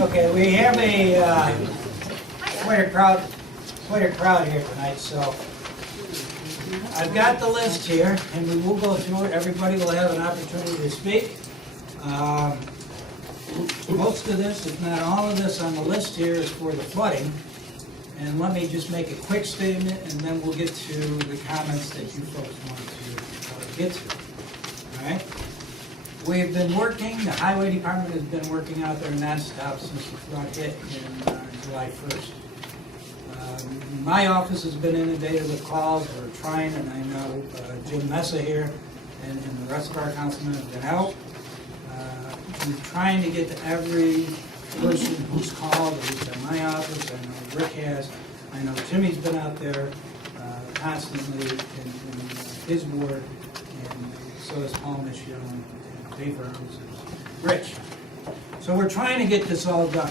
Okay, we have quite a crowd here tonight, so I've got the list here, and we will go through it. Everybody will have an opportunity to speak. Most of this, if not all of this on the list here, is for the flooding. And let me just make a quick statement, and then we'll get to the comments that you folks want to get to. All right? We've been working, the highway department has been working out there nonstop since the flood hit in July 1st. My office has been inundated with calls. We're trying, and I know Jim Mesa here and the rest of our councilmen have been out. We're trying to get to every person who's called, at least at my office. I know Rick has. I know Jimmy's been out there constantly in his ward, and so is Paul Michelle and Dave Burns and Rich. So we're trying to get this all done.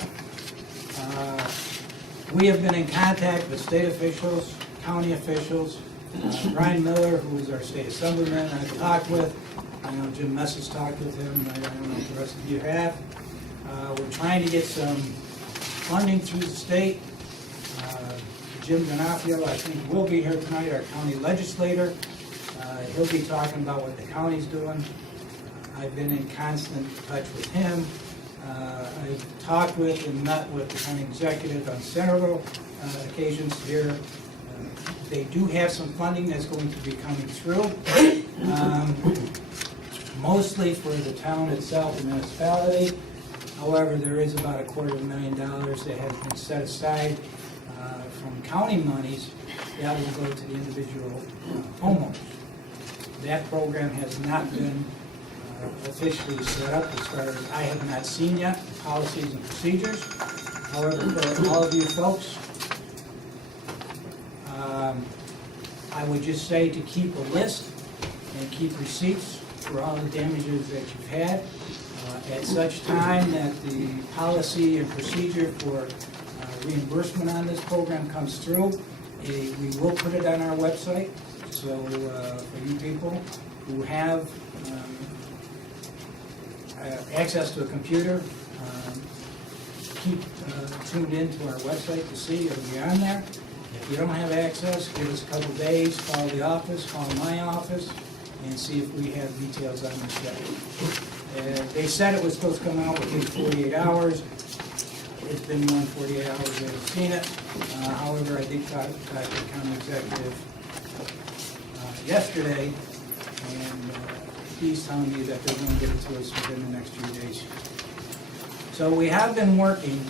We have been in contact with state officials, county officials. Brian Miller, who is our state assemblyman, I've talked with. I know Jim Messa's talked with him. I don't know if the rest of you have. We're trying to get some funding through the state. Jim D'Onofrio, I think, will be here tonight, our county legislator. He'll be talking about what the county's doing. I've been in constant touch with him. I've talked with and met with the county executive on several occasions here. They do have some funding that's going to be coming through, mostly for the town itself, the municipality. However, there is about $250,000 that has been set aside from county monies that will go to the individual homeowners. That program has not been officially set up as far as I have not seen yet, policies and procedures. However, for all of you folks, I would just say to keep a list and keep receipts for all the damages that you've had. At such time that the policy and procedure for reimbursement on this program comes through, we will put it on our website. So for you people who have access to a computer, keep tuned into our website to see it'll be on there. If you don't have access, give us a couple days, call the office, call my office, and see if we have details on this yet. They said it was supposed to come out within 48 hours. It's been more than 48 hours that I've seen it. However, I did talk to the county executive yesterday, and he's telling me that they're going to get it to us within the next few days. So we have been working,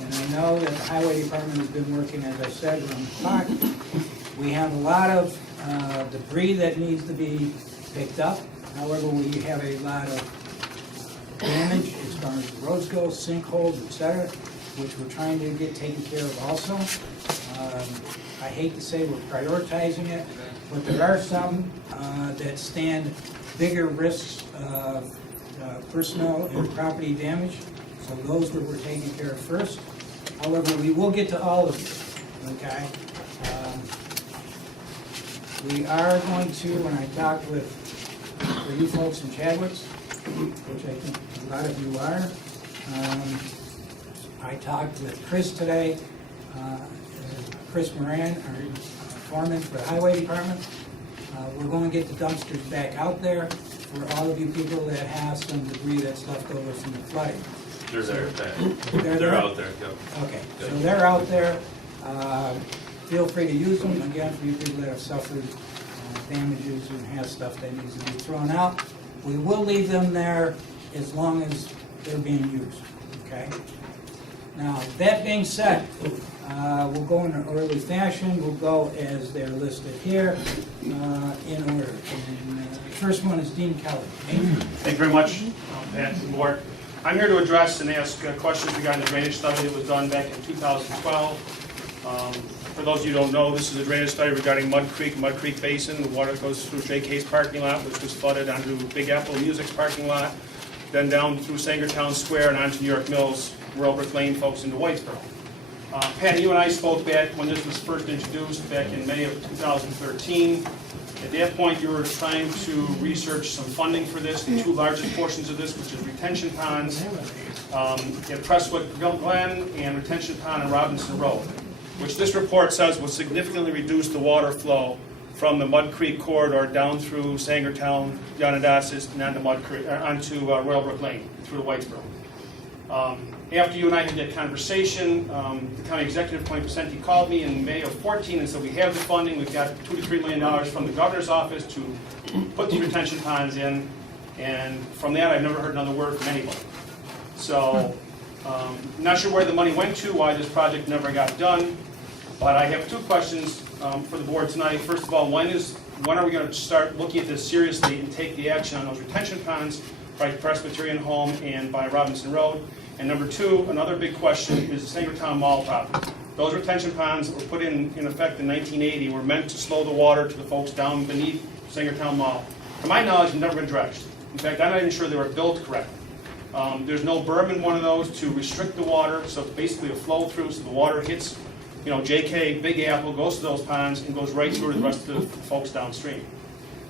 and I know that the highway department has been working, as I said, around the clock. We have a lot of debris that needs to be picked up. However, we have a lot of damage as far as the roads go, sinkholes, etc., which we're trying to get taken care of also. I hate to say we're prioritizing it, but there are some that stand bigger risks of personal and property damage, so those that we're taking care of first. However, we will get to all of you, okay? We are going to, when I talked with for you folks in Chadwick's, which I think a lot of you are, I talked with Chris today, Chris Moran, our foreman for the highway department. We're going to get the dumpsters back out there for all of you people that have some debris that's left over from the flooding. They're out there. Yep. Okay, so they're out there. Feel free to use them, again, for you people that have suffered damages and have stuff that needs to be thrown out. We will leave them there as long as they're being used, okay? Now, that being said, we'll go in an orderly fashion. We'll go as they're listed here in order. And, the first one is Dean Kelly. Thank you very much, Pat and board. I'm here to address and ask questions regarding the drainage study that was done back in 2012. For those of you who don't know, this is a drainage study regarding Mud Creek Basin. The water goes through JK's parking lot, which was flooded onto Big Apple Music's parking lot, then down through Sangertown Square and onto New York Mills, Robert Lane, folks into Whitesboro. Patty, you and I spoke back when this was first introduced back in May of 2013. At that point, you were trying to research some funding for this, the two largest portions of this, which is retention ponds at Presswood Glen and retention pond on Robinson Road, which this report says will significantly reduce the water flow from the Mud Creek corridor down through Sangertown, Yanadassis, and onto Mud Creek, onto Royal Brook Lane, through to Whitesboro. After you and I had that conversation, the county executive, Tony Pacenti, called me in May of 14 and said, we have the funding, we've got $2 to $3 million from the governor's office to put these retention ponds in, and from that I've never heard another word from anybody. So, not sure where the money went to, why this project never got done, but I have two questions for the board tonight. First of all, when are we going to start looking at this seriously and take the action on those retention ponds by Presbyterian Home and by Robinson Road? And number two, another big question is the Sangertown Mall property. Those retention ponds that were put in effect in 1980 were meant to slow the water to the folks down beneath Sangertown Mall. To my knowledge, they've never been dredged. In fact, I'm not even sure they were built correctly. There's no berm in one of those to restrict the water, so it's basically a flow through, so the water hits, JK, Big Apple, goes to those ponds and goes right through to the rest of the folks downstream.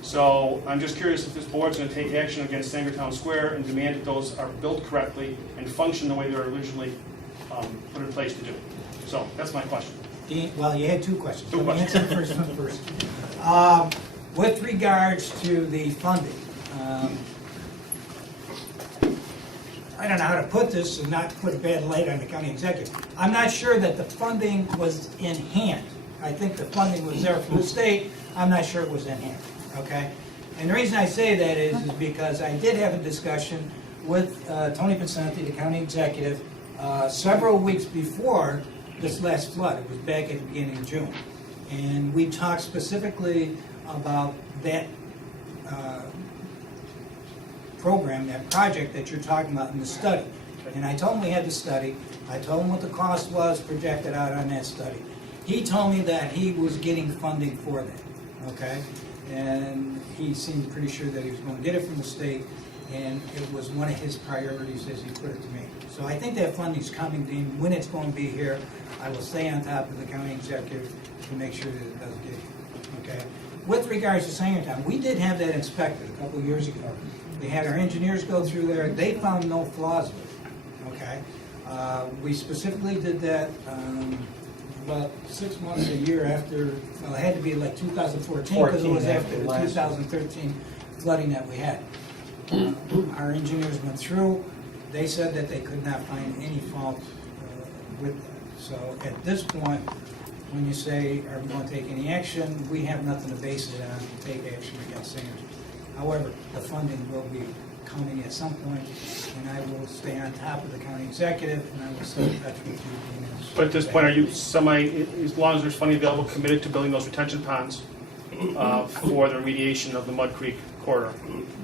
So I'm just curious if this board's going to take action against Sangertown Square and demand that those are built correctly and function the way they were originally put in place to do. So that's my question. Well, you had two questions. Two Let me questions. answer the first one first. With regards to the funding, I don't know how to put this and not put a bad light on the county executive. I'm not sure that the funding was in hand. I think the funding was there from the state. I'm not sure it was in hand, okay? And the reason I say that is because I did have a discussion with Tony Pacenti, the county executive, several weeks before this last flood. It was back at the beginning of June. And we talked specifically about that program, that project that you're talking about in the study. And I told him we had the study. I told him what the cost was projected out on that study. He told me that he was getting funding for that, okay? And he seemed pretty sure that he was going to get it from the state, and it was one of his priorities as he put it to me. So I think that funding's coming, Dean. When it's going to be here, I will stay on top of the county executive to make sure that it does get here, okay? With regards to Sangertown, we did have that inspected a couple of years ago. We had our engineers go through there. They found no flaws with it, okay? We specifically did that about 6 months, a year after, well, it had to be like 2014 because it was after the 2013 flooding that we had. Our engineers went through. They said that they could not find any fault with that. So at this point, when you say, are we going to take any action, we have nothing to base it on to take action against Sangertown. However, the funding will be coming at some point, and I will stay on top of the county executive, and I will stay in touch with you. But at this point, are you as long as there's funding available, committed to building those retention ponds for the remediation of the Mud Creek corridor?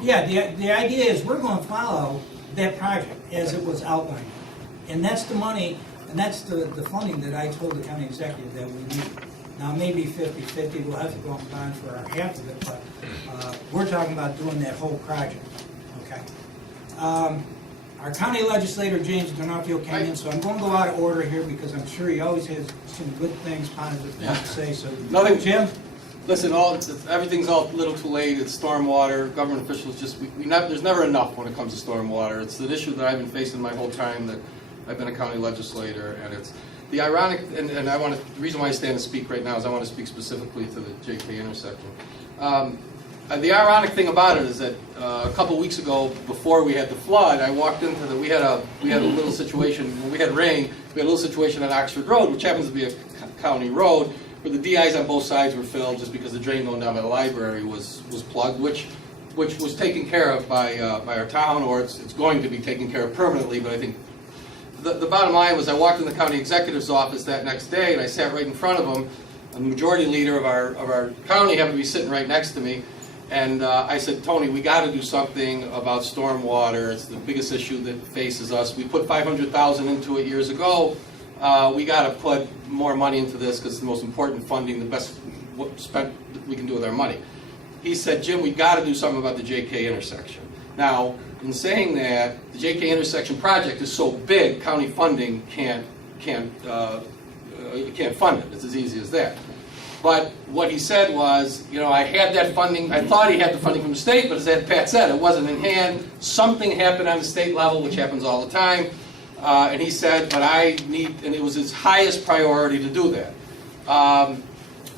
Yeah, the idea is we're going to follow that project as it was outlined. And that's the money, and that's the funding that I told the county executive that we need. Now, maybe 50-50, we'll have to go and bond for our half of it, but we're talking about doing that whole project, okay? Our county legislator, James Donofrio, came in, so I'm going to go out of order here because I'm sure he always has some good things, positive things to say, so. Nothing. Jim? Listen, everything's all a little too late. It's stormwater. Government officials just, there's never enough when it comes to stormwater. It's an issue that I've been facing my whole time that I've been a county legislator, and it's the ironic, and the reason why I stand to speak right now is I want to speak specifically to the JK intersection. The ironic thing about it is that a couple weeks ago, before we had the flood, I walked into we had a little situation, when we had rain, we had a little situation on Oxford Road, which happens to be a county road, where the DIs on both sides were filled just because the drain going down by the library was plugged, which was taken care of by our town, or it's going to be taken care of permanently, but I think the bottom line was I walked in the county executive's office that next day, and I sat right in front of him. The majority leader of our county happened to be sitting right next to me, and I said, Tony, we got to do something about stormwater. It's the biggest issue that faces us. We put $500,000 into it years ago. We got to put more money into this because it's the most important funding, the best spent we can do with our money. He said, Jim, we got to do something about the JK intersection. Now, in saying that, the JK intersection project is so big, county funding can't fund it. It's as easy as that. But what he said was, you know, I had that funding, I thought he had the funding from the state, but as Pat said, it wasn't in hand. Something happened on the state level, which happens all the time. And he said, but I need, and it was his highest priority to do that.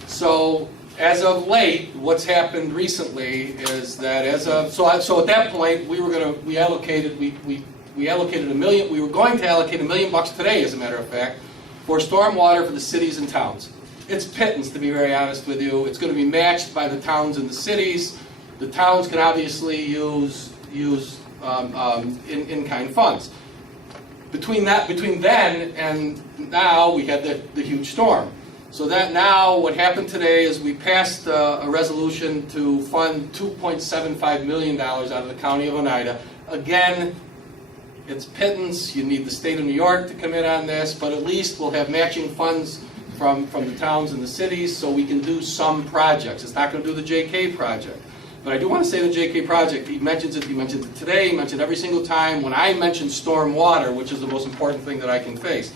So as of late, what's happened recently is that so at that point, we allocated $1 million, we were going to allocate $1 million today, as a matter of fact, for stormwater for the cities and towns. It's pittance, to be very honest with you. It's going to be matched by the towns and the cities. The towns can obviously use in-kind funds. Between then and now, we had the huge storm. So that now, what happened today is we passed a resolution to fund $2.75 million out of the county of Oneida. Again, it's pittance. You need the state of New York to commit on this, but at least we'll have matching funds from the towns and the cities, so we can do some projects. It's not going to do the JK project. But I do want to say the JK project, he mentions it today, he mentioned it every single time. When I mention storm water, which is the most important thing that I can face,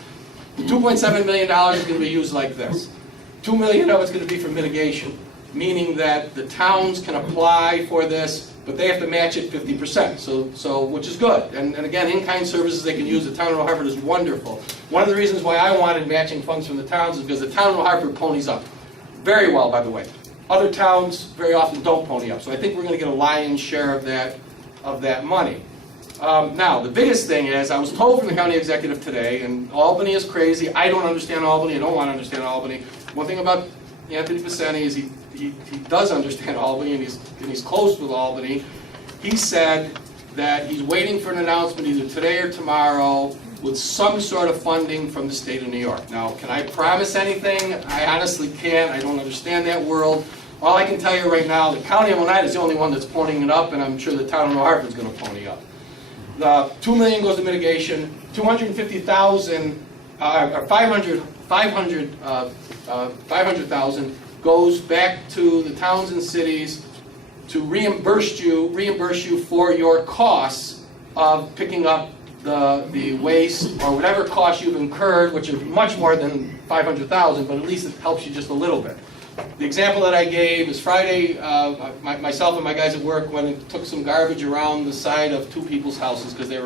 the $2.7 million is going to be used like this. $2 million of it's going to be for mitigation, meaning that the towns can apply for this, but they have to match it 50%, so which is good. And again, in-kind services they can use. The town of New Hartford is wonderful. One of the reasons why I wanted matching funds from the towns is because the town of New Hartford ponies up. Very well, by the way. Other towns very often don't pony up, so I think we're going to get a lion's share of that money. Now, the biggest thing is, I was told from the county executive today, and Albany is crazy. I don't understand Albany. I don't want to understand Albany. One thing about Anthony Pisani is he does understand Albany, and he's close with Albany. He said that he's waiting for an announcement either today or tomorrow with some sort of funding from the state of New York. Now, can I promise anything? I honestly can't. I don't understand that world. All I can tell you right now, the county of Oneida is the only one that's ponying it up, and I'm sure the town of New Hartford is going to pony up. The $2 million goes to mitigation. $250,000 or $500,000 goes back to the towns and cities to reimburse you for your costs of picking up the waste or whatever costs you've incurred, which is much more than $500,000, but at least it helps you just a little bit. The example that I gave is Friday, myself and my guys at work went and took some garbage around the side of two people's houses because they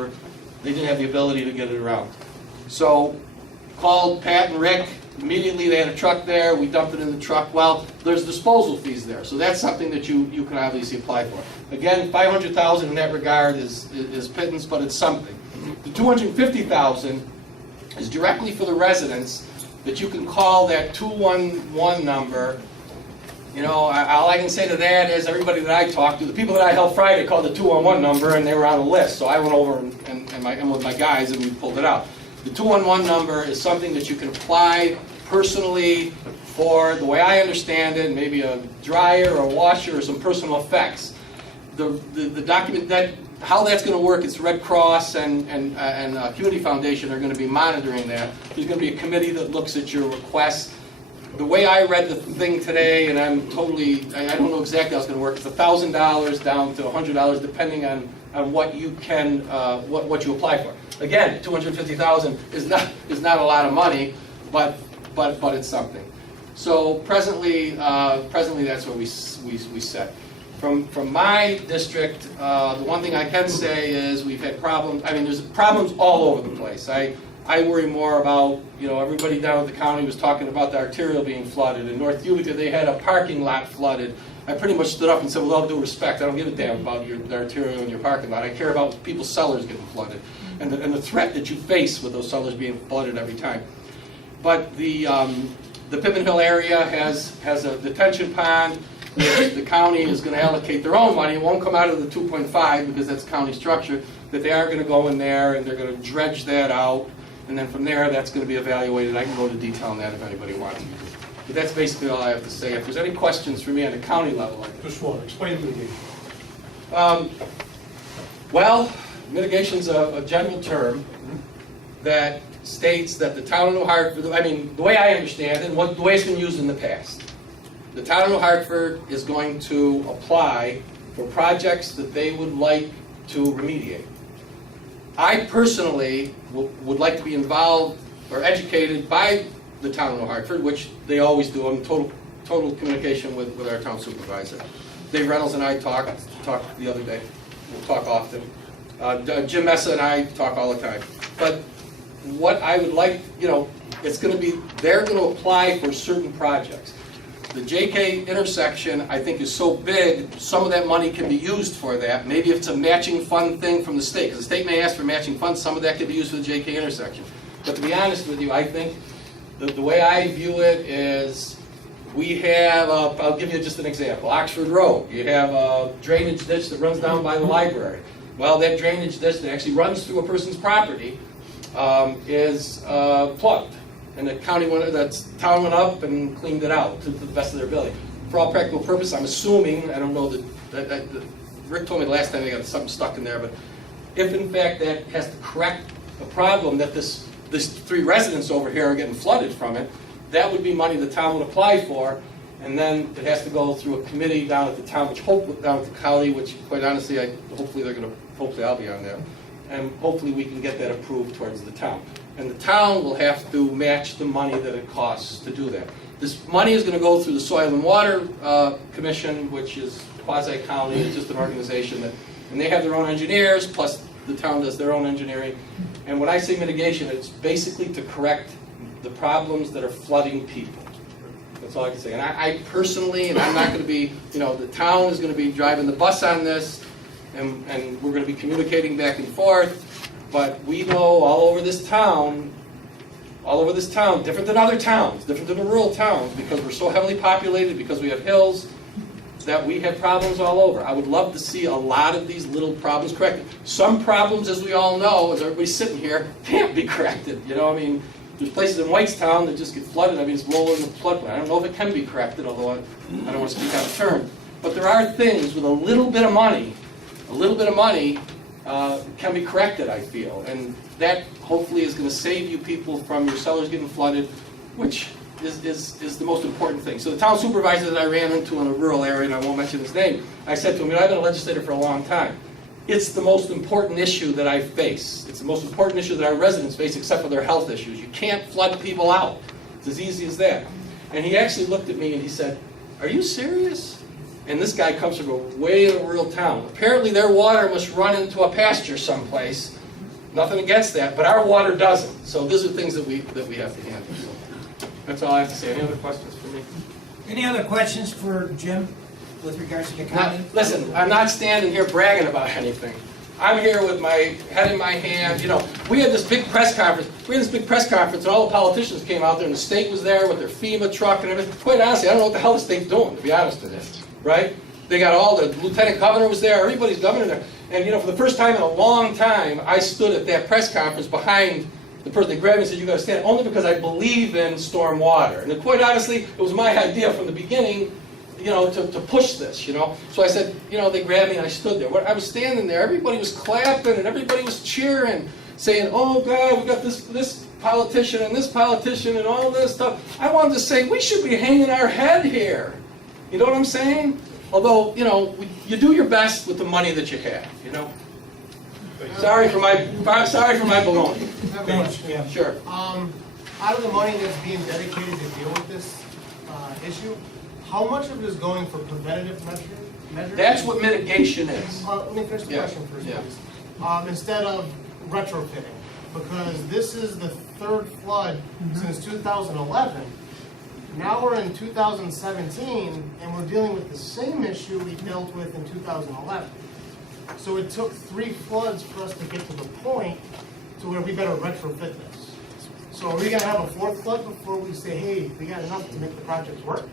didn't have the ability to get it around. So called Pat and Rick. Immediately they had a truck there. We dumped it in the truck. Well, there's disposal fees there, so that's something that you can obviously apply for. Again, $500,000 in that regard is pittance, but it's something. The $250,000 is directly for the residents that you can call that 211 number. You know, all I can say to that is everybody that I talked to, the people that I helped Friday called the 211 number and they were on the list. So I went over and with my guys and we pulled it out. The 211 number is something that you can apply personally for, the way I understand it, maybe a dryer or a washer or some personal effects. The document that how that's going to work, it's Red Cross and Community Foundation are going to be monitoring that. There's going to be a committee that looks at your requests. The way I read the thing today, and I don't know exactly how it's going to work, it's $1,000 down to $100 depending on what you can, what you apply for. Again, $250,000 is not a lot of money, but it's something. So presently that's what we set. From my district, the one thing I can say is we've had problems. I mean, there's problems all over the place. I worry more about, you know, everybody down at the county was talking about the arterial being flooded. In North Utica, they had a parking lot flooded. I pretty much stood up and said, with all due respect, I don't give a damn about the arterial in your parking lot. I care about people's cellars getting flooded and the threat that you face with those cellars being flooded every time. But the Pippin Hill area has a detention pond. The county is going to allocate their own money. It won't come out of the 2.5 because that's county structure, but they are going to go in there and they're going to dredge that out. And then from there, that's going to be evaluated. I can go into detail on that if anybody wants. But that's basically all I have to say. If there's any questions for me on the county level. Just one. Explain mitigation. Well, mitigation's a general term that states that the town of New Hartford, I mean, the way I understand it, and the way it's been used in the past, the town of New Hartford is going to apply for projects that they would like to remediate. I personally would like to be involved or educated by the town of New Hartford, which they always do. I'm total communication with our town supervisor. Dave Reynolds and I talked the other day. We'll talk often. Jim Messa and I talk all the time. But what I would like, it's going to be, they're going to apply for certain projects. The JK intersection, I think, is so big, some of that money can be used for that. Maybe if it's a matching fund thing from the state, because the state may ask for matching funds, some of that could be used for the JK intersection. But to be honest with you, I think the way I view it is we have, I'll give you just an example, Oxford Road. You have a drainage ditch that runs down by the library. Well, that drainage ditch that actually runs through a person's property is plugged. And the town went up and cleaned it out to the best of their ability. For all practical purposes, I'm assuming, I don't know, that Rick told me the last time they got something stuck in there, but if in fact that has to correct the problem that this 3 residents over here are getting flooded from it, that would be money the town would apply for, and then it has to go through a committee down at the town, down at the county, which quite honestly, hopefully I'll be on that, and hopefully we can get that approved towards the town. And the town will have to match the money that it costs to do that. This money is going to go through the Soil and Water Commission, which is quasi-county, it's just an organization that, and they have their own engineers, plus the town does their own engineering. And when I say mitigation, it's basically to correct the problems that are flooding people. That's all I can say. And I personally, and I'm not going to be, the town is going to be driving the bus on this, and we're going to be communicating back and forth. But we know all over this town, different than other towns, different than the rural towns, because we're so heavily populated, because we have hills, that we have problems all over. I would love to see a lot of these little problems corrected. Some problems, as we all know, as everybody's sitting here, can't be corrected. There's places in Whitestown that just get flooded. It's lower in the floodplain. I don't know if it can be corrected, although I don't want to speak out of turn. But there are things with a little bit of money, can be corrected, I feel. And that hopefully is going to save you people from your cellars getting flooded, which is the most important thing. So the town supervisor that I ran into in a rural area, and I won't mention his name, I said to him, I've been a legislator for a long time. It's the most important issue that I face. It's the most important issue that our residents face, except for their health issues. You can't flood people out. It's as easy as that. And he actually looked at me and he said, are you serious? And this guy comes from a way in a rural town. Apparently their water must run into a pasture someplace. Nothing against that, but our water doesn't. So these are things that we have to handle. So that's all I have to say. Any other questions for me? Any other questions for Jim with regards to the county? Listen, I'm not standing here bragging about anything. I'm here with my head in my hand. We had this big press conference. And all the politicians came out there, and the state was there with their FEMA truck and everything. Quite honestly, I don't know what the hell the state's doing, to be honest with you. Right? They got all the lieutenant governor was there. Everybody's governor there. And for the first time in a long time, I stood at that press conference behind the person that grabbed me and said, "You got to stand," only because I believe in storm water. And quite honestly, it was my idea from the beginning, to push this, So I said, they grabbed me and I stood there. When I was standing there, everybody was clapping and everybody was cheering, saying, "Oh God, we got this politician and this politician and all this stuff." I wanted to say, we should be hanging our head here. You know what I'm saying? Although, you do your best with the money that you have, Sorry for my baloney. Thanks, yeah. Sure. Out of the money that's being dedicated to deal with this issue, how much of it is going for preventative measures? That's what mitigation is. Let me finish the question first, please. Instead of retrofitting, because this is the 3rd flood since 2011. Now we're in 2017, and we're dealing with the same issue we dealt with in 2011. So it took 3 floods for us to get to the point to where we better retrofit this. So are we going to have a 4th flood before we say, hey, we got enough to make the project work?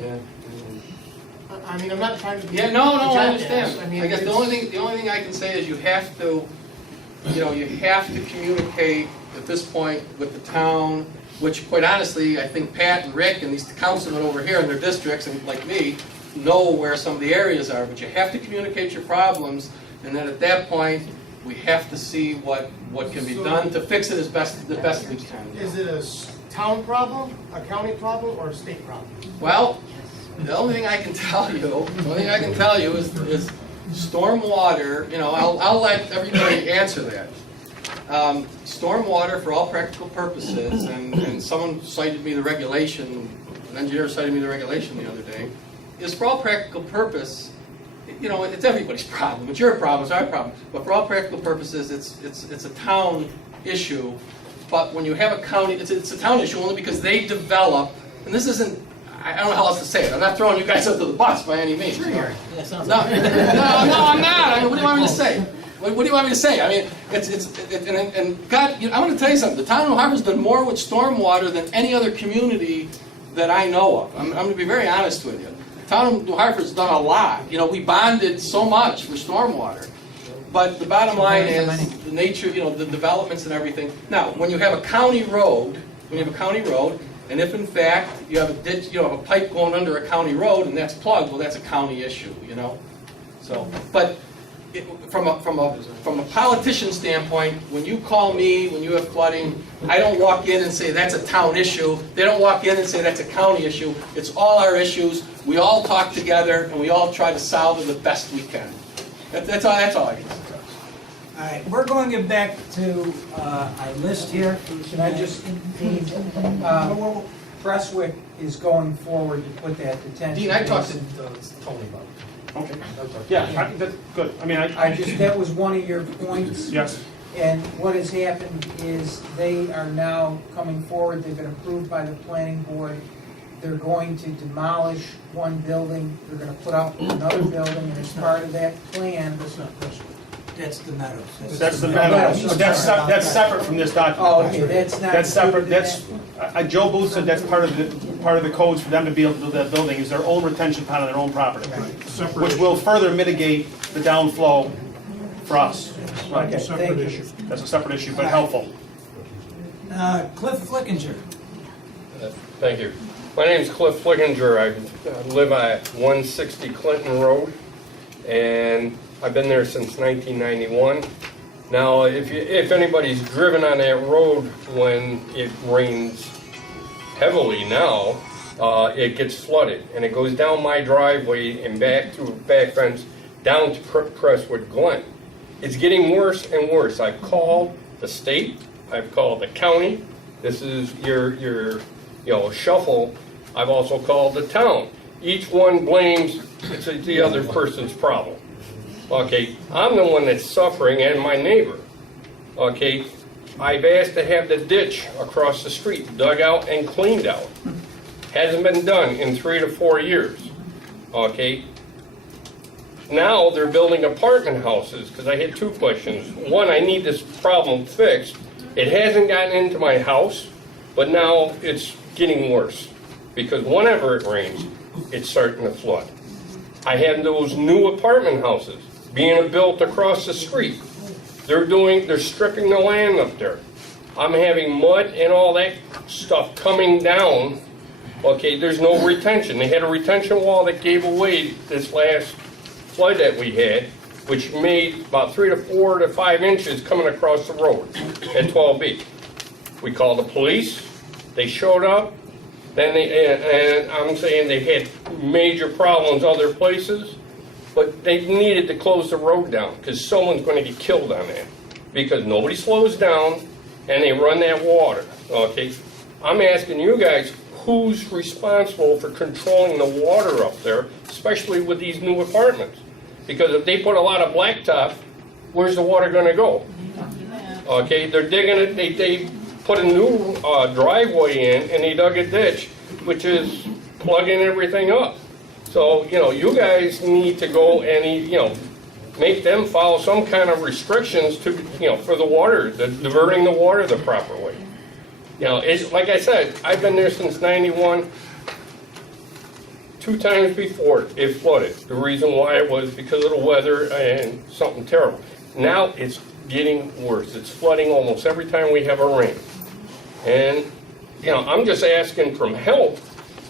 Yeah. I'm not trying to be Yeah, no, I jackass. understand. I guess the only thing I can say is you have to communicate at this point with the town, which quite honestly, I think Pat and Rick and these councilmen over here in their districts, and like me, know where some of the areas are, but you have to communicate your problems, and then at that point, we have to see what can be done to fix it the best we can. Is it a town problem, a county problem, or a state problem? Well, the only thing I can tell you is stormwater. I'll let everybody answer that. Stormwater, for all practical purposes, and someone cited me the regulation an engineer cited me the regulation the other day, is for all practical purpose, you know, it's everybody's problem. It's your problem, it's our problem. But for all practical purposes, it's a town issue. But when you have a county, it's a town issue only because they develop, and this isn't, I don't know how else to say it. I'm not throwing you guys under the bus by any means. Sure you are. Yeah, sounds No, like I'm not. I mean, what do you want me to say? What do you want me to say? I mean, and God, you know, I want to tell you something. The town of Hartford's done more with stormwater than any other community that I know of. I'm going to be very honest with you. The town of New Hartford's done a lot. You know, we bonded so much for stormwater. But the bottom line is the nature, you know, the developments and everything. Now, when you have a county road, and if in fact you have a ditch, you have a pipe going under a county road and that's plugged, well, that's a county issue, you know. So, but from a politician standpoint, when you call me, when you have flooding, I don't walk in and say that's a town issue. They don't walk in and say that's a county issue. It's all our issues. We all talk together and we all try to solve it the best we can. That's all I can say. All right, we're going to get back to our list here. Can I just, Dean, Presswick is going forward to put that detention. Dean, I talked to Tony about it. Okay. Yeah, that's good. I mean, That was one of your points. yes. And what has happened is they are now coming forward, they've been approved by the planning board. They're going to demolish one building, they're gonna put up another building, and as part of that plan. That's the Meadows. That's the Meadows. But that's separate from this document. Oh, okay, that's not. That's separate, included in that's, that? Joe Booth said that's part of the codes for them to be able to build that building, is their own retention pond on their own property. Which will further mitigate the downflow for us. Right. Okay, thank you. That's a separate issue, but helpful. Cliff Flickinger. Thank you. My name is Cliff Flickinger. I live at 160 Clinton Road, and I've been there since 1991. Now, if anybody's driven on that road when it rains heavily now, it gets flooded, and it goes down my driveway and back through back fence down to Crestwood Glen. It's getting worse and worse. I've called the state. I've called the county. This is your shuffle. I've also called the town. Each one blames it's the other person's problem. Okay, I'm the one that's suffering and my neighbor. Okay, I've asked to have the ditch across the street dug out and cleaned out. Hasn't been done in 3 to 4 years. Okay, now they're building apartment houses because I had two questions. One, I need this problem fixed. It hasn't gotten into my house, but now it's getting worse because whenever it rains, it's starting to flood. I have those new apartment houses being built across the street. They're stripping the land up there. I'm having mud and all that stuff coming down. Okay, there's no retention. They had a retention wall that gave away this last flood that we had, which made about 3 to 4 to 5 inches coming across the road at 12B. We called the police. They showed up. Then and I'm saying they had major problems other places, but they needed to close the road down because someone's going to get killed on that because nobody slows down and they run that water. Okay, I'm asking you guys, who's responsible for controlling the water up there, especially with these new apartments? Because if they put a lot of blacktop, where's the water going to go? Okay, they're digging it. They put a new driveway in, and they dug a ditch, which is plugging everything up. So, you guys need to go and, make them follow some kind of restrictions to, for the water, diverting the water the proper way. It's like I said, I've been there since '91. 2 times before it flooded. The reason why it was because of the weather and something terrible. Now it's getting worse. It's flooding almost every time we have a rain. And, I'm just asking for help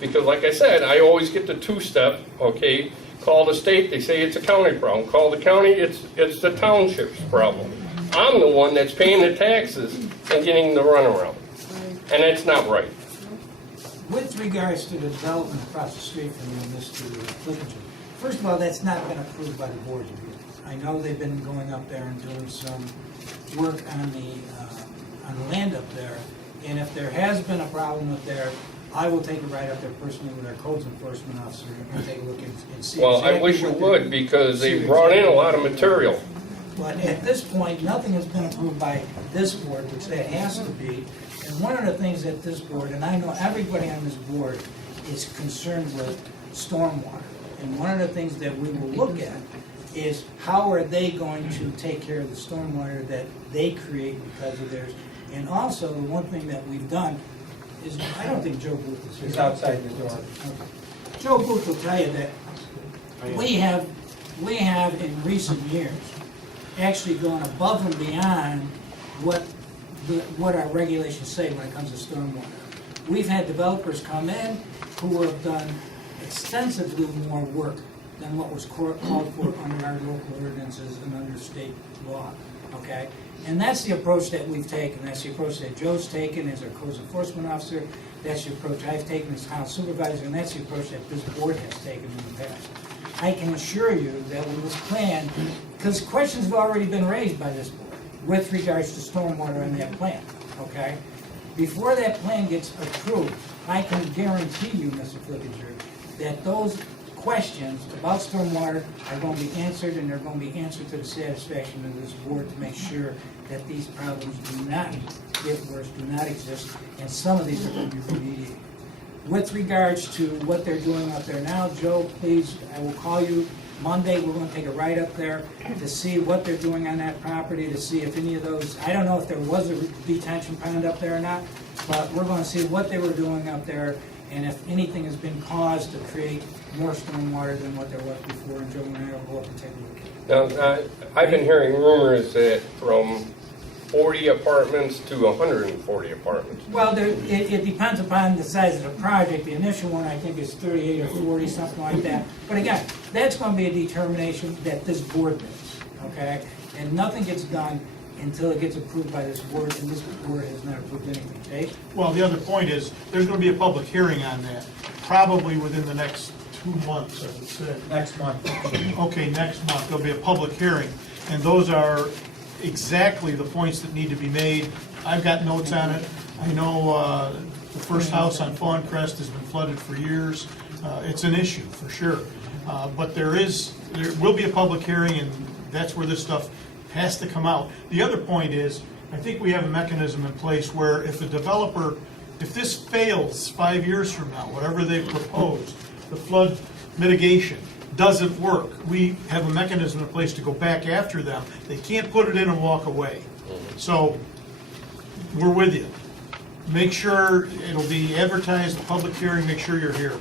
because, like I said, I always get the 2-step, okay, call the state, they say it's a county problem. Call the county, it's the township's problem. I'm the one that's paying the taxes and getting the runaround. And that's not right. With regards to the development across the street from you, Mr. Flickinger, first of all, that's not been approved by the board of review. I know they've been going up there and doing some work on the land up there, and if there has been a problem up there, I will take a ride up there personally with our codes enforcement officer and take a look and see. Well, I exactly wish you what they're- would, because they see brought in a exactly lot of what they're material. doing. But at this point, nothing has been approved by this board, which that has to be. And one of the things that this board, and I know everybody on this board is concerned with stormwater. And one of the things that we will look at is how are they going to take care of the stormwater that they create because of theirs. And also, the one thing that we've done is, I don't think Joe Booth is here. He's outside the door. Okay. Joe Booth will tell you that we have in recent years actually gone above and beyond what our regulations say when it comes to stormwater. We've had developers come in who have done extensively more work than what was called for under our local ordinances and under state law, okay? And that's the approach that we've taken, that's the approach that Joe's taken as our codes enforcement officer, that's the approach I've taken as house supervisor, and that's the approach that this board has taken in the past. I can assure you that when this plan, because questions have already been raised by this board with regards to stormwater in that plan, okay? Before that plan gets approved, I can guarantee you, Mr. Flickinger, that those questions about stormwater are going to be answered, and they're going to be answered to the satisfaction of this board to make sure that these problems do not get worse, do not exist, and some of these are going to be remediated. With regards to what they're doing up there now, Joe, please, I will call you Monday. We're going to take a ride up there to see what they're doing on that property, to see if any of those, I don't know if there was a detention pond up there or not, but we're going to see what they were doing up there and if anything has been caused to create more stormwater than what there was before. And Joe and I will go up and take a look at it. Now, I've been hearing rumors that from 40 apartments to 140 apartments. Well, it depends upon the size of the project. The initial one, I think, is 38 or 40, something like that. But again, that's going to be a determination that this board makes, okay? And nothing gets done until it gets approved by this board, and this board has not approved anything, okay? Well, the other point is, there's going to be a public hearing on that, probably within the next 2 months, I would say. Next month. Okay, next month, there'll be a public hearing, and those are exactly the points that need to be made. I've got notes on it. I know the first house on Fawn Crest has been flooded for years. It's an issue, for sure. But there will be a public hearing, and that's where this stuff has to come out. The other point is, I think we have a mechanism in place where if a developer, if this fails 5 years from now, whatever they've proposed, the flood mitigation doesn't work, we have a mechanism in place to go back after them. They can't put it in and walk away. So, we're with you. Make sure it'll be advertised, public hearing, make sure you're here.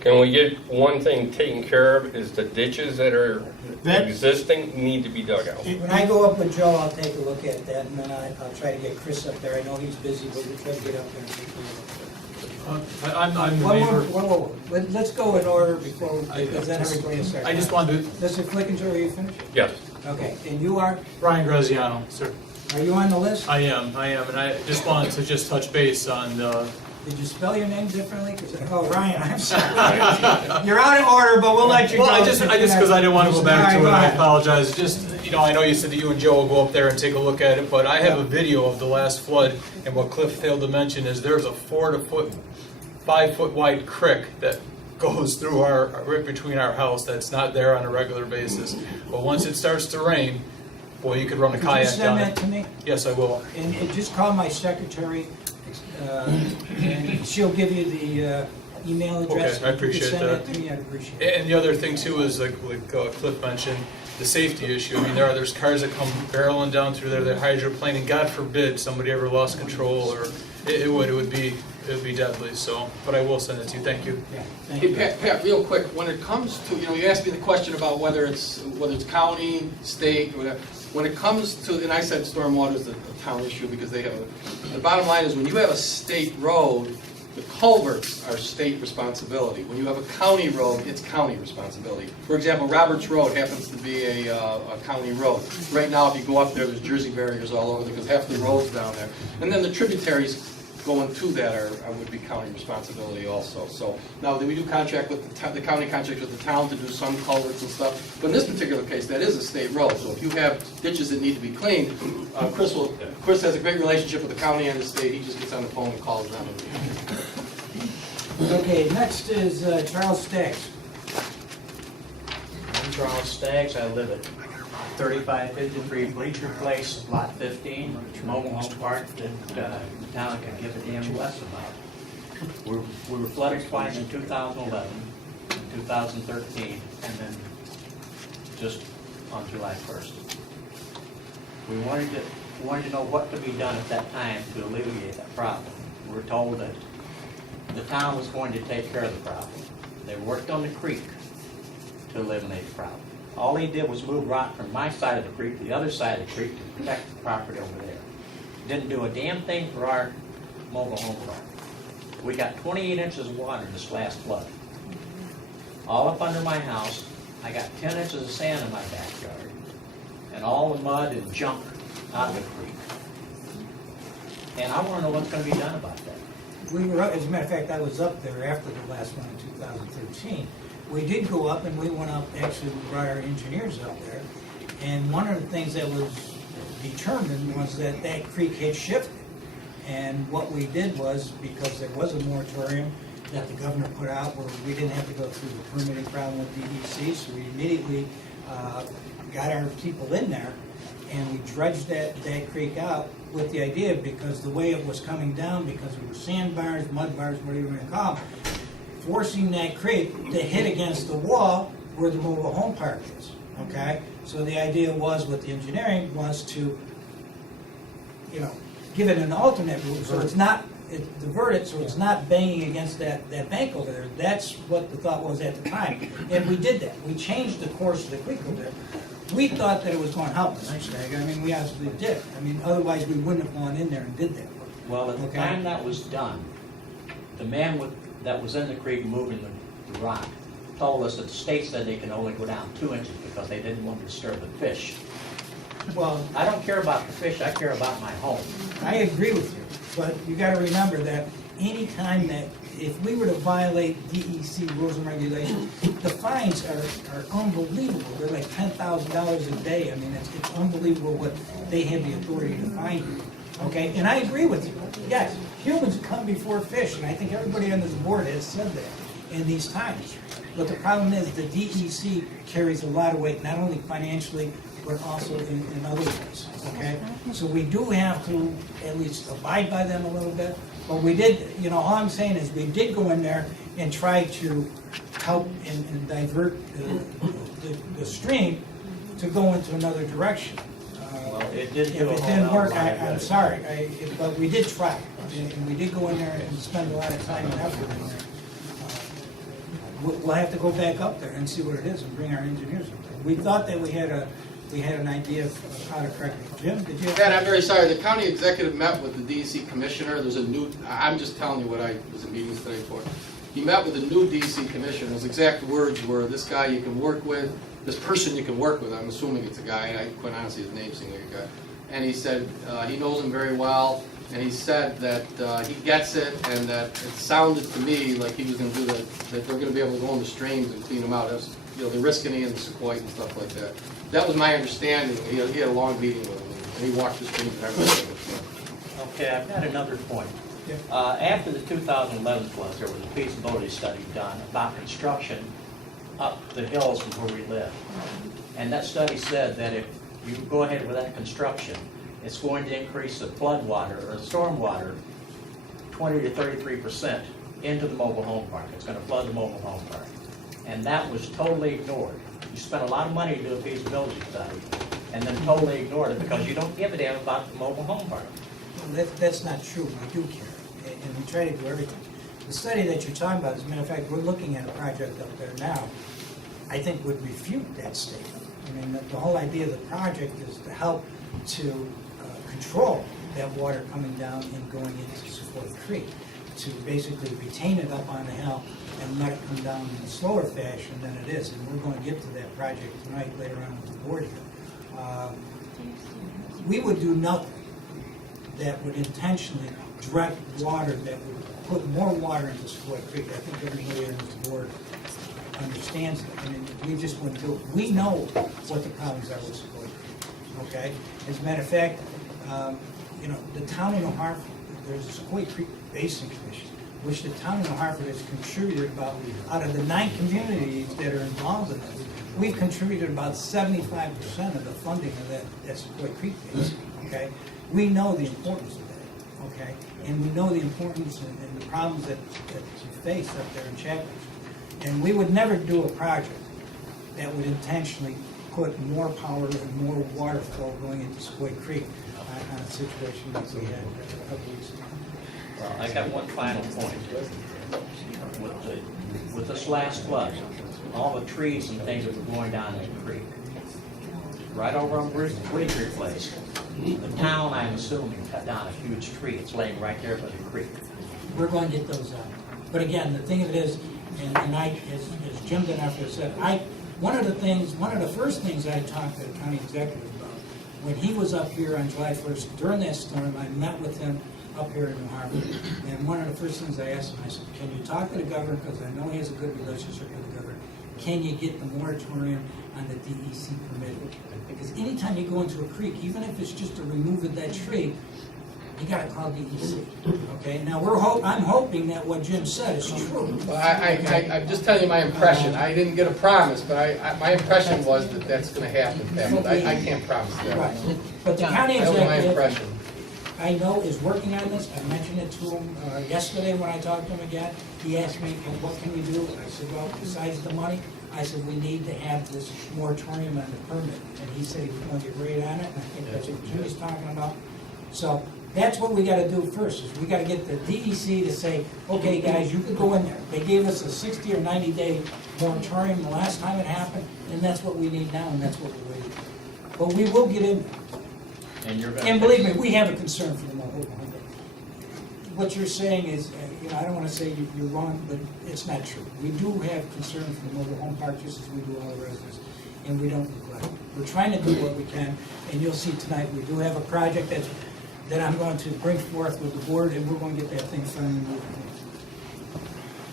Can we get one thing taken care of, is the ditches that are existing need to be dug out. When I go up with Joe, I'll take a look at that, and then I'll try to get Chris up there. I know he's busy, but we'll try to get up there and take a look. I'm the One neighbor. more. Let's go in order before, because then everybody will start. I just wanted to, Mr. Flickinger, are you finished? Yes. Okay, and you are? Brian Graziano, sir. Are you on the list? I am, and I just wanted to just touch base on Did you spell your name differently? Oh, Ryan, I'm sorry. You're out of order, but we'll let you go. well, I just because I didn't want to go back to it, All right, I go ahead. apologize. Just, I know you said that you and Joe will go up there and take a look at it, but I have a video of the last flood, and what Cliff failed to mention is there's a 5 foot wide creek that goes through right between our house that's not there on a regular basis. But once it starts to rain, boy, you could run a Could you kayak send down that it. to me? Yes, I will. And just call my secretary, and she'll give you the email address. Okay, I appreciate If you could that. send that to me, I'd appreciate it. And the other thing too is like Cliff mentioned, the safety issue. I mean, there's cars that come barreling down through there, they're hydroplaning. God forbid somebody ever lost control, or it would be deadly. So, but I will send it to you. Thank you. Yeah, thank Hey, you. Pat, real quick, when it comes to, you asked me the question about whether it's county, state, or whatever. When it comes to, and I said stormwater is a town issue because they have the bottom line is when you have a state road, the culverts are state responsibility. When you have a county road, it's county responsibility. For example, Roberts Road happens to be a county road. Right now, if you go up there, there's Jersey barriers all over there because half the road's down there. And then the tributaries going to that would be county responsibility also. So now we do contract with the county contracts with the town to do some culverts and stuff. But in this particular case, that is a state road. So if you have ditches that need to be cleaned, Chris has a great relationship with the county and the state. He just gets on the phone and calls them. Okay, next is Charles Staggs. I'm Charles Staggs. I live at 3553 Bleacher Place, Lot 15, mobile home park that the town can give a damn less about. We were flooded twice in 2011, 2013, and then just on July 1st. We wanted to know what could be done at that time to alleviate that problem. We were told that the town was going to take care of the problem. They worked on the creek to eliminate the problem. All they did was move rock from my side of the creek to the other side of the creek to protect the property over there. Didn't do a damn thing for our mobile home park. We got 28 inches of water in this last flood. All up under my house, I got 10 inches of sand in my backyard, and all the mud and junk out of the creek. And I want to know what's going to be done about that. We were, as a matter of fact, I was up there after the last one in 2013. We did go up, and we went up, actually, we brought our engineers up there, and one of the things that was determined was that that creek had shifted. And what we did was, because there was a moratorium that the governor put out where we didn't have to go through the permitting problem with DEC, so we immediately got our people in there, and we dredged that creek out with the idea, because the way it was coming down, because there were sandbars, mud bars, whatever you want to call them, forcing that creek to hit against the wall where the mobile home park is, okay? So the idea was, with the engineering, was to, give it an alternate route, so it's not, divert it, so it's not banging against that bank over there. That's what the thought was at the time, and we did that. We changed the course of the creek over there. We thought that it was going to help us, actually. I mean, we absolutely did. I mean, otherwise we wouldn't have gone in there and did that work. Well, at the time that was done, the man that was in the creek moving the rock told us that the state said they can only go down 2 inches because they didn't want to disturb the fish. Well, I don't care about the fish, I care about my home. I agree with you, but you got to remember that any time that, if we were to violate DEC rules and regulations, the fines are unbelievable. They're like $10,000 a day. I mean, it's unbelievable what they have the authority to fine you. Okay, and I agree with you. Yes, humans come before fish, and I think everybody on this board has said that in these times. But the problem is the DEC carries a lot of weight, not only financially, but also in other ways, okay? So we do have to at least abide by them a little bit, but we did, all I'm saying is we did go in there and try to help and divert the stream to go into another direction. Well, it did If do a it whole didn't lot work, more I'm good. sorry, but we did try, and we did go in there and spend a lot of time and effort in there. We'll have to go back up there and see what it is and bring our engineers up there. We thought that we had an idea of how to correct it. Jim, did you? Pat, I'm very sorry, the county executive met with the DEC commissioner, I'm just telling you what I was in meetings today for. He met with the new DEC commissioner, his exact words were, this guy you can work with, this person you can work with, I'm assuming it's a guy, and I quite honestly, his name seemed like a guy. And he said, he knows him very well, and he said that he gets it, and that it sounded to me like he was gonna do that they're gonna be able to go in the streams and clean them out, as, the Riscony and the Sequoia and stuff like that. That was my understanding. He had a long meeting with him, and he walked the streams and everything. Okay, I've got another point. After the 2011 floods, there was a feasibility study done about construction up the hills from where we live. And that study said that if you go ahead with that construction, it's going to increase the flood water or the storm water 20 to 33% into the mobile home park. It's going to flood the mobile home park. And that was totally ignored. You spent a lot of money to do a feasibility study and then totally ignored it because you don't give a damn about the mobile home park. Well, that's not true. We do care, and we try to do everything. The study that you're talking about, as a matter of fact, we're looking at a project up there now, I think would refute that statement. I mean, the whole idea of the project is to help to control that water coming down and going into Sequoia Creek, to basically retain it up on the hill and let it come down in a slower fashion than it is. And we're going to get to that project tonight, later on with the board here. We would do nothing that would intentionally direct water that would put more water into Sequoia Creek. I think everybody on this board understands that. I mean, we just wouldn't do it. We know what the problems are with Sequoia Creek, okay? As a matter of fact, the town of Hartford, there's a Sequoia Creek Basin Commission. which the town of Hartford has contributed about, out of the 9 communities that are involved in this, we've contributed about 75% of the funding of that Sequoia Creek case, okay? We know the importance of that, okay? And we know the importance and the problems that you face up there in Chapel. And we would never do a project that would intentionally put more power and more water flow going into Sequoia Creek on a situation like we had a couple weeks ago. Well, I got one final point. With this last flood, all the trees and things that were going down in the creek, right over on Bleacher Place, the town, I'm assuming, cut down a huge tree. It's laying right there by the creek. We're going to get those out. But again, the thing of it is, and I, as Jim Denafrio said, one of the first things I talked to the county executive about, when he was up here on July 1st, during that storm, I met with him up here in New Hartford. And one of the first things I asked him, I said, can you talk to the governor, because I know he has a good relationship with the governor. Can you get the moratorium on the DEC permit? Because anytime you go into a creek, even if it's just to remove that tree, you gotta call DEC, okay? Now, I'm hoping that what Jim said is true. Well, I'm just telling you my impression. I didn't get a promise, but my impression was that that's gonna happen, Pat, but I can't promise that. Right. But the county That was my executive, impression. I know, is working on this. I mentioned it to him yesterday when I talked to him again. He asked me, well, what can we do? I said, well, besides the money, I said, we need to have this moratorium on the permit. And he said he was going to get right on it, and I think that's what Jimmy's talking about. So that's what we gotta do first, is we gotta get the DEC to say, okay, guys, you could go in there. They gave us a 60 or 90-day moratorium the last time it happened, and that's what we need now, and that's what we're waiting for. But we will get in there. And believe me, we have a concern for the mobile home. What you're saying is, I don't want to say you're wrong, but it's not true. We do have concern for the mobile home park just as we do all the residents, and we don't neglect it. We're trying to do what we can, and you'll see tonight, we do have a project that I'm going to bring forth with the board, and we're going to get that thing finally moving.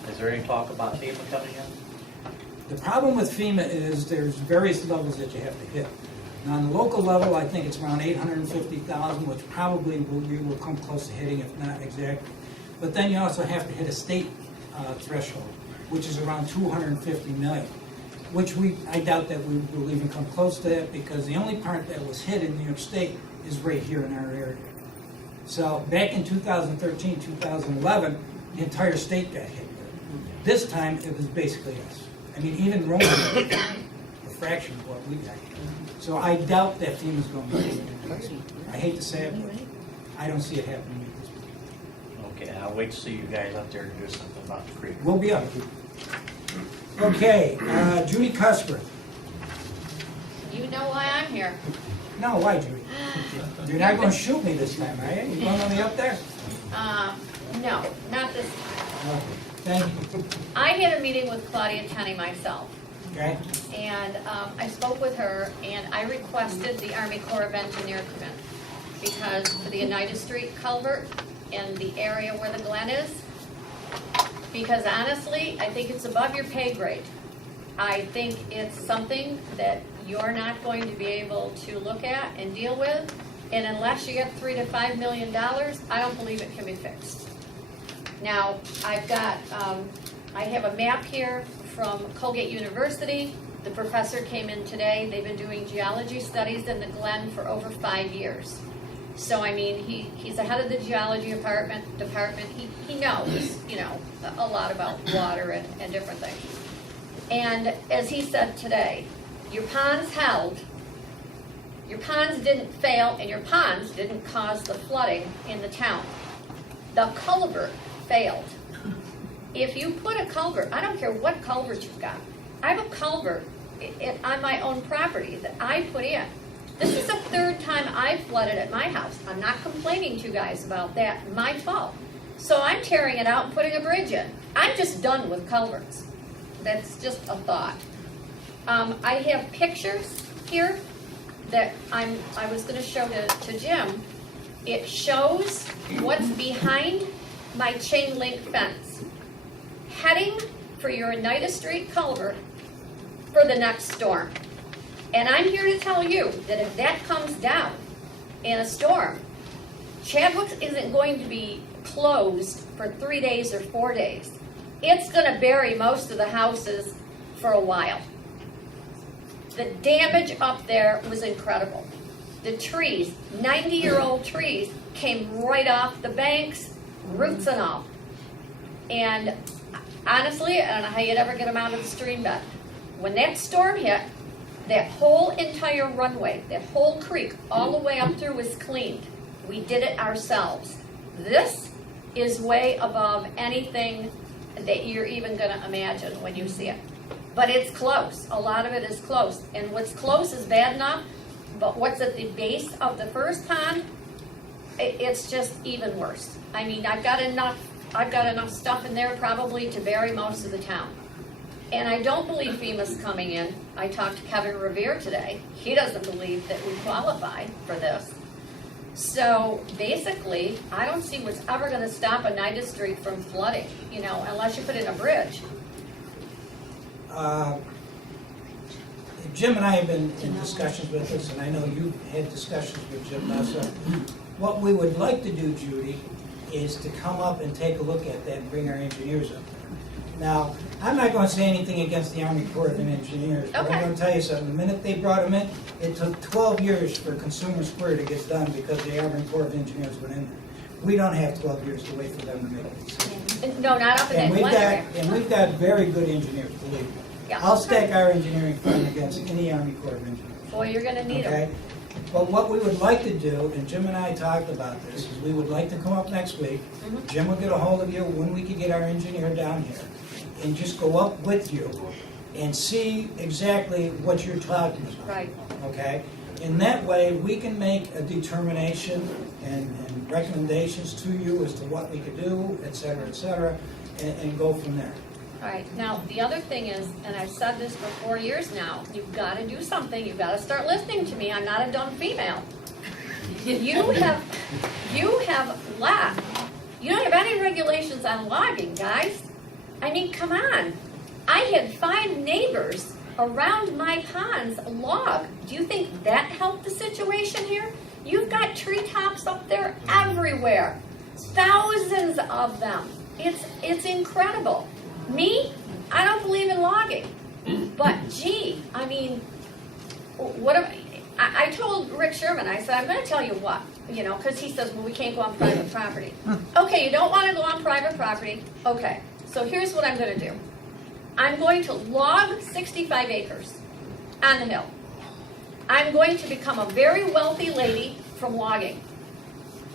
Is there any talk about FEMA coming in? The problem with FEMA is there's various levels that you have to hit. Now, on the local level, I think it's around $850,000, which probably we will come close to hitting, if not exactly. But then you also have to hit a state threshold, which is around $250 million, which I doubt that we will even come close to that, because the only part that was hit in New York State is right here in our area. So back in 2013, 2011, the entire state got hit. This time, it was basically us. I mean, even Rome, a fraction of what we got. So I doubt that FEMA's going to be in. I hate to say it, but I don't see it happening at this point. Okay, I'll wait to see you guys up there and do something about the creek. We'll be up. Okay, Judy Cuthbert. You know why I'm here. No, why, Judy? You're not going to shoot me this time, are you? You going to let me up there? No, not this time. Okay, thank you. I had a meeting with Claudia Tenney myself, Okay? and I spoke with her, and I requested the Army Corps of Engineer come in, because for the United Street culvert in the area where the Glen is, because honestly, I think it's above your pay grade. I think it's something that you're not going to be able to look at and deal with, and unless you get $3 to $5 million, I don't believe it can be fixed. Now, I've got, I have a map here from Colgate University. The professor came in today. They've been doing geology studies in the Glen for over 5 years. So, I mean, he's the head of the geology department. He knows, a lot about water and different things. And as he said today, your ponds held, your ponds didn't fail, and your ponds didn't cause the flooding in the town. The culvert failed. If you put a culvert, I don't care what culvert you've got. I have a culvert on my own property that I put in. This is the third time I've flooded at my house. I'm not complaining to you guys about that, my fault. So I'm tearing it out and putting a bridge in. I'm just done with culverts. That's just a thought. I have pictures here that I was going to show to Jim. It shows what's behind my chain link fence, heading for your Oneida Street culvert for the next storm. And I'm here to tell you that if that comes down in a storm, Chadwick's isn't going to be closed for 3 days or 4 days. It's gonna bury most of the houses for a while. The damage up there was incredible. The trees, 90-year-old trees, came right off the banks, roots and all. And honestly, I don't know how you'd ever get them out of the stream bed. When that storm hit, that whole entire runway, that whole creek, all the way up through was cleaned. We did it ourselves. This is way above anything that you're even gonna imagine when you see it. But it's close, a lot of it is close. And what's close is bad enough, but what's at the base of the first pond, it's just even worse. I mean, I've got enough stuff in there probably to bury most of the town. And I don't believe FEMA's coming in. I talked to Kevin Revere today. He doesn't believe that we qualify for this. So basically, I don't see what's ever gonna stop Oneida Street from flooding, you know, unless you put in a bridge. Jim and I have been in discussions with this, and I know you've had discussions with Jim also. What we would like to do, Judy, is to come up and take a look at that and bring our engineers up there. Now, I'm not going to say anything against the Army Corps of Engineers, but Okay. I'm going to tell you something. The minute they brought them in, it took 12 years for Consumer Square to get done because the Army Corps of Engineers went in there. We don't have 12 years to wait for them to make a decision. No, not up in that And one area. we've got very good engineers, believe me. Yeah. I'll stack our engineering firm against any Army Corps of Engineers. Boy, you're gonna need them. Okay? But what we would like to do, and Jim and I talked about this, is we would like to come up next week. Jim will get a hold of you when we could get our engineer down here and just go up with you and see exactly what you're talking about. Right. Okay? In that way, we can make a determination and recommendations to you as to what we could do, et cetera, and go from there. All right, now, the other thing is, and I've said this for 4 years now, you've got to do something, you've got to start listening to me, I'm not a dumb female. You have left, you don't have any regulations on logging, guys. I mean, come on. I had 5 neighbors around my ponds log. Do you think that helped the situation here? You've got treetops up there everywhere, thousands of them. It's incredible. Me, I don't believe in logging, but gee, I mean, what am I told Rick Sherman, I said, I'm going to tell you what, you know, because he says, well, we can't go on private property. Okay, you don't want to go on private property. Okay, so here's what I'm going to do. I'm going to log 65 acres on the hill. I'm going to become a very wealthy lady from logging.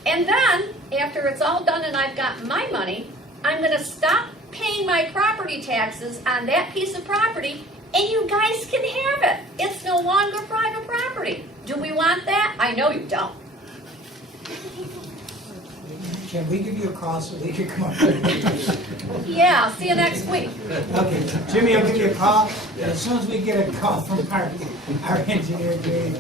And then, after it's all done and I've got my money, I'm going to stop paying my property taxes on that piece of property, and you guys can have it. It's no longer private property. Do we want that? I know you don't. Can we give you a call so we can come up? Yeah, see you next week. Okay, Jimmy, I'll give you a call. And as soon as we get a call from our engineer, Jimmy.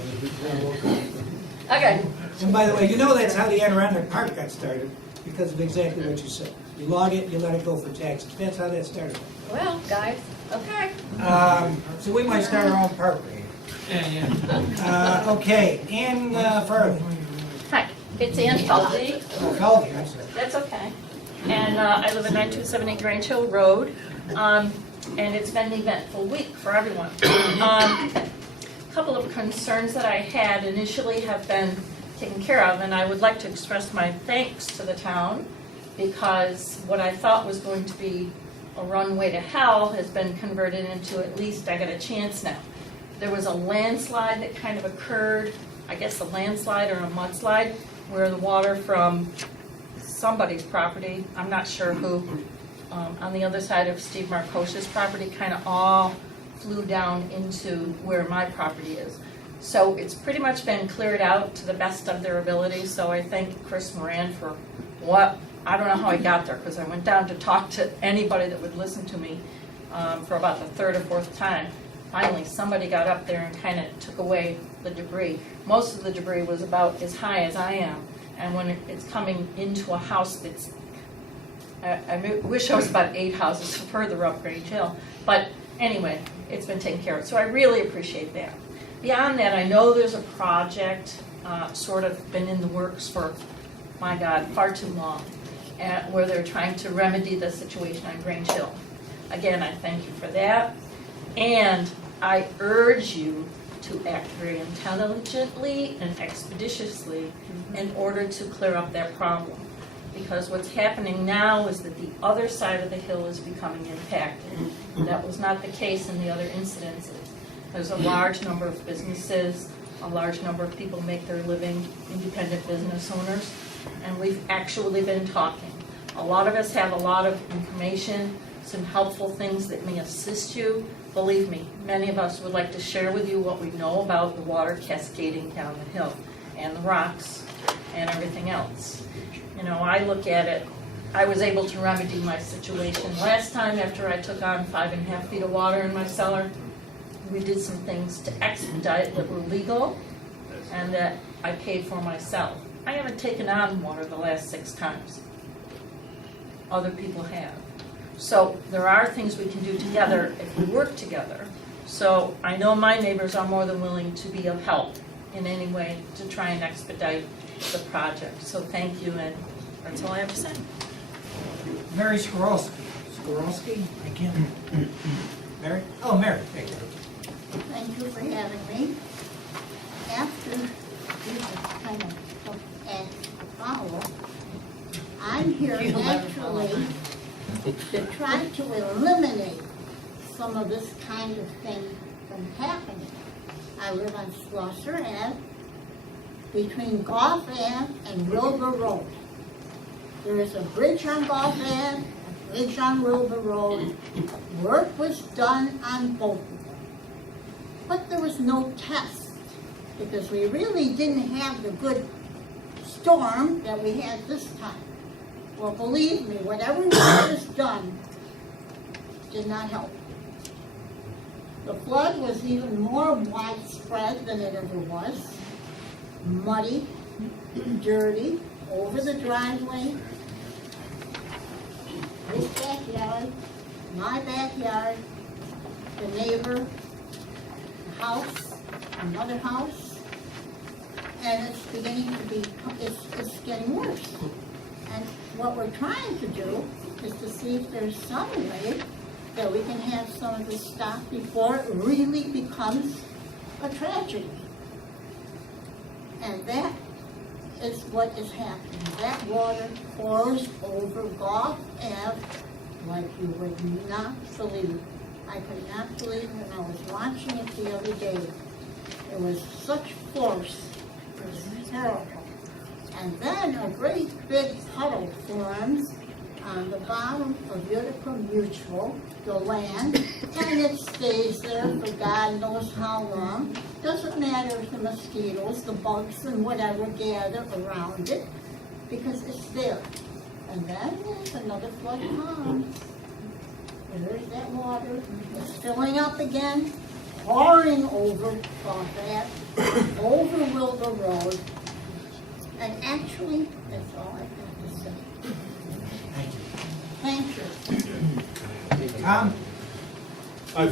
Okay. And by the way, you know that's how the Adirondack Park got started, because of exactly what you said. You log it, you let it go for taxes. That's how that started. Well, guys, okay. So we might start our own park. Okay, Ann Farley. Hi, it's Ann Feldy. Feldy, I'm sorry. That's okay. And I live at 9278 Grange Hill Road. And it's been an eventful week for everyone. A couple of concerns that I had initially have been taken care of, and I would like to express my thanks to the town because what I thought was going to be a runway to hell has been converted into at least I got a chance now. There was a landslide that kind of occurred, I guess a landslide or a mudslide, where the water from somebody's property, I'm not sure who, on the other side of Steve Markosha's property, kind of all flew down into where my property is. So it's pretty much been cleared out to the best of their ability, so I thank Chris Moran for what, I don't know how he got there, because I went down to talk to anybody that would listen to me for about the 3rd or 4th time. Finally, somebody got up there and kind of took away the debris. Most of the debris was about as high as I am, and when it's coming into a house that's, I wish I was about 8 houses further up Grange Hill, but anyway, it's been taken care of, so I really appreciate that. Beyond that, I know there's a project sort of been in the works for my God, far too long, where they're trying to remedy the situation on Grange Hill. Again, I thank you for that, and I urge you to act very intelligently and expeditiously in order to clear up that problem. Because what's happening now is that the other side of the hill is becoming impacted. That was not the case in the other incidences. There's a large number of businesses, a large number of people make their living, independent business owners, and we've actually been talking. A lot of us have a lot of information, some helpful things that may assist you. Believe me, many of us would like to share with you what we know about the water cascading down the hill and the rocks and everything else. You know, I look at it, I was able to remedy my situation last time after I took on 5.5 feet of water in my cellar. We did some things to expedite that were legal and that I paid for myself. I haven't taken on water the last 6 times. Other people have. So there are things we can do together if we work together. So I know my neighbors are more than willing to be of help in any way to try and expedite the project. So thank you, and that's all I have to say. Mary Skorolski. Skorolski? I can't. Mary? Oh, Mary. Thank you. Thank you for having me. After this kind of took act to follow, I'm here actually to try to eliminate some of this kind of thing from happening. I live on Schlosser Ave, between Goff Ave and Wilbur Road. There is a bridge on Goff Ave, a bridge on Wilbur Road. Work was done on both of them. But there was no test, because we really didn't have the good storm that we had this time. Well, believe me, whatever was done did not help. The flood was even more widespread than it ever was. Muddy, dirty, over the driveway. This backyard, my backyard, the neighbor, the house, another house, and it's beginning to be, it's getting worse. And what we're trying to do is to see if there's some way that we can have some of this stopped before it really becomes a tragedy. And that is what is happening. That water pours over Goff Ave like you would not believe. I could not believe when I was watching it the other day. It was such force. It was terrible. And then a great big puddle forms on the bottom of Utica Mutual, the land, and it stays there for God knows how long. Doesn't matter if the mosquitoes, the bugs, and whatever gather around it, because it's there. And then there's another flood comes. There's that water. It's filling up again, pouring over Goff Ave, over Wilbur Road. And actually, that's all I've got to say. Thank you. Tom? I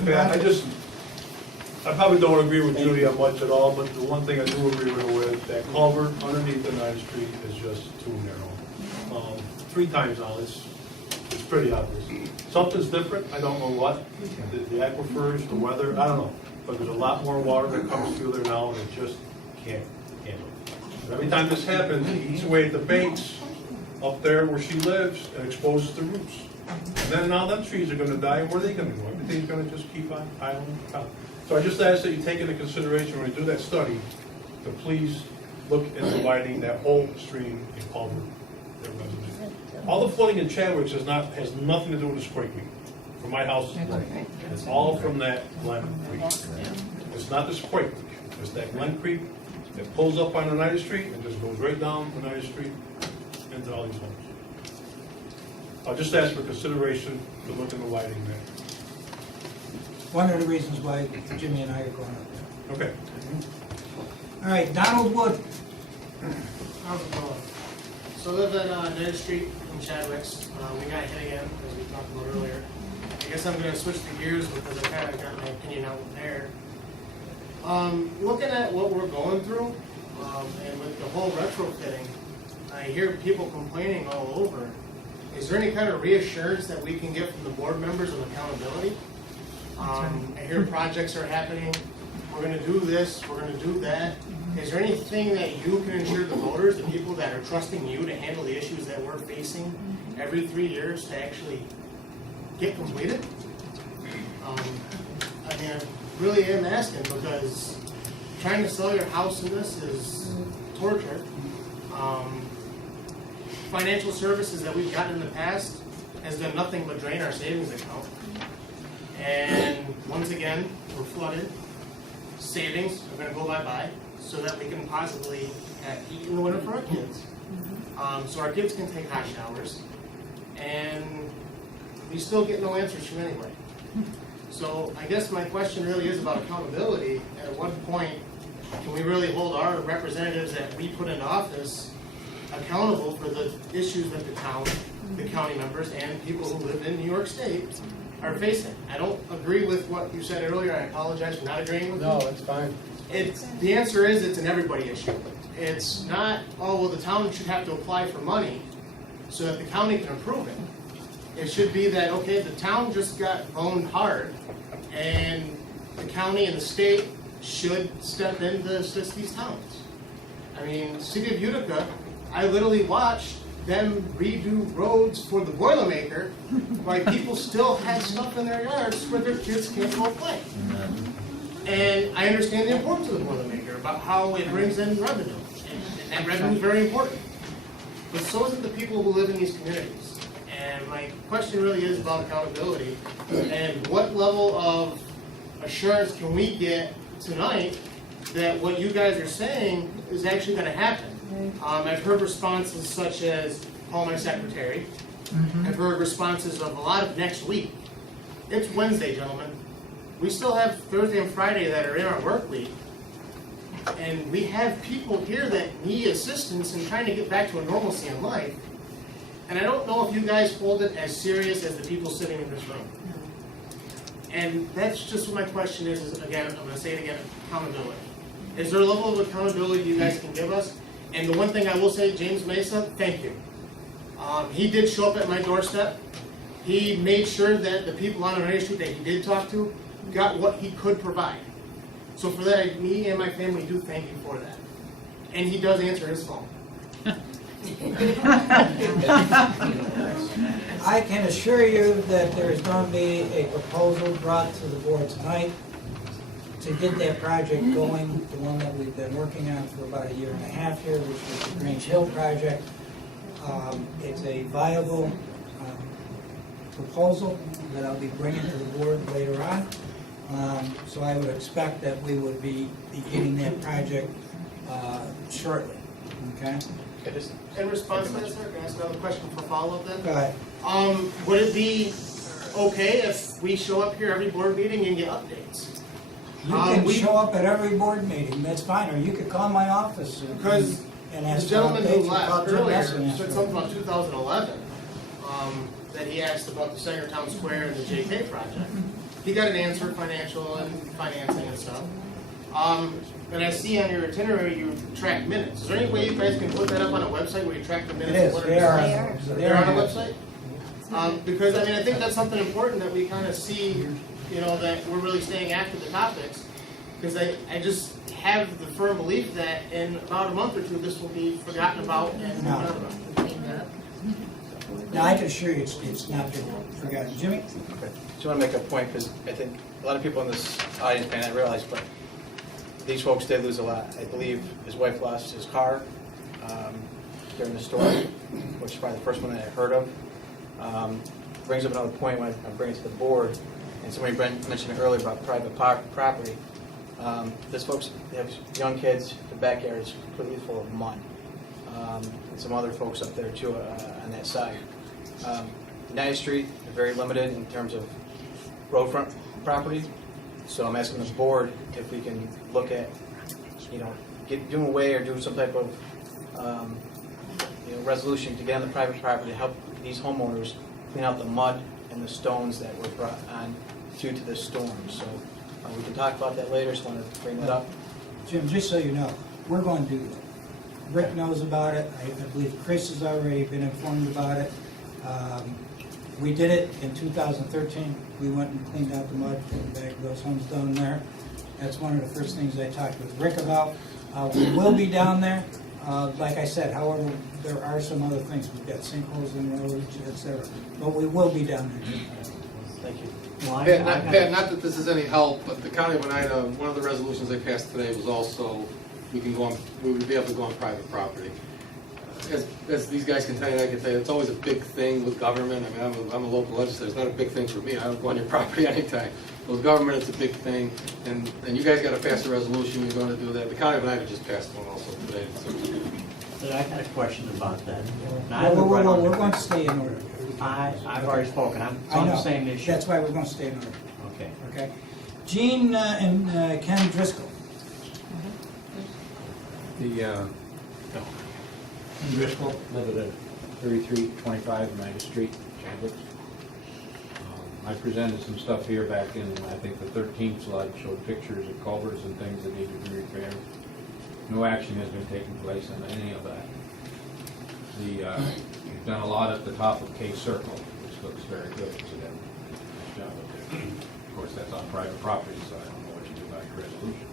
probably don't agree with Judy on much at all, but the one thing I do agree with her with, that culvert underneath the 9th Street is just too narrow. 3 times now, it's pretty obvious. Something's different, I don't know what, the aquifers, the weather, I don't know. But there's a lot more water that comes through there now, and it just can't handle it. Every time this happens, it eats away at the banks up there where she lives and exposes the roots. And then now them trees are gonna die, and where are they gonna go? Everything's gonna just keep on piling up. So I just ask that you take into consideration when you do that study, to please look into widening that whole stream and culvert. All the flooding in Chadwick has nothing to do with this Quake Week. From my house, it's all from that Glen Creek. It's not this Quake Week, it's that Glen Creek that pulls up on the 9th Street and just goes right down the 9th Street into all these homes. I'll just ask for consideration to look into widening that. One of the reasons why Jimmy and I are going up there. Okay. All right, Donald Wood. How's it going? So I live at 9th Street in Chadwick's. We got hit again, as we talked about earlier. I guess I'm going to switch the gears because I kind of got my opinion out there. Looking at what we're going through, and with the whole retrofitting, I hear people complaining all over. Is there any kind of reassurance that we can get from the board members of accountability? I hear projects are happening, we're gonna do this, we're gonna do that. Is there anything that you can ensure the voters, the people that are trusting you to handle the issues that we're facing every 3 years to actually get completed? I mean, I really am asking because trying to sell your house in this is torture. Financial services that we've gotten in the past has done nothing but drain our savings account. And once again, we're flooded. Savings are gonna go bye-bye so that we can possibly have heat in the winter for our kids. So our kids can take hot showers. And we still get no answers from anybody. So I guess my question really is about accountability. At what point can we really hold our representatives that we put in office accountable for the issues that the town, the county members, and people who live in New York State are facing? I don't agree with what you said earlier. I apologize for not agreeing with you. No, that's fine. The answer is it's an everybody issue. It's not, oh, well, the town should have to apply for money so that the county can approve it. It should be that, okay, the town just got boned hard, and the county and the state should step in to assist these towns. I mean, City of Utica, I literally watched them redo roads for the Boilermaker while people still had stuff in their yards where their kids can't go play. And I understand the importance of the Boilermaker, about how it brings in revenue, and that revenue is very important. But so is it the people who live in these communities. And my question really is about accountability, and what level of assurance can we get tonight that what you guys are saying is actually going to happen? I've heard responses such as, call my secretary. I've heard responses of a lot of next week. It's Wednesday, gentlemen. We still have Thursday and Friday that are in our work week. And we have people here that need assistance in trying to get back to a normalcy in life. And I don't know if you guys hold it as serious as the people sitting in this room. And that's just what my question is again, I'm going to say it again, accountability. Is there a level of accountability you guys can give us? And the one thing I will say, James Mesa, thank you. He did show up at my doorstep. He made sure that the people on our street that he did talk to got what he could provide. So for that, me and my family do thank you for that. And he does answer his phone. I can assure you that there is going to be a proposal brought to the board tonight to get that project going, the one that we've been working on for about 1.5 years here, which is the Grange Hill project. It's a viable proposal that I'll be bringing to the board later on. So I would expect that we would be beginning that project shortly. Okay? In response to that, sir, can I ask another question for follow-up then? Go ahead. Would it be okay if we show up here every board meeting and get updates? You can show up at every board meeting, that's fine, or you could call my office Because and the ask for gentleman who updates. Call left Jim earlier Messer and ask said for something about 2011, that he asked about the Center Town Square and the JK project. He got an answer, financial and financing and stuff. And I see on your itinerary you track minutes. Is there any way you guys can put that up on a website where you track the minutes? It is, of what they are. They're on the website? Because, I mean, I think that's something important that we kind of see, you know, that we're really staying active the topics. Because I just have the firm belief that in about a month or two, this will be forgotten about and No. forgotten about. Now, I can assure you it's not been forgotten. Jimmy? Just want to make a point, because I think a lot of people in this audience may not realize, but these folks did lose a lot. I believe his wife lost his car during the storm, which is probably the first one that I heard of. Brings up another point when I bring it to the board, and somebody mentioned it earlier about private property. These folks, they have young kids, the backyard is completely full of mud. And some other folks up there too on that side. United Street, they're very limited in terms of road front property. So I'm asking the board if we can look at, you know, do away or do some type of, resolution to get on the private property to help these homeowners clean out the mud and the stones that were brought on due to the storm. So we can talk about that later. Just want to bring that up. Jim, just so you know, we're going to do that. Rick knows about it. I believe Chris has already been informed about it. We did it in 2013. We went and cleaned out the mud in the back of those homes down there. That's one of the first things I talked with Rick about. We will be down there. Like I said, however, there are some other things. We've got sinkholes in roads, et cetera. But we will be down there. Thank you. Pat, not that this is any help, but the county of Oneida, one of the resolutions they passed today was also, we would be able to go on private property. As these guys can tell you, I can tell you, it's always a big thing with government. I mean, I'm a local legislator, it's not a big thing for me, I don't go on your property anytime. But with government, it's a big thing, and you guys gotta pass a resolution, you're gonna do that. The county of Oneida just passed one also today, so. I got a question about that. Whoa, we're going to stay in order. I've already spoken, it's I on the know. same issue. That's why we're going to stay in order. Okay. Okay? Gene and Ken Driscoll. Ken Driscoll, live at 3325 Oneida Street, Chandler. I presented some stuff here back in, I think, the 13th slide, showed pictures of culverts and things that needed to be repaired. No action has been taking place on any of that. We've done a lot at the top of K Circle, which looks very good, incidentally. Nice job up there. Of course, that's on private property, so I don't know what you do about your resolution.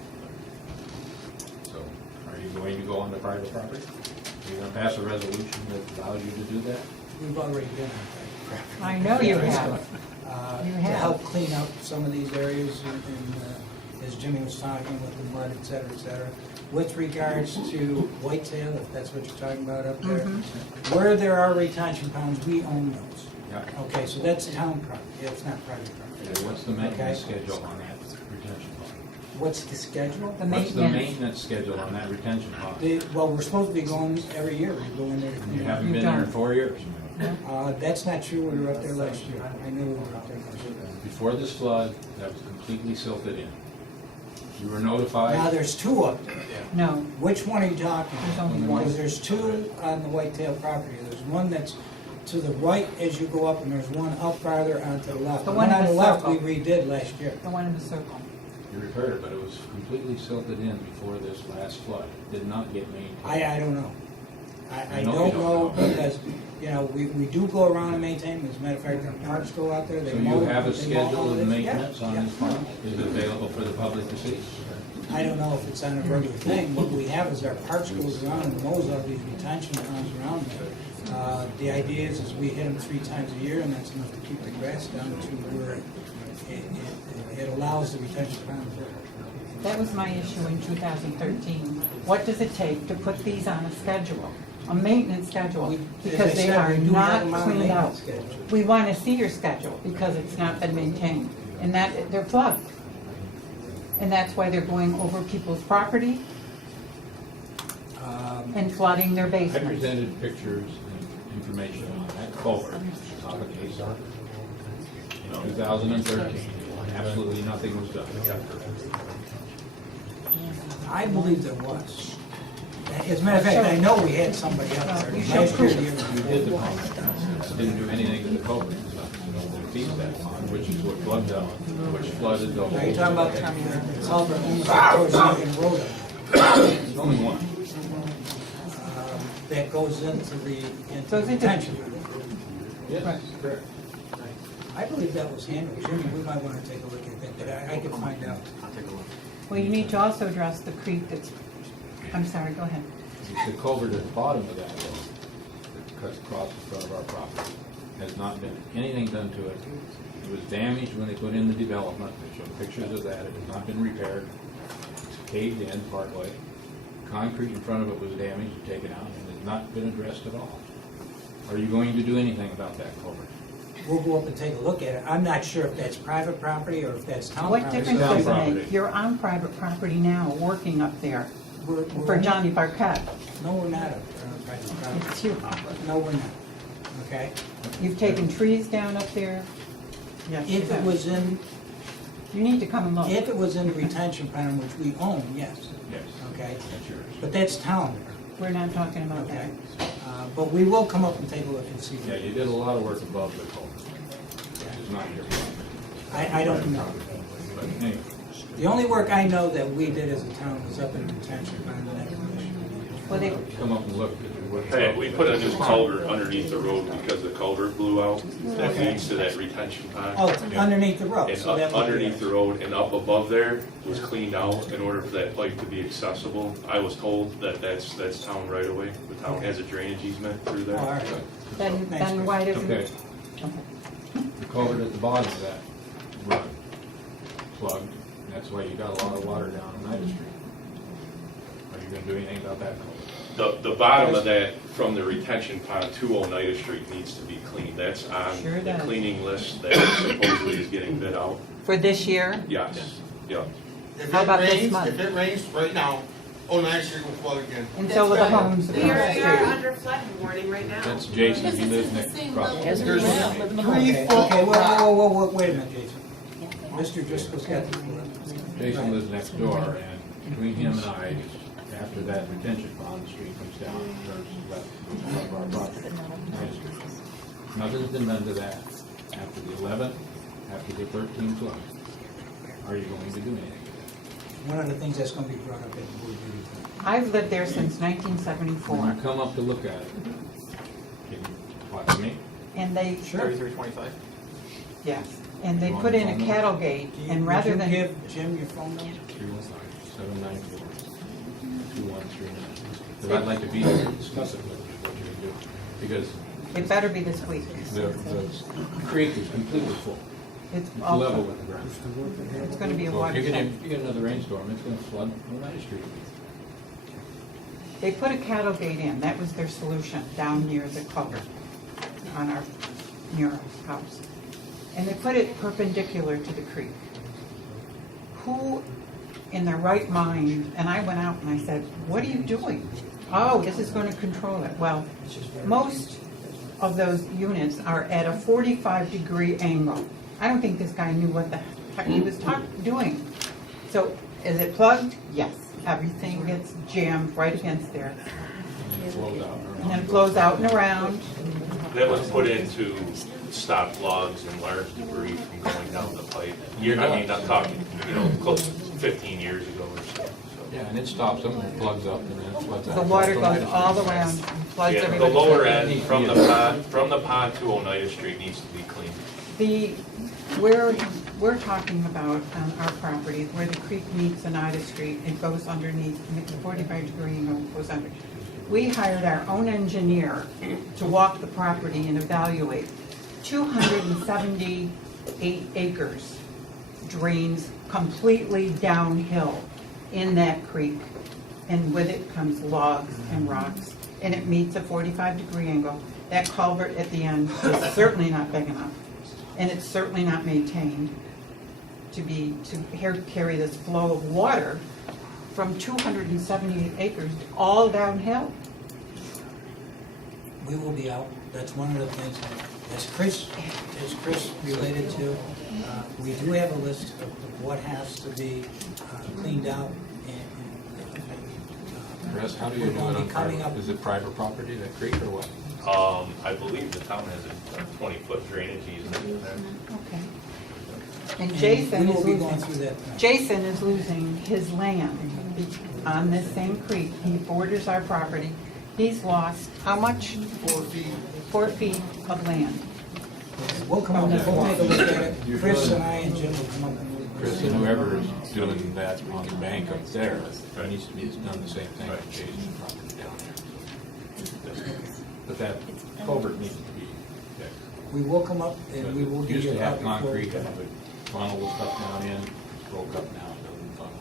So, are you going to go on the private property? Are you going to pass a resolution that allows you to do that? We've already been on private property. I know you have. You To have. help clean up some of these areas, and as Jimmy was talking with the mud, et cetera, et cetera. With regards to Whitetail, if that's what you're talking about up there, where there are retention ponds, we own those. Yeah. Okay, so that's town property, it's not private property. Okay, what's the maintenance schedule on that retention pond? What's the schedule? What's the maintenance schedule on that retention pond? Well, we're supposed to be going every year, we go in there. You haven't been there in 4 years. That's not true, we were up there last year. I knew we were up there last year. Before this flood, that was completely silted in. You were notified. Now, there's two up there. No, Which one are you talking there's about? only one. Because there's two on the Whitetail property. There's one that's to the right as you go up, and there's one up farther onto the left. The The one one in on the the left, we circle. redid last year. The one in the circle. You repaired it, but it was completely silted in before this last flood. It did not get maintained. I don't know. I I know you don't don't know know. because, you know, we do go around and maintain them. As a matter of fact, our parks go out there. They So mow you have a they mow all schedule of this. maintenance Yeah, on yeah. this pond? Is it available for the public to see? I don't know if it's on a regular thing. What we have is our parks goes around and mows all these retention ponds around there. The idea is we hit them 3 times a year, and that's enough to keep the grass down to where it allows the retention ponds there. That was my issue in 2013. What does it take to put these on a schedule, a maintenance schedule? As I Because they said, are we do not have them on a cleaned out. maintenance schedule. We want to see your schedule because it's not been maintained. And that, they're plugged. And that's why they're going over people's property and flooding their I basements. presented pictures and information on that culvert, top of Case Circle, in 2013. Absolutely nothing was done. I believe there was. As a matter of fact, I know we had somebody up there. Last year, You did the pond. Didn't do anything to the culvert. It feeds that pond, which is what flooded out, which flooded the whole. Are you talking about the culvert almost towards Union Road? There's only one. That goes into the Goes into- detention. Yes, correct. I believe that was handled. Jimmy, we might want to take a look at that, but I can find out. Well, you need to also address the creek that's, I'm sorry, go ahead. The culvert at the bottom of that road that cuts across the front of our property has not been anything done to it. It was damaged when they put in the development. They showed pictures of that. It has not been repaired. It's caved in partway. Concrete in front of it was damaged and taken out and has not been addressed at all. Are you going to do anything about that culvert? We'll go up and take a look at it. I'm not sure if that's private property or if that's town What property. difference town does it property. make? You're on private property now, working up there We're for Johnny Barquette. No, we're not up there on private property. It's you. No, we're not. Okay? You've taken trees down up there. Yes, you If it have. was in, You need to come and look. if it was in the retention pond, which we own, yes. Yes, Okay? that's yours. But that's town, We're not talking about okay? that. But we will come up and take a look and see. Yeah, you did a lot of work above the culvert, which is not your problem. I don't know. But anyway, The only work I know that we did as a town was up in the retention pond, and that commission. Well, they, Come up and look at what. Hey, we put a new culvert underneath the road because the culvert blew out. That Okay. leads to that retention pond. Oh, it's underneath the road, And so that up would be underneath the road and up above there was cleaned out in order for that pipe to be accessible. I was told that that's town right away. The town has a drainage easement through Oh, all there. right. then why doesn't? Okay, the culvert at the bottom of that run plugged, and that's why you got a lot of water down on United Street. Are you gonna do anything about that culvert? The bottom of that from the retention pond to Oneida Street needs to be cleaned. That's on Sure the does. cleaning list that supposedly is getting bid out. For this year? Yes, yeah. If How it about this rains, month? if it rains right now, Oneida Street will flood again. And so will the homes We across already the are street. under flood warning right now. That's Jason, he lives next across. Okay, okay, whoa, wait a minute, Jason. Mr. Driscoll's got the floor. Jason lives next door, and between him and I, after that retention pond, the street comes down and turns left of our property. United Street. Nothing's been done to that. After the 11th, after the 13th flood, are you going to do anything? One of the things that's gonna be brought up at the board meeting. I've lived there since When 1974, you come up to look at it, can you watch me? and they, 3325? yes, and they put in a cattle gate, and rather Would than, you give Jim your phone number? 315-794-2139. Because I'd like to be here and discuss it with you, what you're gonna do. Because it better be this week. the creek is completely full. It's It's all, level with the ground. it's gonna be a So if you watershed. get another rainstorm, it's gonna flood United Street. They put a cattle gate in, that was their solution, down near the culvert near our house. And they put it perpendicular to the creek. Who in their right mind, and I went out and I said, what are you doing? Oh, this is gonna control it. Well, most of those units are at a 45-degree angle. I don't think this guy knew what the heck he was doing. So, is it plugged? Yes. Everything gets jammed right against there. And then it flows out. And then it flows out and around. That was put in to stop logs and large debris from going down the pipe. I'm talking, close to 15 years ago or so. Yeah, and it stops them, it plugs up, and then it floods out. The water goes all around and floods Yeah, the everybody. lower end from the pond to Oneida Street needs to be cleaned. We're talking about on our property where the creek meets Oneida Street, it goes underneath, the 45-degree angle goes under. We hired our own engineer to walk the property and evaluate. 278 acres drains completely downhill in that creek. And with it comes logs and rocks, and it meets a 45-degree angle. That culvert at the end is certainly not big enough, and it's certainly not maintained to carry this flow of water from 278 acres all downhill. We will be out, that's one of the things, as Chris related to, we do have a list of what has to be cleaned out. Chris, how do you do it on private? Is it private property, that creek, or what? I believe the town has a 20-foot drainage easement in there. Okay. And Jason we is will be going losing, through that. Jason is losing his land on this same creek. He borders our property. He's lost, how much? 4 feet. 4 feet of land. We'll come up, we'll take a look at it. Chris and I and Jim will come up and we'll. Chris, and whoever is doing that on the bank up there, needs to be done the same thing with Jason's property down there. But that culvert needs to be fixed. We will come up and we will give you a Used to have copy for- concrete, and have a funnel was cut down in, broke up now, it doesn't funnel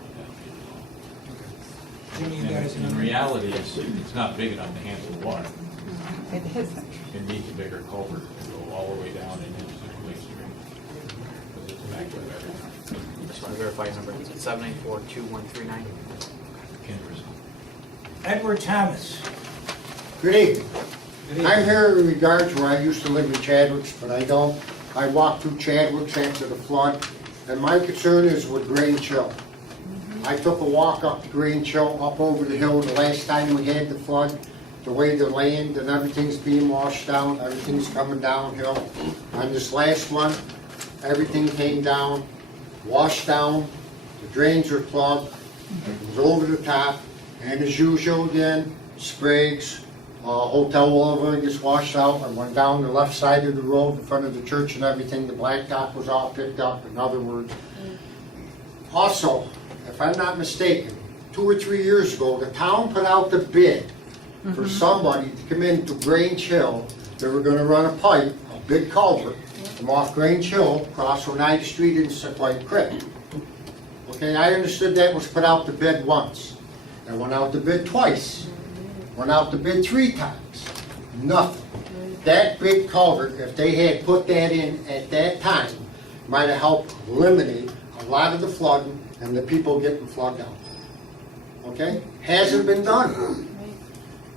down. Jimmy, you guys. And in reality, it's not big enough to handle the water. It isn't. It needs a bigger culvert to go all the way down and into the Lake Stream. Because it's backed up every time. Just want to verify your number. 794-2139. Kenders. Edward Thomas. Good evening. I'm here in regards where I used to live in Chadwick's, but I don't. I walked through Chadwick's after the flood, and my concern is with Grange Hill. I took a walk up to Grange Hill, up over the hill the last time we had the flood. The way the land and everything's being washed down, everything's coming downhill. On this last one, everything came down, washed down, the drains were plugged, it was over the top, and as usual again, Sprague's, Hotel Boulevard gets washed out. I went down the left side of the road in front of the church and everything. The blacktop was all picked up, in other words. Also, if I'm not mistaken, 2 or 3 years ago, the town put out the bid for somebody to come into Grange Hill. They were gonna run a pipe, a big culvert, from off Grange Hill, across Oneida Street into Sequoia Creek. Okay, I understood that was put out to bid once. It went out to bid twice. Went out to bid 3 times. Nothing. That big culvert, if they had put that in at that time, might have helped eliminate a lot of the flooding and the people getting flooded out. Okay? Hasn't been done.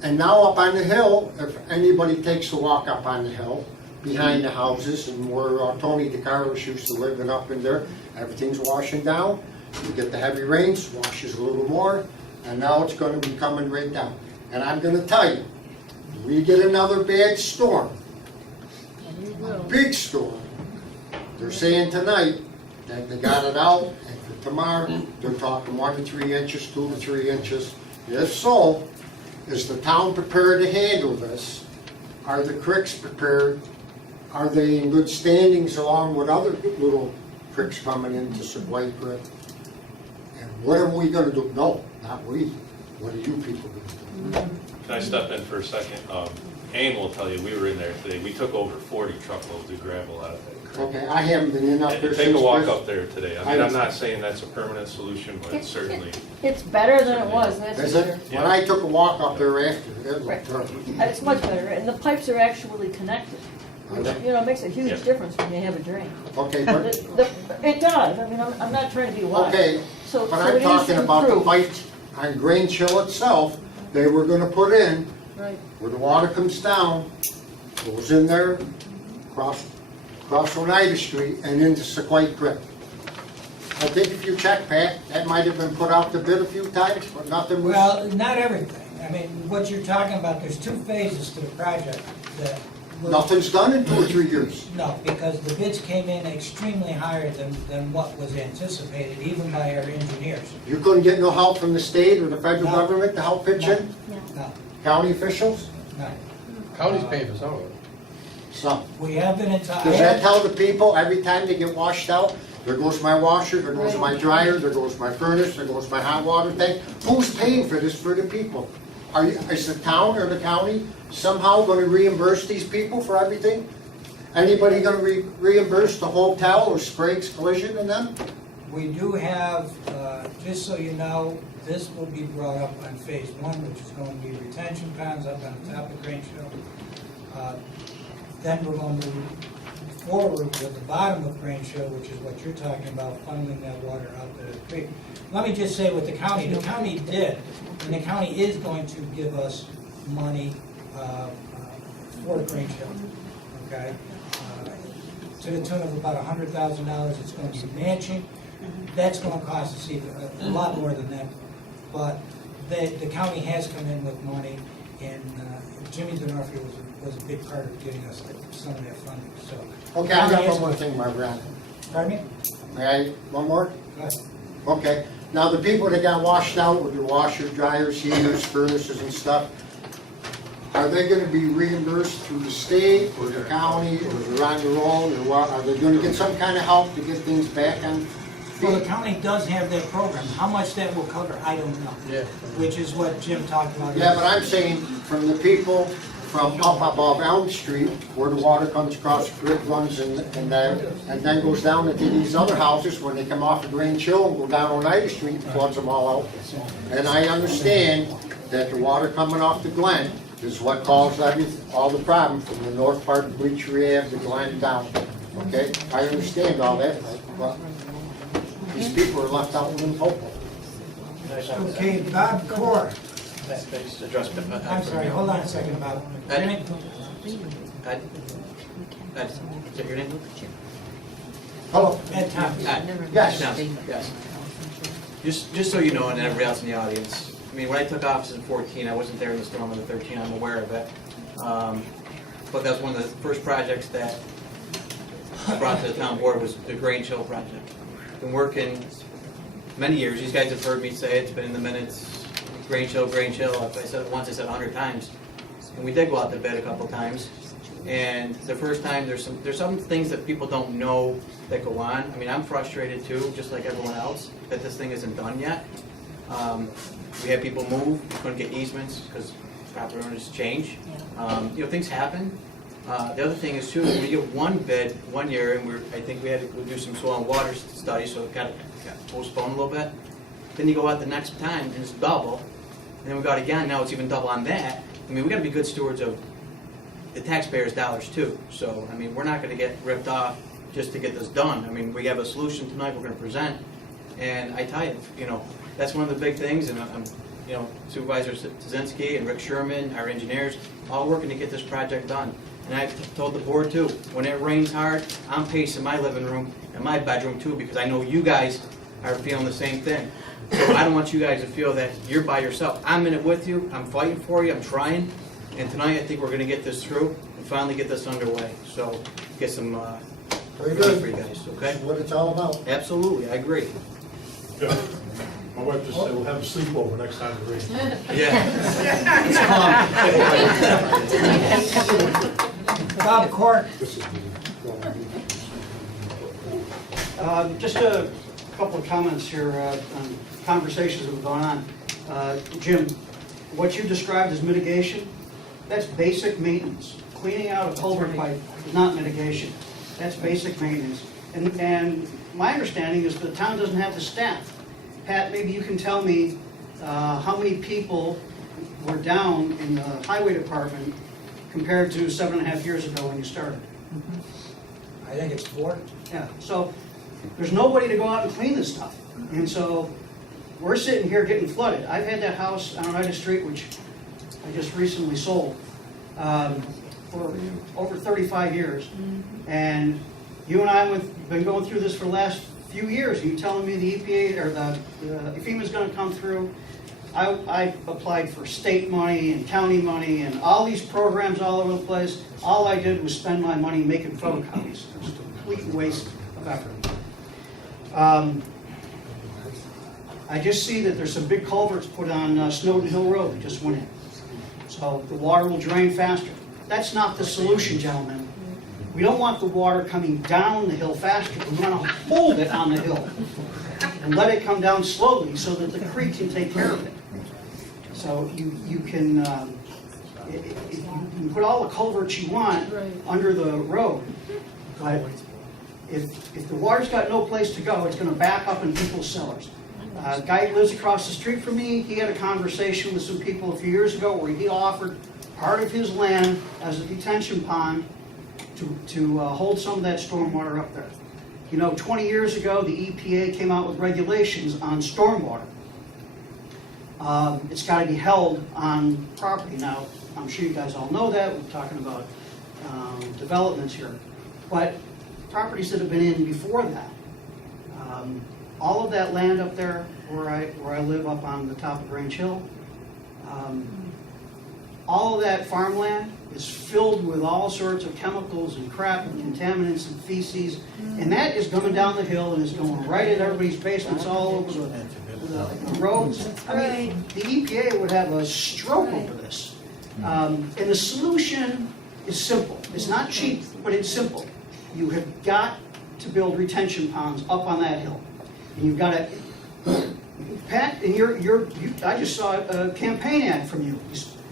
And now up on the hill, if anybody takes a walk up on the hill, behind the houses and where Tony DeCarlos used to live and up in there, everything's washing down. You get the heavy rains, washes a little more, and now it's gonna be coming right down. And I'm gonna tell you, we get another bad storm, a big storm. They're saying tonight that they got it out, and for tomorrow, they're talking 1 to 3 inches, 2 to 3 inches. If so, is the town prepared to handle this? Are the creeks prepared? Are they in good standings along with other little creeks coming into Sequoia Creek? And what are we gonna do? No, not we. What are you people gonna do? Can I step in for a second? Ann will tell you, we were in there today, we took over 40 truckloads of gravel out of that creek. Okay, I haven't been in up there And since. take a walk this. up there today. I mean, I'm not saying that's a permanent solution, but it's certainly, It's better than it was, that's Is for it? sure. When I took a walk up there after, it looked terrible. It's much better, and the pipes are actually connected. Are they? You know, it makes a huge Yeah. difference when you have a drain. Okay, but, It does, I mean, I'm not trying to be wise. okay, So but so I'm it is talking about the improved. pipe on Grange Hill itself, they were gonna put in, Right. where the water comes down, goes in there, across Oneida Street and into Sequoia Creek. I think if you check, Pat, that might have been put out to bid a few times, but nothing was. Well, not everything. I mean, what you're talking about, there's 2 phases to the project that. were- Nothing's done in 2 or 3 years. No, because the bids came in extremely higher than what was anticipated, even by our engineers. You couldn't get no help from the state or the federal No. government to help pitch in? No, County officials? no. County's paying for some of it. Some. We have been in touch. Does that tell the people every time they get washed out, there goes my washer, there goes my dryer, there goes my furnace, there goes my hot water tank? Who's paying for this for the people? Is the town or the county somehow gonna reimburse these people for everything? Anybody gonna reimburse the hotel or Sprague's Collision and them? We do have, just so you know, this will be brought up on phase 1, which is going to be retention ponds up on the top of Grange Hill. Then we're going to move forward with the bottom of Grange Hill, which is what you're talking about, funneling that water out to the creek. Let me just say what the county did, and the county is going to give us money for Grange Hill, okay? To the tune of about $100,000, it's going to be matching. That's going to cost us even a lot more than that. But the county has come in with money, and Jimmy D'Onofrio was a big part of getting us some of that funding, so. Okay, I got one more thing, my friend. Pardon me? May I, one more? Go ahead. Okay, now the people that got washed out with their washers, dryers, heaters, furnaces and stuff, are they gonna be reimbursed through the state or the county, or they're on their own, or what? Are they gonna get some kind of help to get things back on? Well, the county does have that program. How much that will cover, I don't know. Yeah. Which is what Jim talked about. Yeah, but I'm saying from the people from up above Elm Street, where the water comes across the creek, runs and then goes down into these other houses, when they come off of Grange Hill and go down Oneida Street, and floods them all out. And I understand that the water coming off the Glen is what caused all the problem from the north part of Bleacher Ave, the Glen down. Okay, I understand all that, but these people are left out in Hopewell. Okay, Bob Core. Adjustment. I'm sorry, hold on a second, Bob. Jimmy? Is that your name? Hello. Ed Thompson. Yes. Just so you know, and everybody else in the audience, I mean, when I took office in 14, I wasn't there in the storm of the 13, I'm aware of it. But that was one of the first projects that I brought to the town board, was the Grange Hill project. Been working many years, these guys have heard me say, it's been in the minutes, Grange Hill, if I said it once, I said 100 times. And we did go out to bid a couple times. And the first time, there's some things that people don't know that go on. I mean, I'm frustrated too, just like everyone else, that this thing isn't done yet. We had people move, couldn't get easements because property owners change. You know, things happen. The other thing is too, when you get one bid one year, and I think we had to do some soil and water studies, so it got postponed a little bit. Then you go out the next time and it's double, and then we got again, now it's even double on that. I mean, we gotta be good stewards of the taxpayers' dollars too. So, I mean, we're not gonna get ripped off just to get this done. I mean, we have a solution tonight we're gonna present, and I tell you, you know, that's one of the big things, and I'm, you know, Supervisor Tazinski and Rick Sherman, our engineers, all working to get this project done. And I told the board too, when it rains hard, I'm pacing my living room and my bedroom too, because I know you guys are feeling the same thing. So I don't want you guys to feel that you're by yourself. I'm in it with you, I'm fighting for you, I'm trying. And tonight I think we're gonna get this through and finally get this underway. So get some Very relief good. for you guys, okay? That's what it's all about. Absolutely, I agree. Yeah. My wife just said we'll have a sleepover next time it rains. Yeah. Bob Court. Just a couple of comments here on conversations that have gone on. Jim, what you described as mitigation, that's basic maintenance. Cleaning out a culvert pipe is not mitigation. That's basic maintenance. And my understanding is the town doesn't have the staff. Pat, maybe you can tell me how many people were down in the highway department compared to 7.5 years ago when you started? I think it's 4. Yeah, so there's nobody to go out and clean this stuff. And so we're sitting here getting flooded. I've had that house on Oneida Street, which I just recently sold, for over 35 years. And you and I have been going through this for the last few years. You telling me the EPA or the FEMA's going to come through. I applied for state money and county money and all these programs all over the place. All I did was spend my money making photocopies. It was a complete waste of effort. I just see that there's some big culverts put on Snowden Hill Road that just went in. So the water will drain faster. That's not the solution, gentlemen. We don't want the water coming down the hill faster. We want to hold it on the hill and let it come down slowly so that the creek can take care of it. So you can put all the culverts you want under the road, but if the water's got no place to go, it's going to back up in people's cellars. A guy who lives across the street from me, he had a conversation with some people a few years ago where he offered part of his land as a detention pond to hold some of that stormwater up there. You know, 20 years ago, the EPA came out with regulations on stormwater. It's got to be held on property. Now, I'm sure you guys all know that. We're talking about developments here. But properties that have been in before that, all of that land up there where I live up on the top of Grange Hill, all of that farmland is filled with all sorts of chemicals and crap and contaminants and feces, and that is coming down the hill and is going right in everybody's basements all over the roads. I mean, the EPA would have a stroke over this. And the solution is simple. It's not cheap, but it's simple. You have got to build retention ponds up on that hill. And you've got to, Pat, and I just saw a campaign ad from you.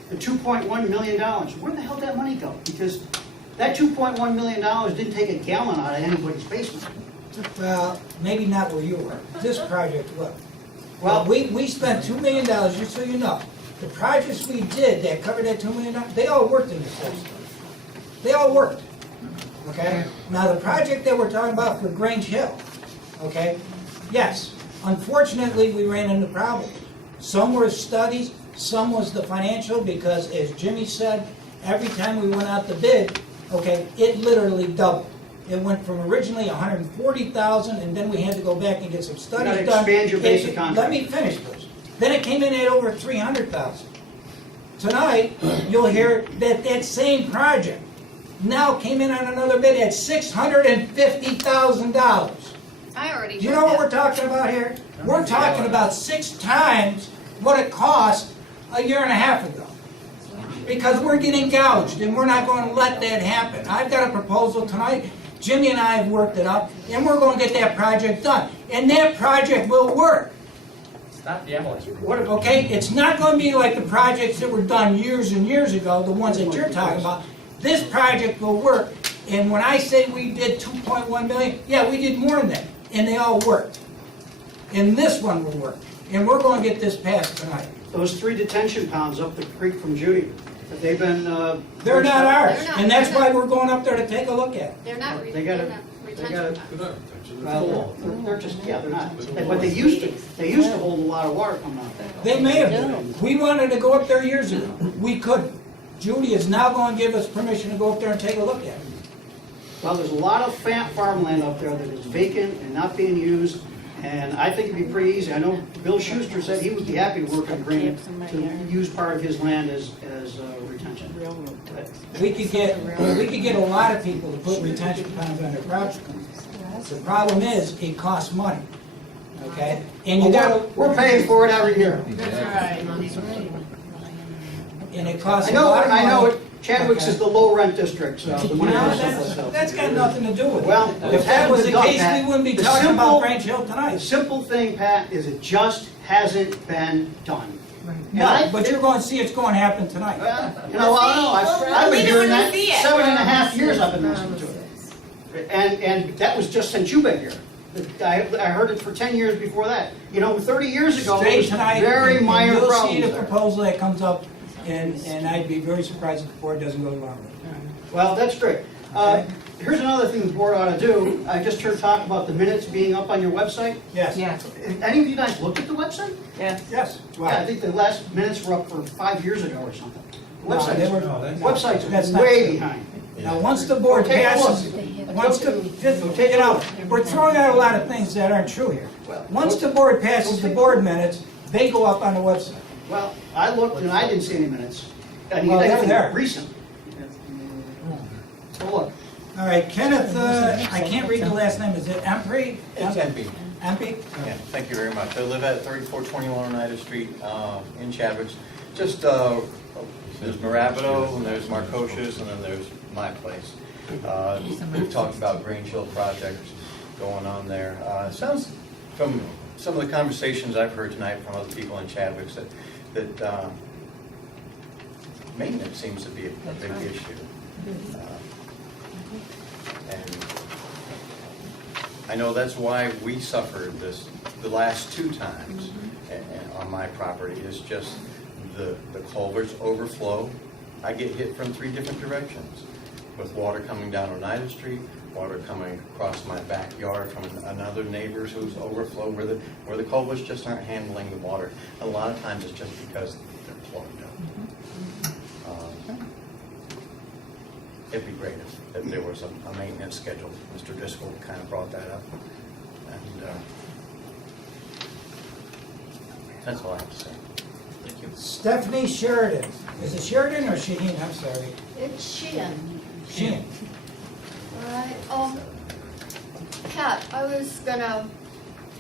The $2.1 million. Where the hell did that money go? Because that $2.1 million didn't take a gallon out of anybody's basement. Well, maybe not where you were. This project will. Well, we spent $2 million, just so you know. The projects we did that covered that $2 million, they all worked in this system. They all worked. Okay? Now, the project that we're talking about for Grange Hill, okay, yes, unfortunately, we ran into problems. Some were studies, some was the financial, because as Jimmy said, every time we went out to bid, okay, it literally doubled. It went from originally 140,000, and then we had to go back and get some studies done. Expand your basic contract. Let me finish, please. Then it came in at over 300,000. Tonight, you'll hear that that same project now came in on another bid at $650,000. I already Do you know what we're talking about here? We're talking about 6 times what it cost a year and a half ago. Because we're getting gouged, and we're not going to let that happen. I've got a proposal tonight, Jimmy and I have worked it up, and we're going to get that project done. And that project will work. Stop yelling. Okay, it's not going to be like the projects that were done years and years ago, the ones that you're talking about. This project will work, and when I say we did 2.1 million, yeah, we did more than that, and they all worked. And this one will work, and we're going to get this passed tonight. Those 3 detention ponds up the creek from Judy, have they been? They're not ours, They're not- and that's they're why not- we're going up there to take a look at it. They're not, They gotta- they're not they gotta- retention. Well, they're just, yeah, they're not. But they used to hold a lot of water coming out there. They may have been. We wanted to go up there years ago. We couldn't. Judy is now going to give us permission to go up there and take a look at it. Well, there's a lot of farmland up there that is vacant and not being used, and I think it'd be pretty easy. I know Bill Schuster said he would be happy to work an agreement to use part of his land as retention. We could get a lot of people to put retention ponds on their property. The problem is, it costs money, okay? And you gotta. We're paying for it every year. And it costs a lot of money. I know it. Chadwick's is the low rent district, so the money No, goes someplace else. that's got nothing to do with it. Well, If that was the case, Pat, we wouldn't be the talking about simple- Branch Hill The tonight. simple thing, Pat, is it just hasn't been done. And I No, but you're going to see it's going to happen tonight. Well, you know, I don't know, I've been hearing that 7.5 years I've been listening to it. And that was just since you've been here. I heard it for 10 years before that. You know, 30 years ago, it Stay was tonight, very and minor you'll see problems the there. proposal that comes up, and I'd be very surprised if the board doesn't go along with it. Well, that's great. Here's another thing the board ought to do. I just heard talk about the minutes being up on your website. Yes. Any of you guys looked at the website? Yes. Yes. Yeah, I think the last minutes were up for 5 years ago or something. The No, they were- website's that's not way true. behind. Now, once the board Take a look. passes, just take it out. We're throwing out a lot of things that aren't true here. Once the board passes the board minutes, they go up on the website. Well, I looked and I didn't see any minutes. I mean, Well, they're anything there. recent. So look. All right, Kenneth, I can't read the last name, is it Empey? It's Empey. Empey? Yeah, thank you very much. I live at 3421 Oneida Street in Chadwick. Just, there's Marabito, and there's Marcocious, and then there's my place. We've talked about Grange Hill projects going on there. It sounds, from some of the conversations I've heard tonight from other people in Chadwick, that maintenance seems to be a big issue. And I know that's why we suffered this the last 2 times on my property, is just the culverts overflow. I get hit from 3 different directions, with water coming down Oneida Street, water coming across my backyard from another neighbor's who's overflow, where the culverts just aren't handling the water. A lot of times it's just because they're plugged up. It'd be great if there was a maintenance schedule. Mr. Driscoll kind of brought that up. And that's all I have to say. Thank you. Stephanie Sheridan. Is it Sheridan or Shaheen? I'm sorry. It's Sheehan. Sheehan. Right, Pat, I was gonna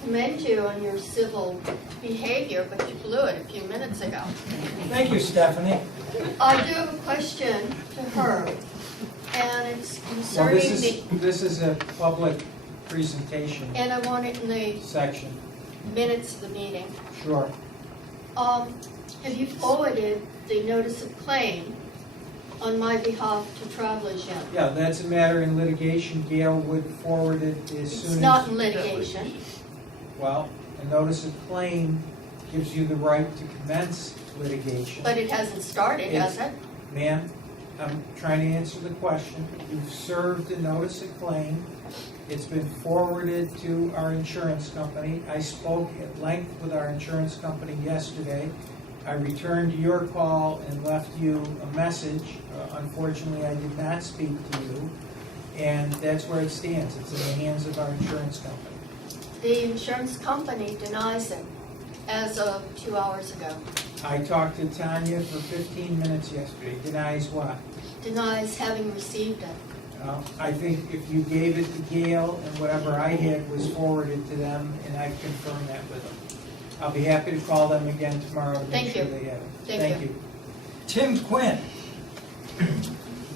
commend you on your civil behavior, but you blew it a few minutes ago. Thank you, Stephanie. I do have a question to her, and it's Well, concerning this is a public presentation and I want it in the section. minutes of the meeting. Sure. Have you forwarded the notice of claim on my behalf to Travelers yet? Yeah, that's a matter in litigation. Gail would forward it as soon as... It's not in litigation. Well, a notice of claim gives you the right to commence litigation. But it hasn't started, has it? Ma'am, I'm trying to answer the question. You've served a notice of claim. It's been forwarded to our insurance company. I spoke at length with our insurance company yesterday. I returned your call and left you a message. Unfortunately, I did not speak to you. And that's where it stands. It's in the hands of our insurance company. The insurance company denies it as of 2 hours ago. I talked to Tanya for 15 minutes yesterday. Denies what? Denies having received it. I think if you gave it to Gail and whatever I had was forwarded to them, and I've confirmed that with them. I'll be happy to call them again tomorrow to Thank make sure you. they have it. Thank you. Tim Quinn.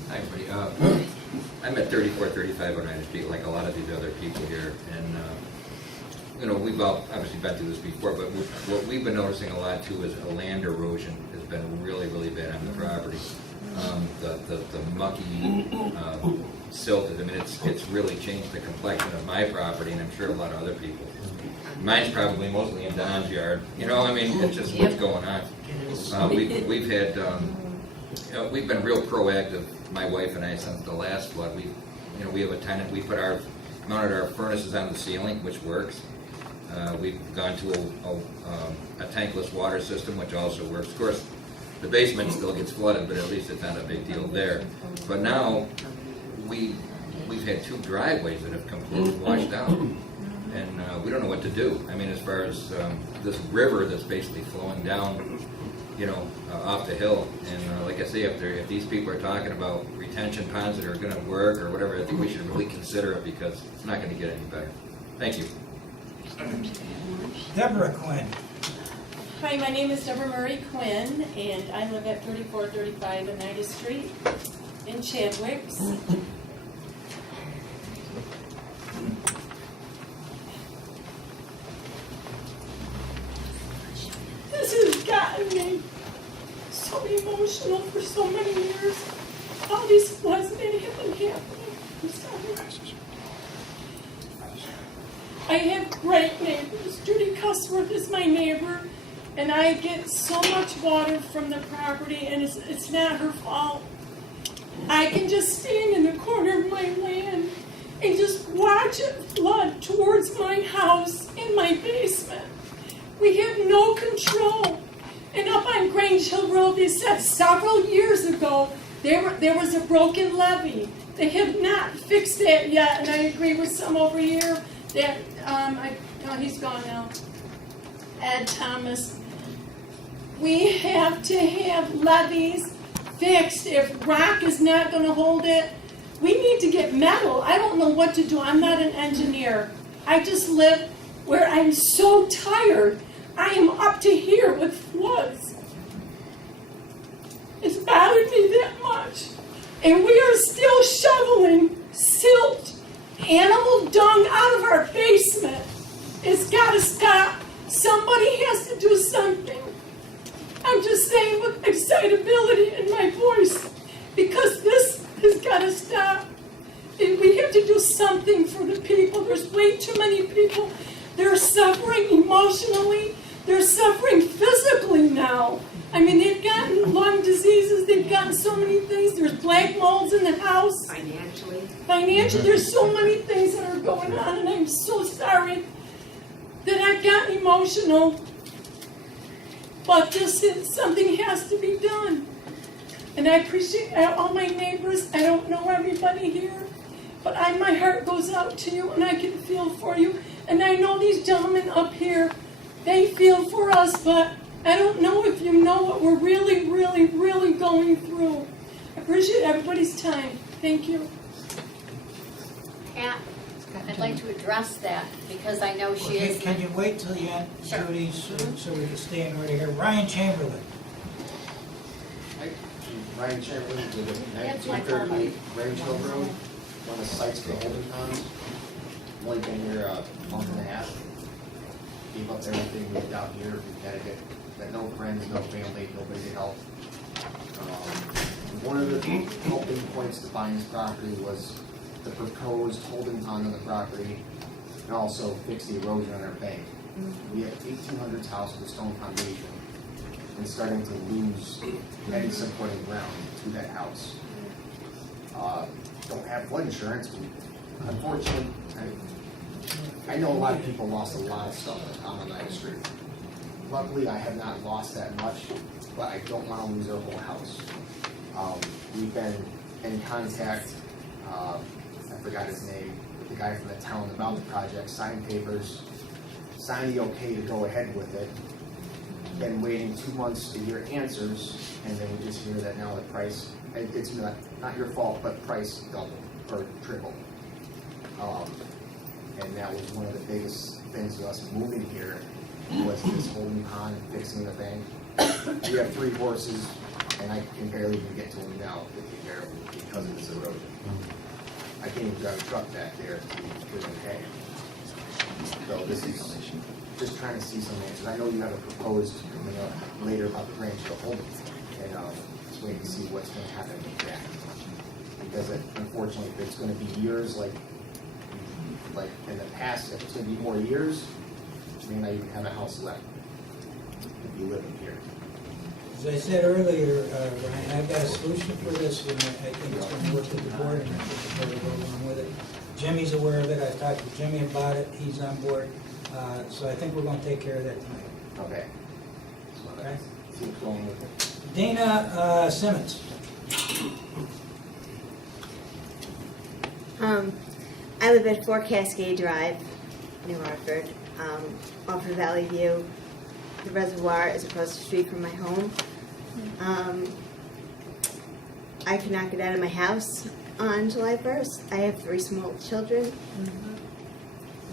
Hi, everybody. I'm at 3435 Oneida Street, like a lot of these other people here, and, you know, we've all obviously been through this before, but what we've been noticing a lot too is a land erosion has been really, really bad on the property. The mucky silt, I mean, it's really changed the complexion of my property, and I'm sure a lot of other people. Mine's probably mostly in Don's yard, you know, I mean, it's just what's going on. We've had, you know, we've been real proactive, my wife and I, since the last flood. We have a tenant, we mounted our furnaces on the ceiling, which works. We've gone to a tankless water system, which also works. Of course, the basement still gets flooded, but at least it's not a big deal there. But now, we've had 2 driveways that have completely washed out, and we don't know what to do. I mean, as far as this river that's basically flowing down, you know, off the hill. And like I say, if these people are talking about retention ponds that are going to work or whatever, I think we should really consider it, because it's not going to get any better. Thank you. Deborah Quinn. Hi, my name is Deborah Murray Quinn, and I live at 3435 Oneida Street in Chadwicks. This has gotten me so emotional for so many years. All these floods that have been happening. I'm sorry. I have great neighbors. Judy Cussworth is my neighbor, and I get so much water from the property, and it's not her fault. I can just stand in the corner of my land and just watch it flood towards my house in my basement. We have no control. And up on Grange Hill Road, they said several years ago there was a broken levee. They have not fixed that yet, and I agree with some over here that, he's gone now, Ed Thomas. We have to have levees fixed. If rock is not going to hold it, we need to get metal. I don't know what to do. I'm not an engineer. I just live where I'm so tired. I am up to here with floods. It's bothered me that much. And we are still shoveling silt, animal dung out of our basement. It's got to stop. Somebody has to do something. I'm just saying with excitability in my voice, because this has got to stop. And we have to do something for the people. There's way too many people. They're suffering emotionally. They're suffering physically now. I mean, they've gotten lung diseases. They've gotten so many things. There's black molds in the house. Financially, there's so many things that are going on, and I'm so sorry that I've gotten emotional. But something has to be done. And I appreciate all my neighbors. I don't know everybody here, but my heart goes out to you, and I can feel for you. And I know these gentlemen up here, they feel for us, but I don't know if you know what we're really, really, really going through. I appreciate everybody's time. Thank you. Pat, I'd like to address that, because I know she is... Can you wait till the end, Sure. Judy, so we can stay in order here? Ryan Chamberlain. Ryan Chamberlain, live at 1938 Grange Hill Road, one of the sites for the holding ponds. I've only been here a month and a half. Gave up everything, moved out here, we had to got no friends, no family, nobody to help. One of the helping points to buying this property was the proposed holding pond on the property, and also fix the erosion on our bank. We have 1800s house with a stone foundation, and starting to lose any supporting ground to that house. Don't have flood insurance. Unfortunately, I know a lot of people lost a lot of stuff on Oneida Street. Luckily, I have not lost that much, but I don't want to lose our whole house. We've been in contact, I forgot his name, with the guy from the town about the project, signed papers, signed the okay to go ahead with it. Been waiting 2 months to hear answers, and then we just hear that now the price, it's not your fault, but price doubled or tripled. And that was one of the biggest things to us moving here, was this holding pond and fixing the bank. We have 3 horses, and I can barely even get to them now because of this erosion. I can't even drive a truck back there to give them hay. So this is just trying to see some answers. I know you have a proposed coming up later about the branch to home, and just waiting to see what's going to happen with that. Because unfortunately, if it's going to be years like in the past, if it's going to be more years, you may not even have a house left if you live in here. As I said earlier, Ryan, I've got a solution for this, and I think it's going to work with the board, and I think the board will go along with it. Jimmy's aware of it. I talked to Jimmy about it. He's on board. So I think we're going to take care of that tonight. Okay. Okay. See what's going with it. Dana Simmons. I live at 4 Cascade Drive, New Hartford, off of Valley View. The reservoir is across the street from my home. I cannot get out of my house on July 1st. I have 3 small children.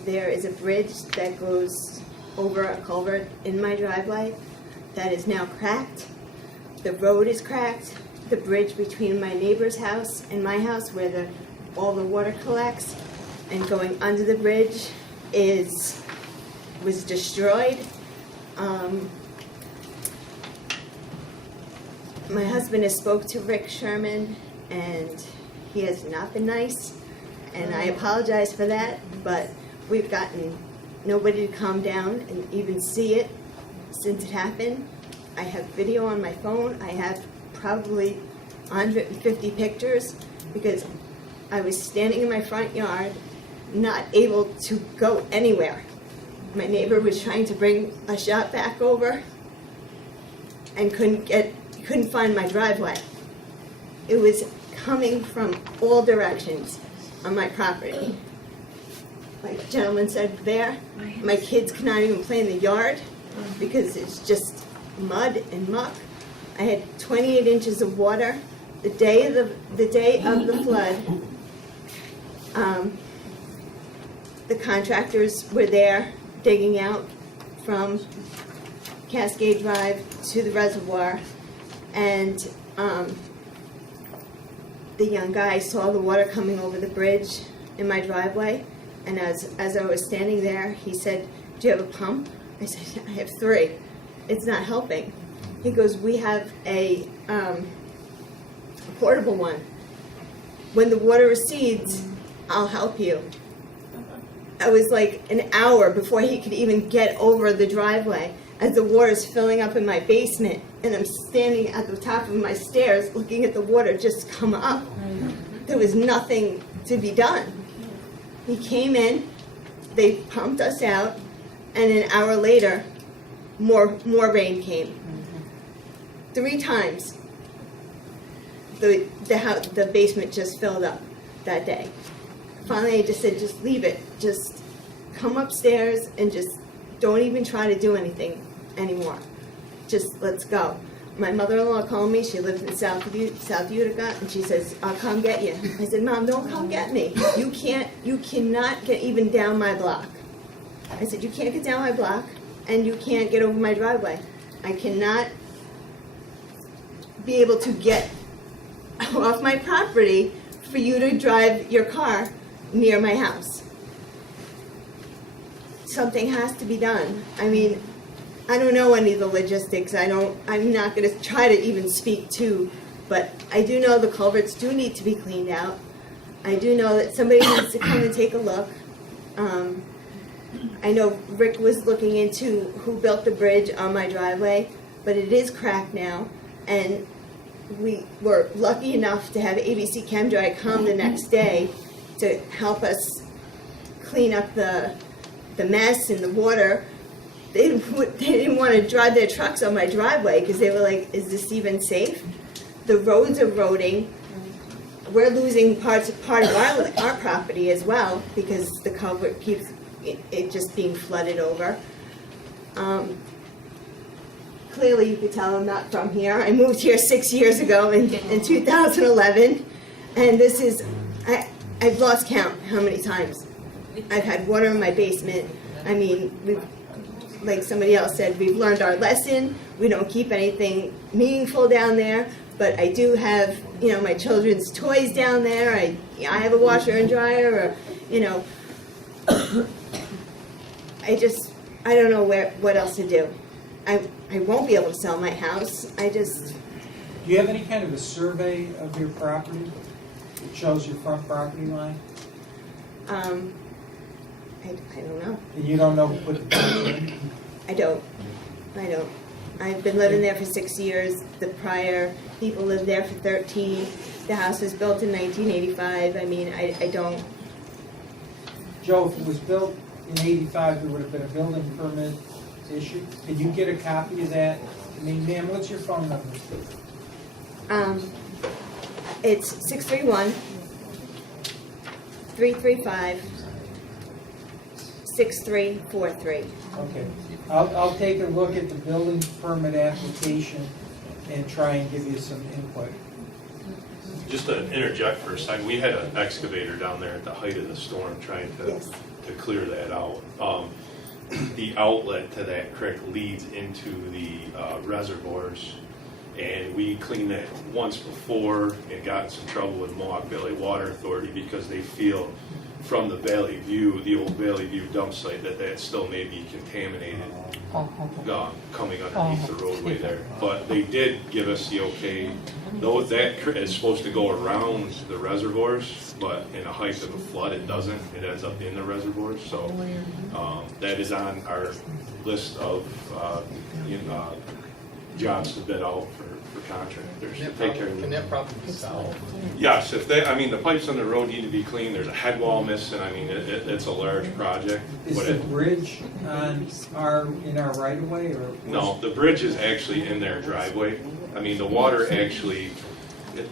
There is a bridge that goes over a culvert in my driveway that is now cracked. The road is cracked. The bridge between my neighbor's house and my house where all the water collects and going under the bridge was destroyed. My husband has spoke to Rick Sherman, and he has not been nice, and I apologize for that, but we've gotten nobody to calm down and even see it since it happened. I have video on my phone. I have probably 150 pictures because I was standing in my front yard, not able to go anywhere. My neighbor was trying to bring a shop vac over and couldn't find my driveway. It was coming from all directions on my property. Like the gentleman said there, my kids cannot even play in the yard because it's just mud and muck. I had 28 inches of water. The day of the flood, the contractors were there digging out from Cascade Drive to the reservoir, and the young guy saw the water coming over the bridge in my driveway, and as I was standing there, he said, "Do you have a pump?" I said, "I have 3. It's not helping." He goes, "We have a portable one. When the water recedes, I'll help you." I was like an hour before he could even get over the driveway as the water is filling up in my basement, and I'm standing at the top of my stairs looking at the water just come up. There was nothing to be done. He came in, they pumped us out, and an hour later, more rain came. 3 times. The basement just filled up that day. Finally, I just said, just leave it. Just come upstairs and just don't even try to do anything anymore. Just let's go. My mother-in-law called me. She lives in South Utica, and she says, "I'll come get you." I said, "Mom, don't come get me. You cannot get even down my block." I said, "You can't get down my block, and you can't get over my driveway. I cannot be able to get off my property for you to drive your car near my house. Something has to be done." I mean, I don't know any of the logistics. I'm not going to try to even speak to, but I do know the culverts do need to be cleaned out. I do know that somebody needs to come and take a look. I know Rick was looking into who built the bridge on my driveway, but it is cracked now, and we were lucky enough to have ABC ChemDry come the next day to help us clean up the mess and the water. They didn't want to drive their trucks on my driveway because they were like, "Is this even safe?" The roads are eroding. We're losing part of our property as well because the culvert keeps it just being flooded over. Clearly, you could tell I'm not from here. I moved here 6 years ago in 2011, and this is I've lost count how many times I've had water in my basement. I mean, like somebody else said, we've learned our lesson. We don't keep anything meaningful down there, but I do have, you know, my children's toys down there. I have a washer and dryer, or, you know, I don't know what else to do. I won't be able to sell my house. Do you have any kind of a survey of your property that shows your front property line? I don't know. And you don't know who put the pipes in? I don't. I've been living there for 6 years. The prior people lived there for 13. The house was built in 1985. I mean, I don't. Joe, if it was built in 85, there would have been a building permit issued. Can you get a copy of that? I mean, ma'am, what's your phone number? It's 631-335-6343. Okay. I'll take a look at the building permit application and try and give you some input. Just to interject for a second, we had an excavator down there at the height of the storm trying to clear that out. The outlet to that creek leads into the reservoirs, and we cleaned that once before and got in some trouble with Mohawk Valley Water Authority because they feel from the Valley View, the old Valley View dump site, that still may be contaminated coming underneath the roadway there. But they did give us the okay, though that is supposed to go around the reservoirs, but in a height of a flood it doesn't. It ends up in the reservoirs. So that is on our list of jobs to bid out for contractors to take care of. Can that problem be solved? Yes, if they, I mean, the pipes on the road need to be cleaned. There's a head wall missing. I mean, it's a large project. Is the bridge in our right of way, or? No, the bridge is actually in their driveway. I mean, the water actually,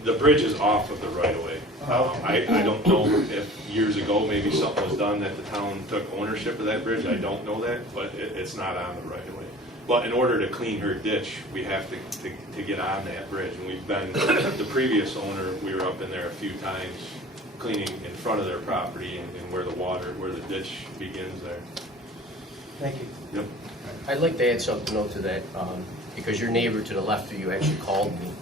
the bridge is off of the right of way. I don't know if years ago maybe something was done that the town took ownership of that bridge. I don't know that, but it's not on the right of way. But in order to clean her ditch, we have to get on that bridge. And we've been, the previous owner, we were up in there a few times cleaning in front of their property and where the ditch begins there. Thank you. Yep. I'd like to add something to that, because your neighbor to the left of you actually called me,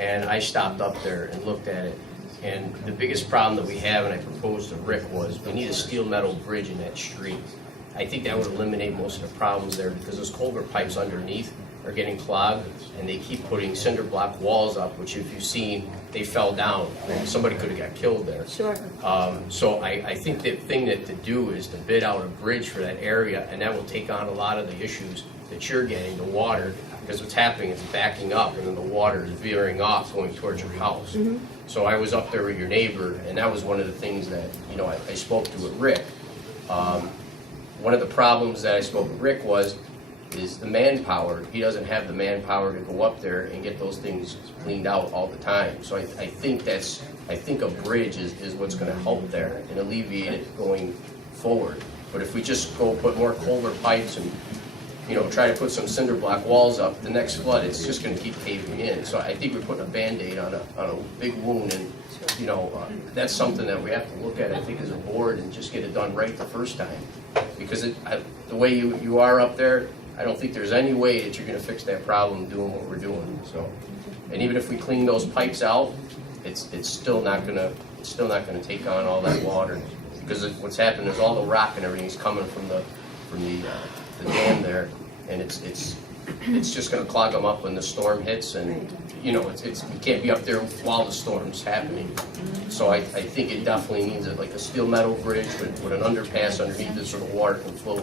and I stopped up there and looked at it. And the biggest problem that we have, and I proposed to Rick, was we need a steel metal bridge in that street. I think that would eliminate most of the problems there, because those culvert pipes underneath are getting clogged, and they keep putting cinder block walls up, which if you've seen, they fell down. Somebody could have got killed there. Sure. So I think the thing to do is to bid out a bridge for that area, and that will take on a lot of the issues that you're getting, the water, because what's happening is backing up, and then the water is veering off going towards your house. So I was up there with your neighbor, and that was one of the things that, you know, I spoke to with Rick. One of the problems that I spoke with Rick is the manpower. He doesn't have the manpower to go up there and get those things cleaned out all the time. So I think a bridge is what's going to help there and alleviate it going forward. But if we just go put more culvert pipes and, you know, try to put some cinder block walls up, the next flood, it's just going to keep caving in. So I think we're putting a Band-Aid on a big wound, and, you know, that's something that we have to look at, I think, as a board, and just get it done right the first time. Because the way you are up there, I don't think there's any way that you're going to fix that problem doing what we're doing. So, and even if we clean those pipes out, it's still not going to take on all that water, because what's happened is all the rock and everything's coming from the dam there, and it's just going to clog them up when the storm hits, and you know you can't be up there while the storm's happening. So I think it definitely needs like a steel metal bridge with an underpass underneath it so the water can flow,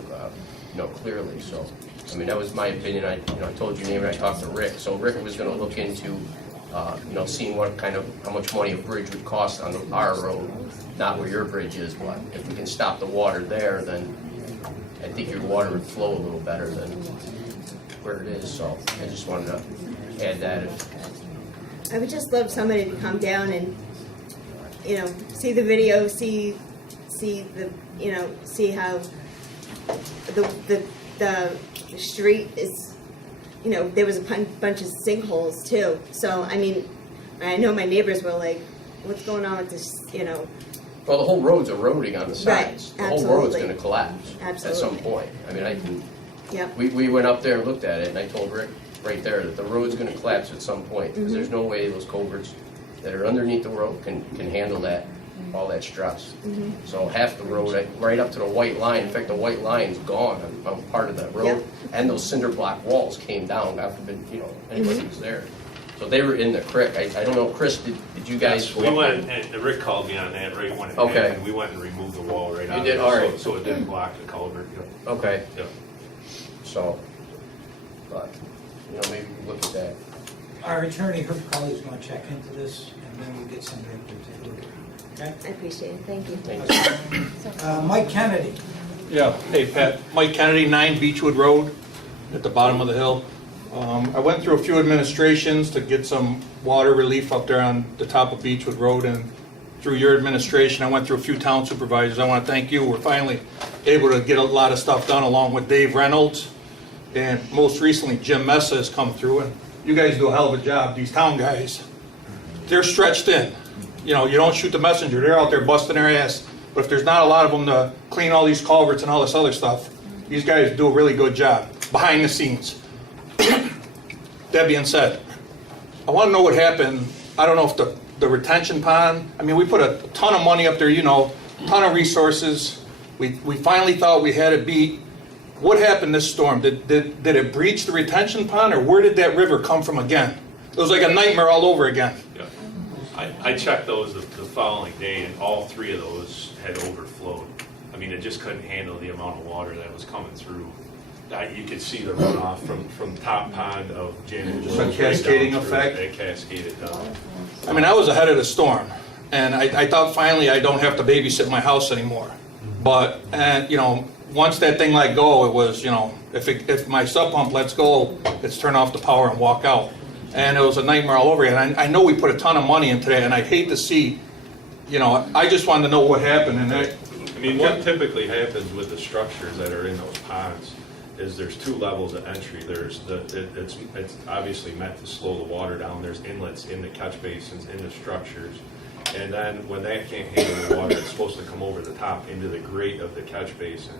you know, clearly. So I mean, that was my opinion. I told your neighbor, I talked to Rick. So Rick was going to look into you know, seeing how much money a bridge would cost on our road, not where your bridge is. But if we can stop the water there, then I think your water would flow a little better than where it is. So I just wanted to add that. I would just love somebody to come down and, you know, see the video, see the, you know, see how the street is, you know, there was a bunch of sinkholes too. So I mean, I know my neighbors were like, "What's going on with this?" You know. Well, the whole road's eroding on the sides. Right, the whole road's going to collapse Absolutely. at some point. I mean, Yep. We went up there and looked at it, and I told Rick right there that the road's gonna collapse at some point, because there's no way those culverts that are underneath the road can handle that, all that stress. So half the road, right up to the white line, in fact, the white line's gone on part of that road, Yep. and those cinder block walls came down, God forbid, anybody was there. So they were in the creek. I don't know, Chris, did you guys? Yes, we went, and Rick called me on that right when it Okay. happened. We went and removed the wall right out. did? of it, All so- right. So it didn't block the culvert. Yep. Okay, Yep. so, but, maybe we look at that. Our attorney, Herb Cully, is going to check into this, and then we'll get somebody up there to take a look at it. I appreciate it, thank you. Okay? Mike Kennedy. Yeah, hey Pat, Mike Kennedy, 9 Beechwood Road, at the bottom of the hill. I went through a few administrations to get some water relief up there on the top of Beechwood Road, and through your administration, I went through a few town supervisors. I want to thank you. We're finally able to get a lot of stuff done, along with Dave Reynolds, and most recently Jim Messa has come through, and you guys do a hell of a job. These town guys, they're stretched in. You don't shoot the messenger. They're out there busting their ass. But if there's not a lot of them to clean all these culverts and all this other stuff, these guys do a really good job behind the scenes. That being said, I want to know what happened. I don't know if the retention pond, we put a ton of money up there, ton of resources. We finally thought we had it beat. What happened this storm? Did it breach the retention pond, or where did that river come from again? It was like a nightmare all over again. Yeah. I checked those the following day, and all 3 of those had overflowed. It just couldn't handle the amount of water that was coming through. You could see the runoff from top pond of Janet. Just a cascading effect? It cascaded down. I was ahead of the storm, and I thought finally I don't have to babysit my house anymore. But, once that thing let go, it was, if my sub pump lets go, it's turn off the power and walk out. And it was a nightmare all over again. I know we put a ton of money into that, and I'd hate to see, I just wanted to know what happened. And what typically happens with the structures that are in those ponds is there's 2 levels of entry. There's it's obviously meant to slow the water down. There's inlets in the catch basins, in the structures. And then when that can't handle the water, it's supposed to come over the top into the grate of the catch basin.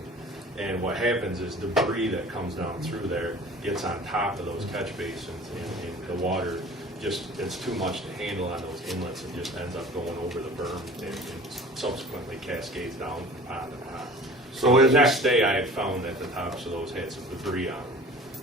And what happens is debris that comes down through there gets on top of those catch basins, and the water it's too much to handle on those inlets, and just ends up going over the berm and subsequently cascades down from pond to pond. So the next day I had found that the tops of those had some debris on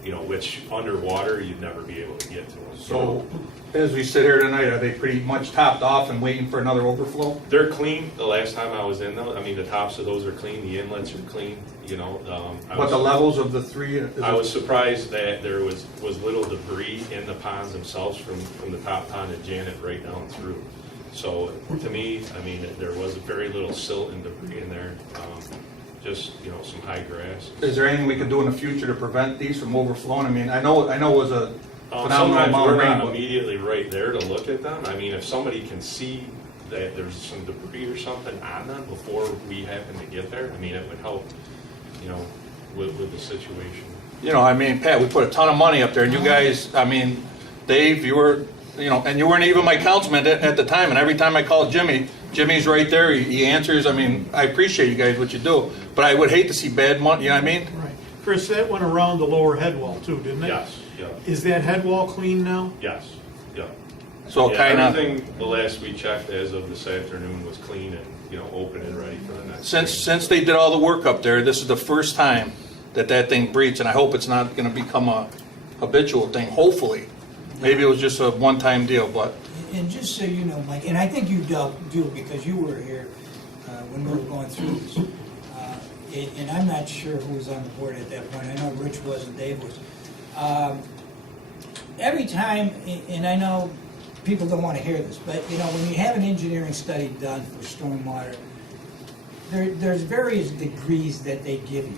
them, which underwater you'd never be able to get to them. So, as we sit here tonight, are they pretty much topped off and waiting for another overflow? They're clean. The last time I was in those, the tops of those are clean, the inlets are clean, But the levels of the 3? I was surprised that there was little debris in the ponds themselves from the top pond at Janet right down through. So to me, there was very little silt and debris in there. Just some high grass. Is there anything we can do in the future to prevent these from overflowing? I know it was a phenomenal Sometimes amount of we're rain. not immediately right there to look at them. If somebody can see that there's some debris or something on them before we happen to get there, it would help, with the situation. Pat, we put a ton of money up there, and you guys, Dave, you were, and you weren't even my councilman at the time, and every time I called Jimmy's right there, he answers. I appreciate you guys, what you do, but I would hate to see bad money, Right. Chris, that went around the lower head wall too, didn't it? Yes, yeah. Is that head wall clean now? Yes, yeah. So everything the last we checked as of this afternoon was clean and, open and ready for the next. Since they did all the work up there, this is the first time that thing breached, and I hope it's not going to become a habitual thing, hopefully. Maybe it was just a one-time deal, but. And just so you know, Mike, and I think you do because you were here when we were going through this. And I'm not sure who was on the board at that point. I know Rich was and Dave was. Every time, and I know people don't want to hear this, but when you have an engineering study done for stormwater, there's various degrees that they give you,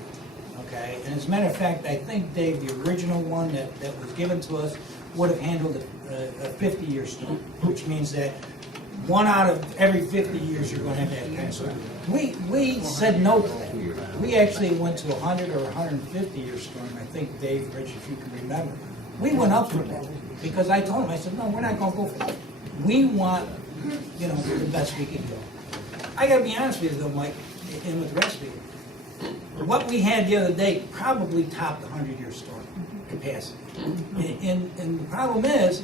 okay? And as a matter of fact, I think, Dave, the original one that was given to us would have handled a 50-year storm, which means that 1 out of every 50 years you're going to have that kind of storm. We said no to that. We actually went to 100 or 150-year storm. I think, Dave, Rich, if you can remember. We went up for that because I told him, I said, no, we're not going to go for that. We want, the best we can do. I got to be honest with you, though, Mike, and with the rest of you. what we had the other day probably topped the 100-year storm capacity. And the problem is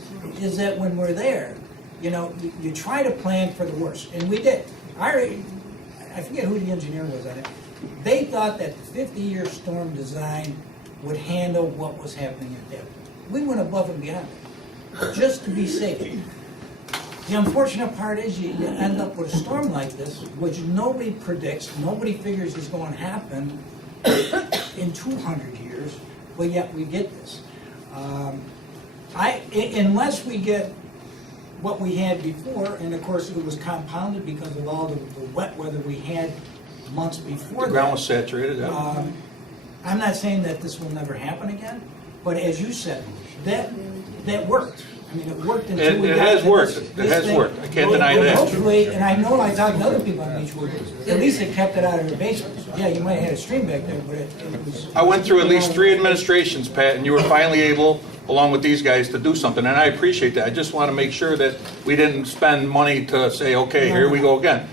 that when we're there, you know, you try to plan for the worst, and we did. I forget who the engineer was on it. They thought that the 50-year storm design would handle what was happening at that point. We went above and beyond it, just to be safe. The unfortunate part is you end up with a storm like this, which nobody predicts, nobody figures is going to happen in 200 years, but yet we get this. Unless we get what we had before, and of course it was compounded because of all the wet weather we had months before. The ground was saturated, yeah. I'm not saying that this will never happen again, but as you said, that worked. I mean, it worked until we got has to worked. this It has thing. worked. I can't deny Well, that. hopefully, and I know I talked to other people on Beechwood, at least they kept it out of their basements. Yeah, you might have had a stream back there, but it was. I went through at least 3 administrations, Pat, and you were finally able, along with these guys, to do something, and I appreciate that. I just want to make sure that we didn't spend money to say, okay, here we go again.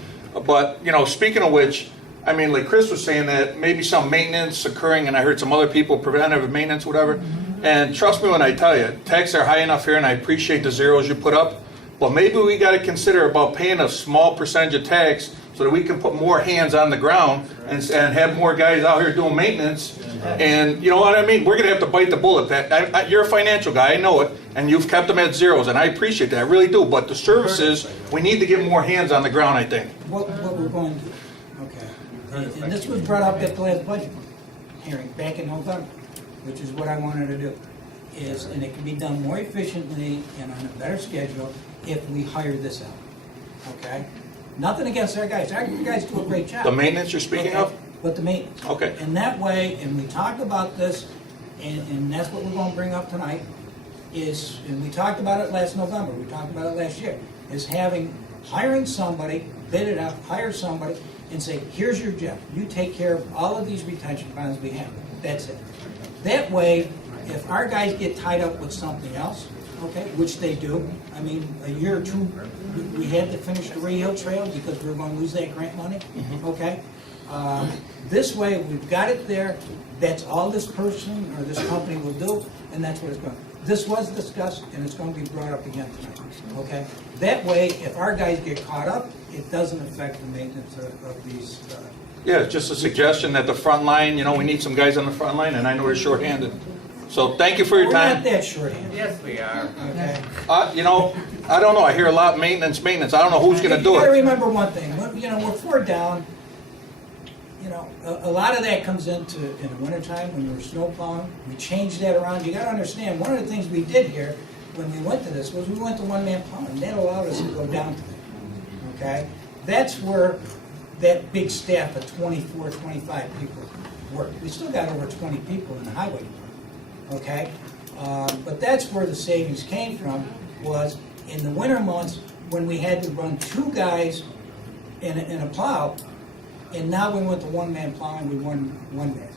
But, you know, speaking of which, I mean, like Chris was saying that maybe some maintenance occurring, and I heard some other people, preventive maintenance, whatever. And trust me when I tell you, taxes are high enough here, and I appreciate the zeros you put up, but maybe we got to consider about paying a small percentage of tax so that we can put more hands on the ground and have more guys out here doing maintenance. And you know what I mean? We're going to have to bite the bullet, Pat. You're a financial guy, I know it, and you've kept them at zeros, and I appreciate that, I really do. But the services, we need to get more hands on the ground, I think. What we're going to do, okay. And this was brought up at the last budget hearing back in November, which is what I wanted to do. And it can be done more efficiently and on a better schedule if we hire this out, okay? Nothing against our guys do a great job. The maintenance you're speaking of? But the maintenance. Okay. And that way, and we talked about this, and that's what we're going to bring up tonight, and we talked about it last November, we talked about it last year, is hiring somebody, bid it out, hire somebody, and say, here's your job. You take care of all of these retention bonds we have. That's it. That way, if our guys get tied up with something else, okay, which they do, I mean, a year or two, we had to finish the Ray Hill Trail because we were going to lose that grant money, okay? This way, we've got it there, that's all this person or this company will do, and that's what it's going to. This was discussed, and it's going to be brought up again tonight, okay? That way, if our guys get caught up, it doesn't affect the maintenance of these. Yeah, it's just a suggestion that the front line, you know, we need some guys on the front line, and I know we're shorthanded. So thank you for your We're time. not that shorthanded. Yes, we are. Okay. You know, I don't know, I hear a lot, maintenance. I don't know who's gonna do You gotta it. remember one thing, you know, we're 4 down, you know, a lot of that comes in the wintertime when we're snow plowing. We changed that around. You gotta understand, one of the things we did here when we went to this was we went to one-man plowing. That allowed us to go down to that, okay? That's where that big staff of 24, 25 people worked. We still got over 20 people in the highway department, okay? But that's where the savings came from, was in the winter months when we had to run 2 guys in a plow, and now we went to one-man plowing, we won one man,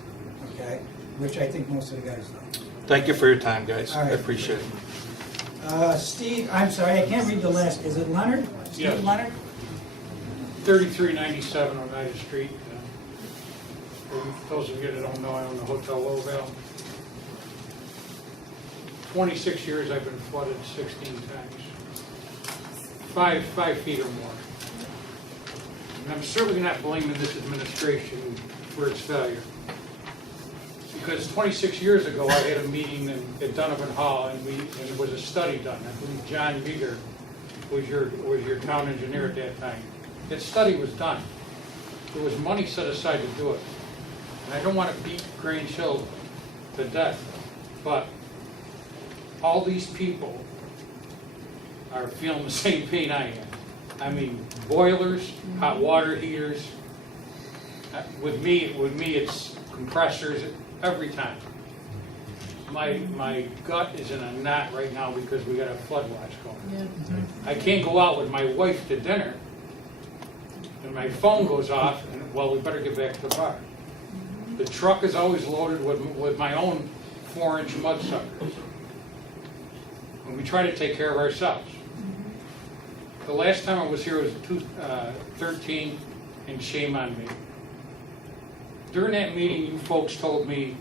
okay? Which I think most of the guys know. Thank you for your time, guys. All right. I appreciate it. Steve, I'm sorry, I can't read the last, is it Leonard? Yes. Steve Leonard? 3397 Oneida Street. For those of you that don't know, I own the Hotel Lowville. 26 years I've been flooded 16 times. 5 feet or more. And I'm certainly not blaming this administration for its failure. Because 26 years ago, I had a meeting at Donovan Hall, and it was a study done. I believe John Meager was your town engineer at that time. That study was done. There was money set aside to do it. And I don't want to beat Grange Hill to death, but all these people are feeling the same pain I am. I mean, boilers, hot water heaters. With me, it's compressors every time. My gut is in a knot right now because we got a flood watch going. I can't go out with my wife to dinner, and my phone goes off, and well, we better get back to the bar. The truck is always loaded with my own 4-inch mud suckers. And we try to take care of ourselves. The last time I was here was 2013, and shame on me. during that meeting, you folks told me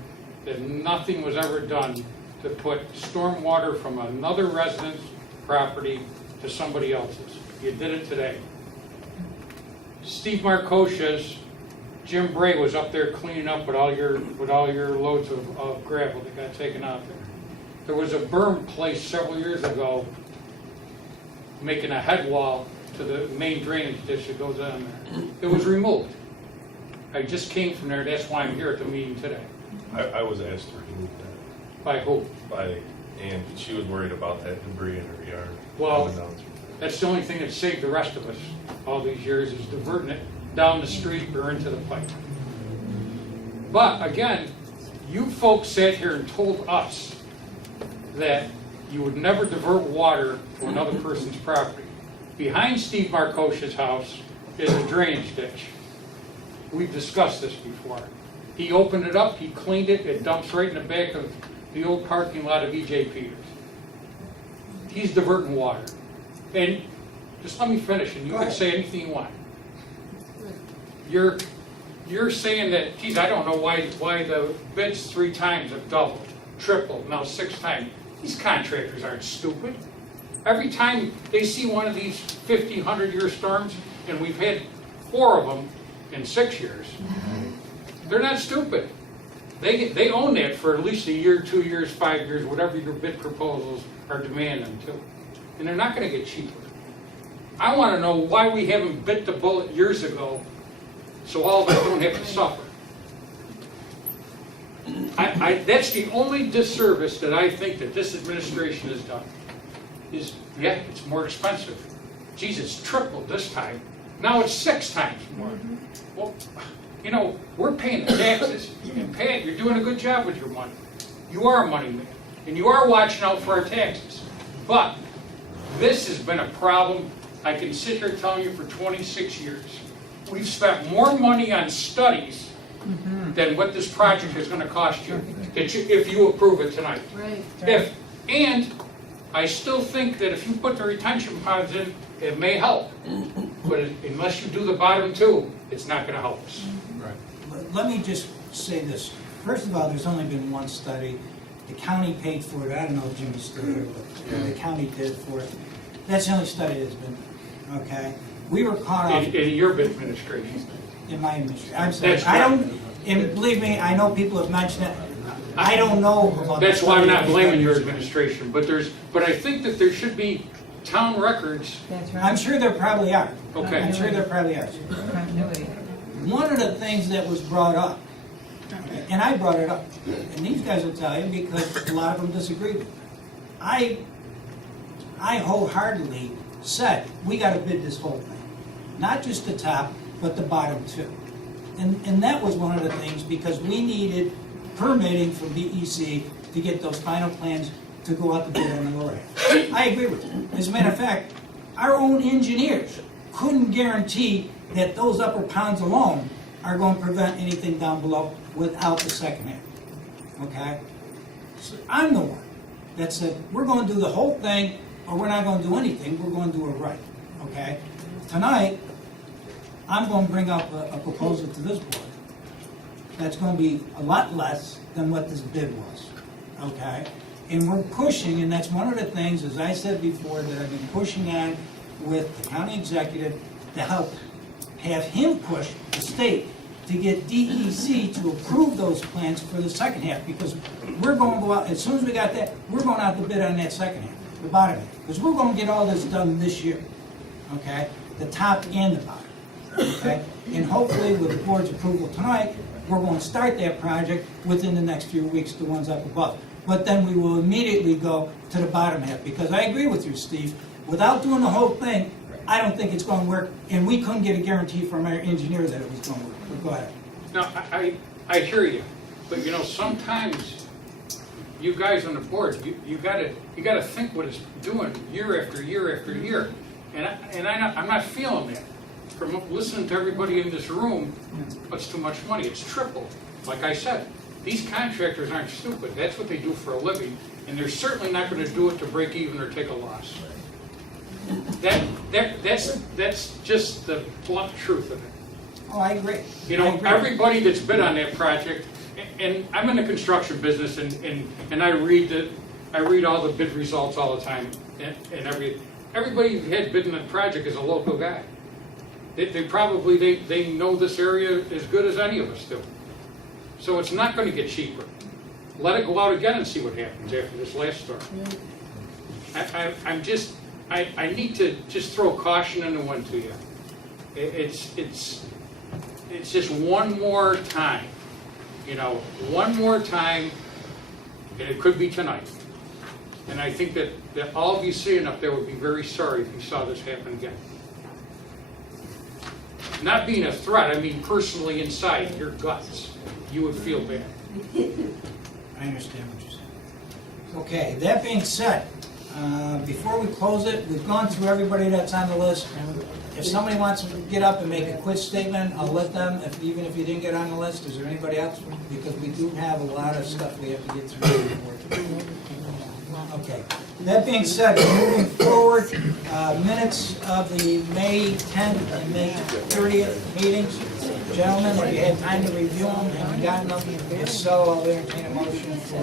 that nothing was ever done to put stormwater from another resident's property to somebody else's. You did it today. Steve Markosha's, Jim Bray was up there cleaning up with all your loads of gravel that got taken out there. There was a berm placed several years ago, making a head wall to the main drainage ditch that goes on there. It was removed. I just came from there, that's why I'm here at the meeting today. I was asked to remove that. By who? By, and she was worried about that debris in her yard. Well, coming down through there. that's the only thing that saved the rest of us all these years, is diverting it down the street or into the pipe. But again, you folks sat here and told us that you would never divert water to another person's property. Behind Steve Markosha's house is a drainage ditch. We've discussed this before. He opened it up, he cleaned it, it dumps right in the back of the old parking lot of E.J. Peters. He's diverting water. And just let me finish, and you can say anything you want. You're saying that, geez, I don't know why the bids 3 times have doubled, tripled, now 6 times. These contractors aren't stupid. Every time they see one of these 50, 100-year storms, and we've had 4 of them in 6 years, they're not stupid. They own that for at least a year, 2 years, 5 years, whatever your bid proposals are demanding to. And they're not going to get cheaper. I want to know why we haven't bit the bullet years ago so all of us don't have to suffer. That's the only disservice that I think that this administration has done. Is, yeah, it's more expensive. Geez, it's tripled this time. Now it's 6 times more. Well, you know, we're paying the taxes, and Pat, you're doing a good job with your money. You are a money man, and you are watching out for our taxes. But this has been a problem, I can sit here telling you, for 26 years. We've spent more money on studies than what this project is going to cost you, if you approve it tonight. Right. And I still think that if you put the retention ponds in, it may help. But unless you do the bottom 2, it's not going to help us. Let me just say this. First of all, there's only been one study. The county paid for it. I don't know if Jimmy's still here, but the county did for it. That's the only study that's been done, okay? We were caught off. In your administration. In my administration. I'm sorry. That's I correct. don't, and believe me, I know people have mentioned it. I don't know about That's the why I'm study not that was blaming done. your administration, but I think that there should be town records. That's right. I'm sure there probably are. Okay. I'm sure there probably are. Continuity. One of the things that was brought up, and I brought it up, and these guys will tell you because a lot of them disagreed with me. I wholeheartedly said, we gotta bid this whole thing. Not just the top, but the bottom 2. And that was one of the things, because we needed permitting from DEC to get those final plans to go out to bid on the lower half. I agree with you. As a matter of fact, our own engineers couldn't guarantee that those upper ponds alone are going to prevent anything down below without the second half. Okay? So I'm the one that said, we're going to do the whole thing, or we're not going to do anything, we're going to do it right. Okay? Tonight, I'm going to bring up a proposal to this board that's going to be a lot less than what this bid was. Okay? And we're pushing, and that's one of the things, as I said before, that I've been pushing on with the county executive to help have him push the state to get DEC to approve those plans for the second half, because we're going to go out, as soon as we got that, we're going out to bid on that second half, the bottom half, because we're going to get all this done this year, okay? The top and the bottom, okay? And hopefully with the board's approval tonight, we're going to start that project within the next few weeks, the ones up above. But then we will immediately go to the bottom half, because I agree with you, Steve, without doing the whole thing, I don't think it's going to work, and we couldn't get a guarantee from our engineer that it was going to work. But go ahead. No, I hear you, but you know, sometimes you guys on the board, you gotta think what it's doing year after year after year, and I'm not feeling that. From listening to everybody in this room, it's too much money. It's tripled. Like I said, these contractors aren't stupid. That's what they do for a living, and they're certainly not going to do it to break even or take a loss. That's just the blunt truth of it. Oh, I agree. You I know, agree. everybody that's been on that project, and I'm in the construction business, and I read all the bid results all the time, and everybody who had bid in the project is a local guy. They probably, they know this area as good as any of us do. So it's not gonna get cheaper. Let it go out again and see what happens after this last storm. I need to just throw caution in the wind to you. It's just one more time, you know, one more time, and it could be tonight. And I think that all of you sitting up there would be very sorry if you saw this happen again. Not being a threat, I mean personally inside your guts, you would feel bad. I understand what you're saying. Okay, that being said, before we close it, we've gone through everybody that's on the list. If somebody wants to get up and make a quick statement, I'll let them, even if you didn't get on the list. Is there anybody else? Because we do have a lot of stuff we have to get through. Okay, that being said, we're moving forward, minutes of the May 10th and May 30th meetings. Gentlemen, have you had time to review them? Have you gotten them? If so, I'll entertain a motion for,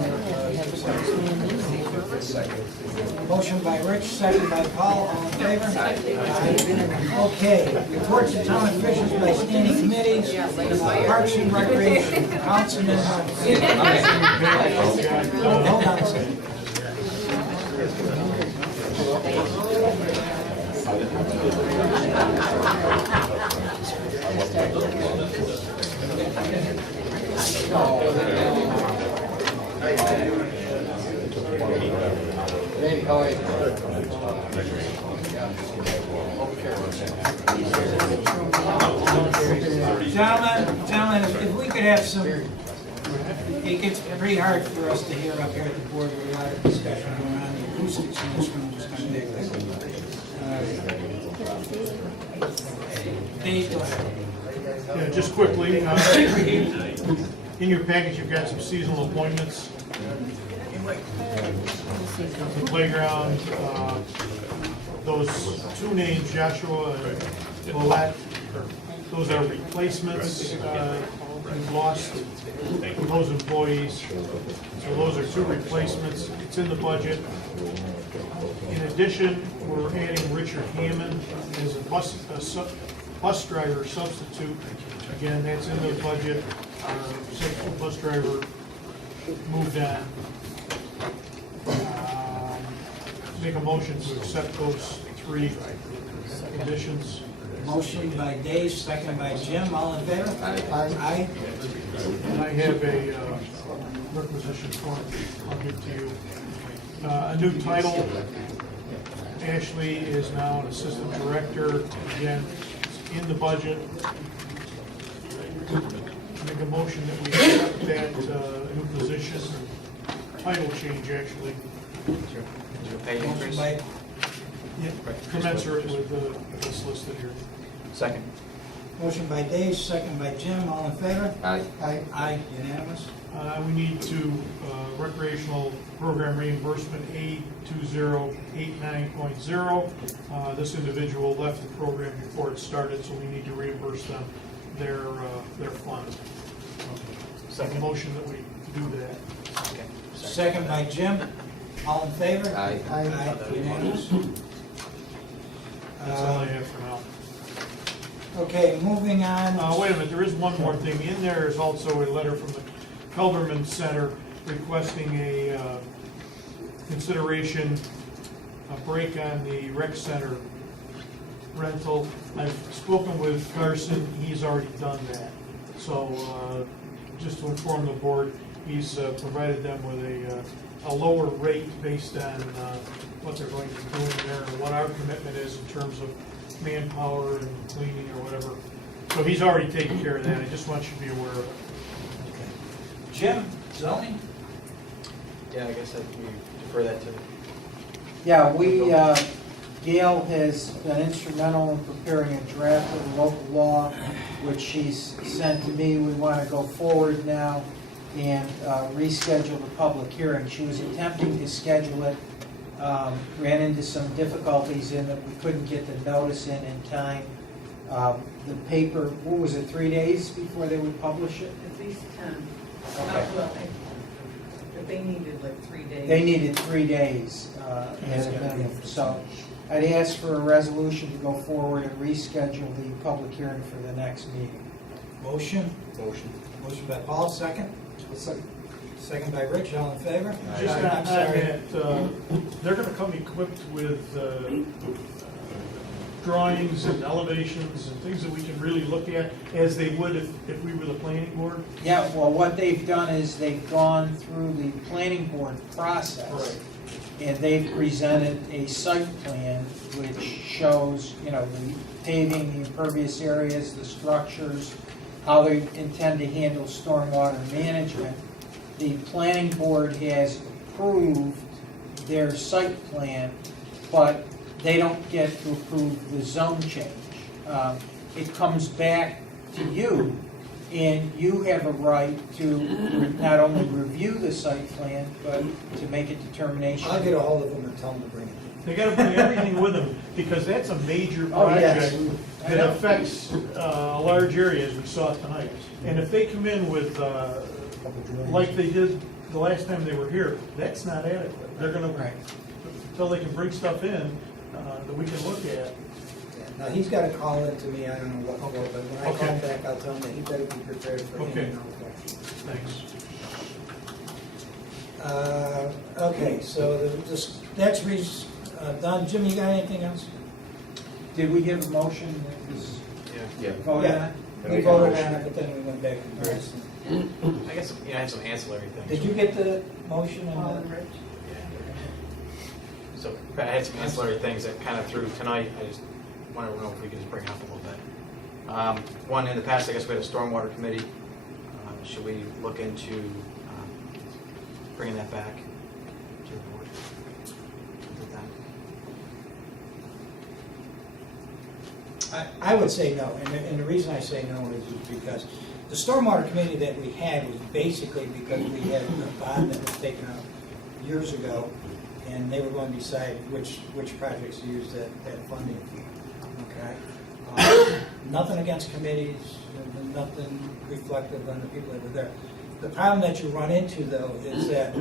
motion by Rich, second by Paul, all in favor? Aye. Okay, reports of town officials by standing committees, Parks and Recreation, Councilman. Hold on a second. Hey, how are you? Gentlemen, if we could have some, it gets pretty hard for us to hear up here at the board with a lot of discussion going on. The acoustics in this room just kind of make this. Dave, go ahead. Yeah, just quickly, in your package, you've got some seasonal appointments. The playground, those two names, Joshua and Willette, those are replacements. We've lost those employees, so those are two replacements. It's in the budget. In addition, we're adding Richard Hammond as a bus driver substitute. Again, that's in the budget. Our bus driver moved on. Make a motion to accept those three conditions. Motion by Dave, second by Jim, all in favor? Aye. And I have a requisition form I'll give to you. A new title. Ashley is now an assistant director. Again, it's in the budget. Make a motion that we accept that new position, title change actually. Motion by, Yeah, commensurate with this listed here. Second. motion by Dave, second by Jim, all in favor? Aye. Aye, unanimous. We need to, recreational program reimbursement A2089.0. This individual left the program before it started, so we need to reimburse them their fund. Second motion that we do that. Second by Jim, all in favor? Aye. Aye, unanimous. That's all I have for now. Okay, moving on. Wait a minute, there is one more thing. In there is also a letter from the Kelderman Center requesting a consideration, a break on the rec center rental. I've spoken with Carson, he's already done that. So, just to inform the board, he's provided them with a lower rate based on what they're going to be doing there and what our commitment is in terms of manpower and cleaning or whatever. So he's already taken care of that. I just want you to be aware of it. Jim, zoning? Yeah, I guess we defer that to. Yeah, Gail has been instrumental in preparing a draft of the local law, which she's sent to me. We want to go forward now and reschedule the public hearing. She was attempting to schedule it, ran into some difficulties in that we couldn't get the notice in time The paper, what was it, 3 days before they would publish it? At least 10. Okay. But they needed like 3 days. They needed 3 days as a minimum. So I'd ask for a resolution to go forward and reschedule the public hearing for the next meeting. Motion? Motion. Motion by Paul, second? Second by Rich, all in favor? Just Aye, on I'm sorry. that, they're gonna come equipped with drawings and elevations and things that we can really look at as they would if we were the planning board. Yeah, well, what they've done is they've gone through the planning board process. Right. And they've presented a site plan which shows, the paving, the impervious areas, the structures, how they intend to handle stormwater management. The planning board has approved their site plan, but they don't get to approve the zone change. It comes back to you, and you have a right to not only review the site plan, but to make a determination. I'll get a hold of them and tell them to bring it. They gotta bring everything with them, because that's a major Oh, yes. project I that know. affects a large area, as we saw tonight. And if they come in with, like they did the last time they were here, that's not adequate. They're gonna, Right. until they can bring stuff in that we can look at. Now, he's got to call in to me, I don't know what for, but when I call Okay. him back, I'll tell him that he better be prepared for any Okay. and all questions. Thanks. Okay, so that's done. Jim, you got anything else? Did we give a motion that was Yeah. voted Yeah. on? We voted on it, but then we went back to Bruce. I guess, I have some ancillary things. Did you get the motion and the? So I had some ancillary things that kind of through tonight. I just wanted to know if we could just bring it up a little bit. One, in the past, I guess we had a stormwater committee. Should we look into bringing that back to the board? I would say no, and the reason I say no is because the stormwater committee that we had was basically because we had a bond that was taken out years ago, and they were going to decide which projects to use that funding for, okay? Nothing against committees, nothing reflective on the people that were there. The problem that you run into, though, is that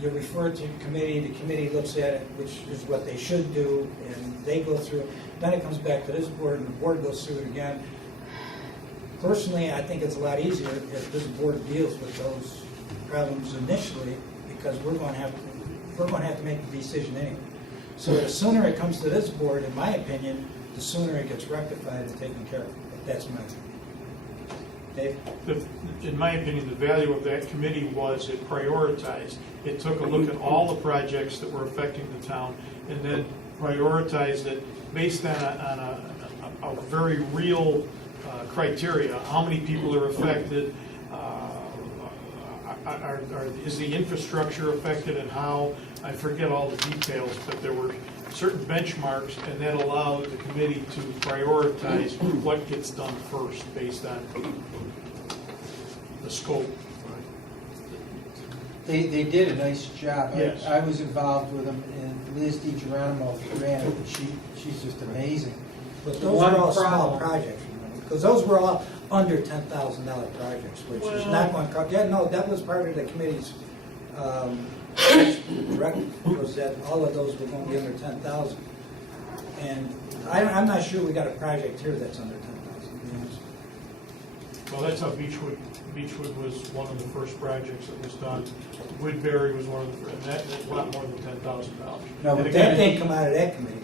you refer to the committee looks at it, which is what they should do, and they go through it. Then it comes back to this board, and the board goes through it again. Personally, I think it's a lot easier if this board deals with those problems initially, because we're going to have to make the decision anyway. So the sooner it comes to this board, in my opinion, the sooner it gets rectified and taken care of. That's my opinion. Dave? In my opinion, the value of that committee was it prioritized. It took a look at all the projects that were affecting the town and then prioritized it based on a very real criteria. How many people are affected? Is the infrastructure affected and how? I forget all the details, but there were certain benchmarks, and that allowed the committee to prioritize what gets done first based on the scope. They did a nice job. Yes. I was involved with them, and Liz DiGeronimo ran it, she's just amazing. But The those one were all small problem- projects, because those were all under $10,000 projects, which is not going to, yeah, no, that was part of the committee's directive, was that all of those were going to be under 10,000. And I'm not sure we got a project here that's under 10,000, to be honest. Well, that's how Beechwood was one of the first projects that was done. Woodbury was one of the, and that's a lot more than $10,000. No, but that didn't come out of that committee.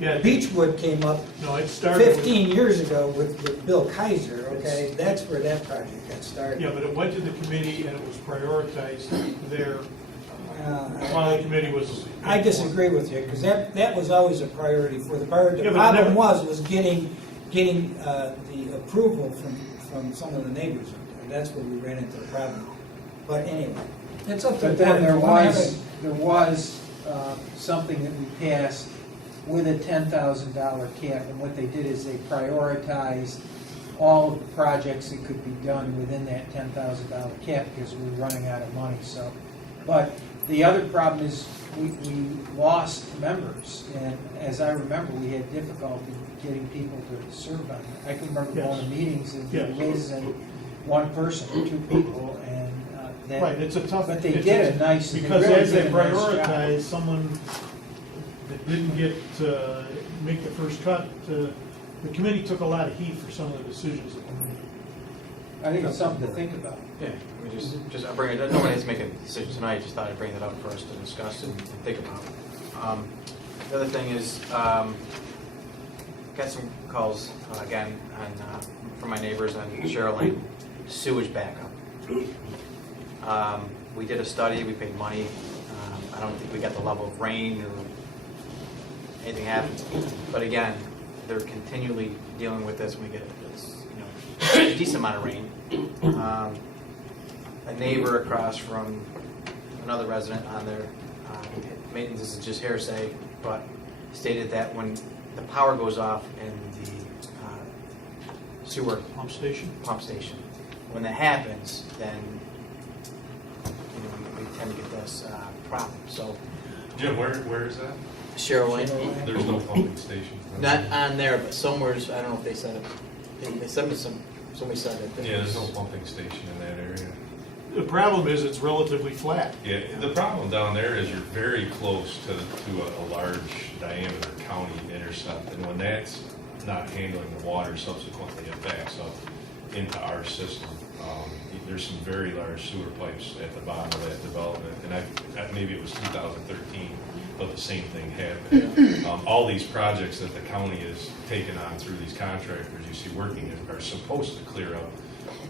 Yeah. Beechwood came up No, it started with- 15 years ago with Bill Kaiser, okay? That's where that project got started. Yeah, but it went to the committee and it was prioritized there. While the committee was. I disagree with you, because that was always a priority for the board. Yeah, The but problem never- was getting the approval from some of the neighbors. And that's where we ran into the problem. But anyway, it's up to the But then board. there was something that we passed with a $10,000 cap, and what they did is they prioritized all of the projects that could be done within that $10,000 cap because we were running out of money, so. But The other problem is we lost members, and as I remember, we had difficulty getting people to serve on it. I can remember going to meetings and Yes. raising one person or two people, and then. Right, it's a tough. But they did a nice. Because really as they did a nice job. prioritize someone that didn't get to make the first cut, the committee took a lot of heat for some of the decisions that were made. I think it's something to think about. Yeah, we just, I'll bring it, nobody has to make a decision tonight, just thought I'd bring that up for us to discuss and think about. The other thing is, got some calls, again, from my neighbors on Cheryl Lane, sewage backup. We did a study, we paid money, I don't think we got the level of rain or anything happened, but again, they're continually dealing with this, we get this, a decent amount of rain. A neighbor across from another resident on their maintenance, this is just hearsay, but stated that when the power goes off in the sewer Pump station? when that happens, then we tend to get this problem. So, Jim, where is that? Cheryl Lane, There's no pumping station. not on there, but somewhere's, I don't know if they said it. They sent me somebody said it. Yeah, there's no pumping station in that area. The problem is it's relatively flat. Yeah, the problem down there is you're very close to a large diameter county intercept, and when that's not handling the water, subsequently it backs up into our system. There's some very large sewer pipes at the bottom of that development, and maybe it was 2013, but the same thing happened. All these projects that the county has taken on through these contractors you see working are supposed to clear up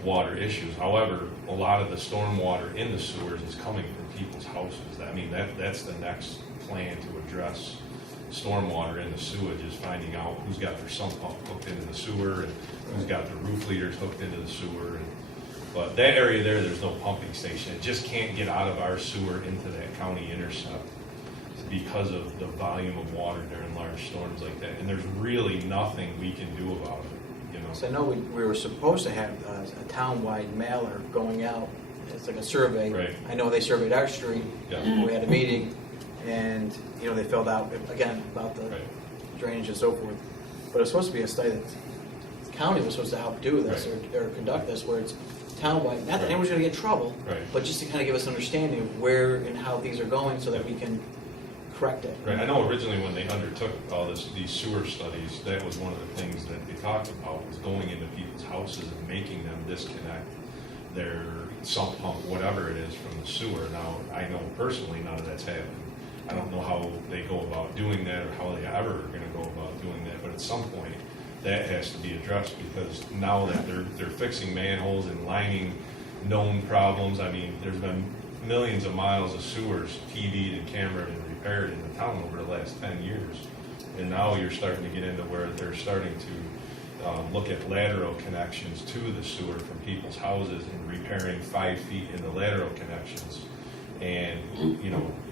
water issues. However, a lot of the storm water in the sewers is coming from people's houses. I mean, that's the next plan to address stormwater in the sewage, is finding out who's got their sump pump hooked into the sewer and who's got their roof leaders hooked into the sewer. But that area there's no pumping station. It just can't get out of our sewer into that county intercept because of the volume of water during large storms like that. And there's really nothing we can do about it. So I know we were supposed to have a town-wide mailer going out. It's like a survey. Right. I know they surveyed our street. Yeah. We had a meeting, and they filled out again about the drainage and so forth. But it's supposed to be a study that the county was supposed to help do this or conduct this, where it's town-wide. Not that anyone's going to get in trouble, but just to kind of give us an understanding of where and how things are going, so that we can correct it. Right. I know originally when they undertook all these sewer studies, that was one of the things that they talked about, was going into people's houses and making them disconnect their sump pump, whatever it is, from the sewer. Now, I know personally none of that's happened. I don't know how they go about doing that or how they ever are going to go about doing that, but at some point that has to be addressed, because now that they're fixing manholes and lining known problems. I mean, there's been millions of miles of sewers TV'd and cameraed and repaired in the town over the last 10 years. And now you're starting to get into where they're starting to look at lateral connections to the sewer from people's houses and repairing 5 feet in the lateral connections. And,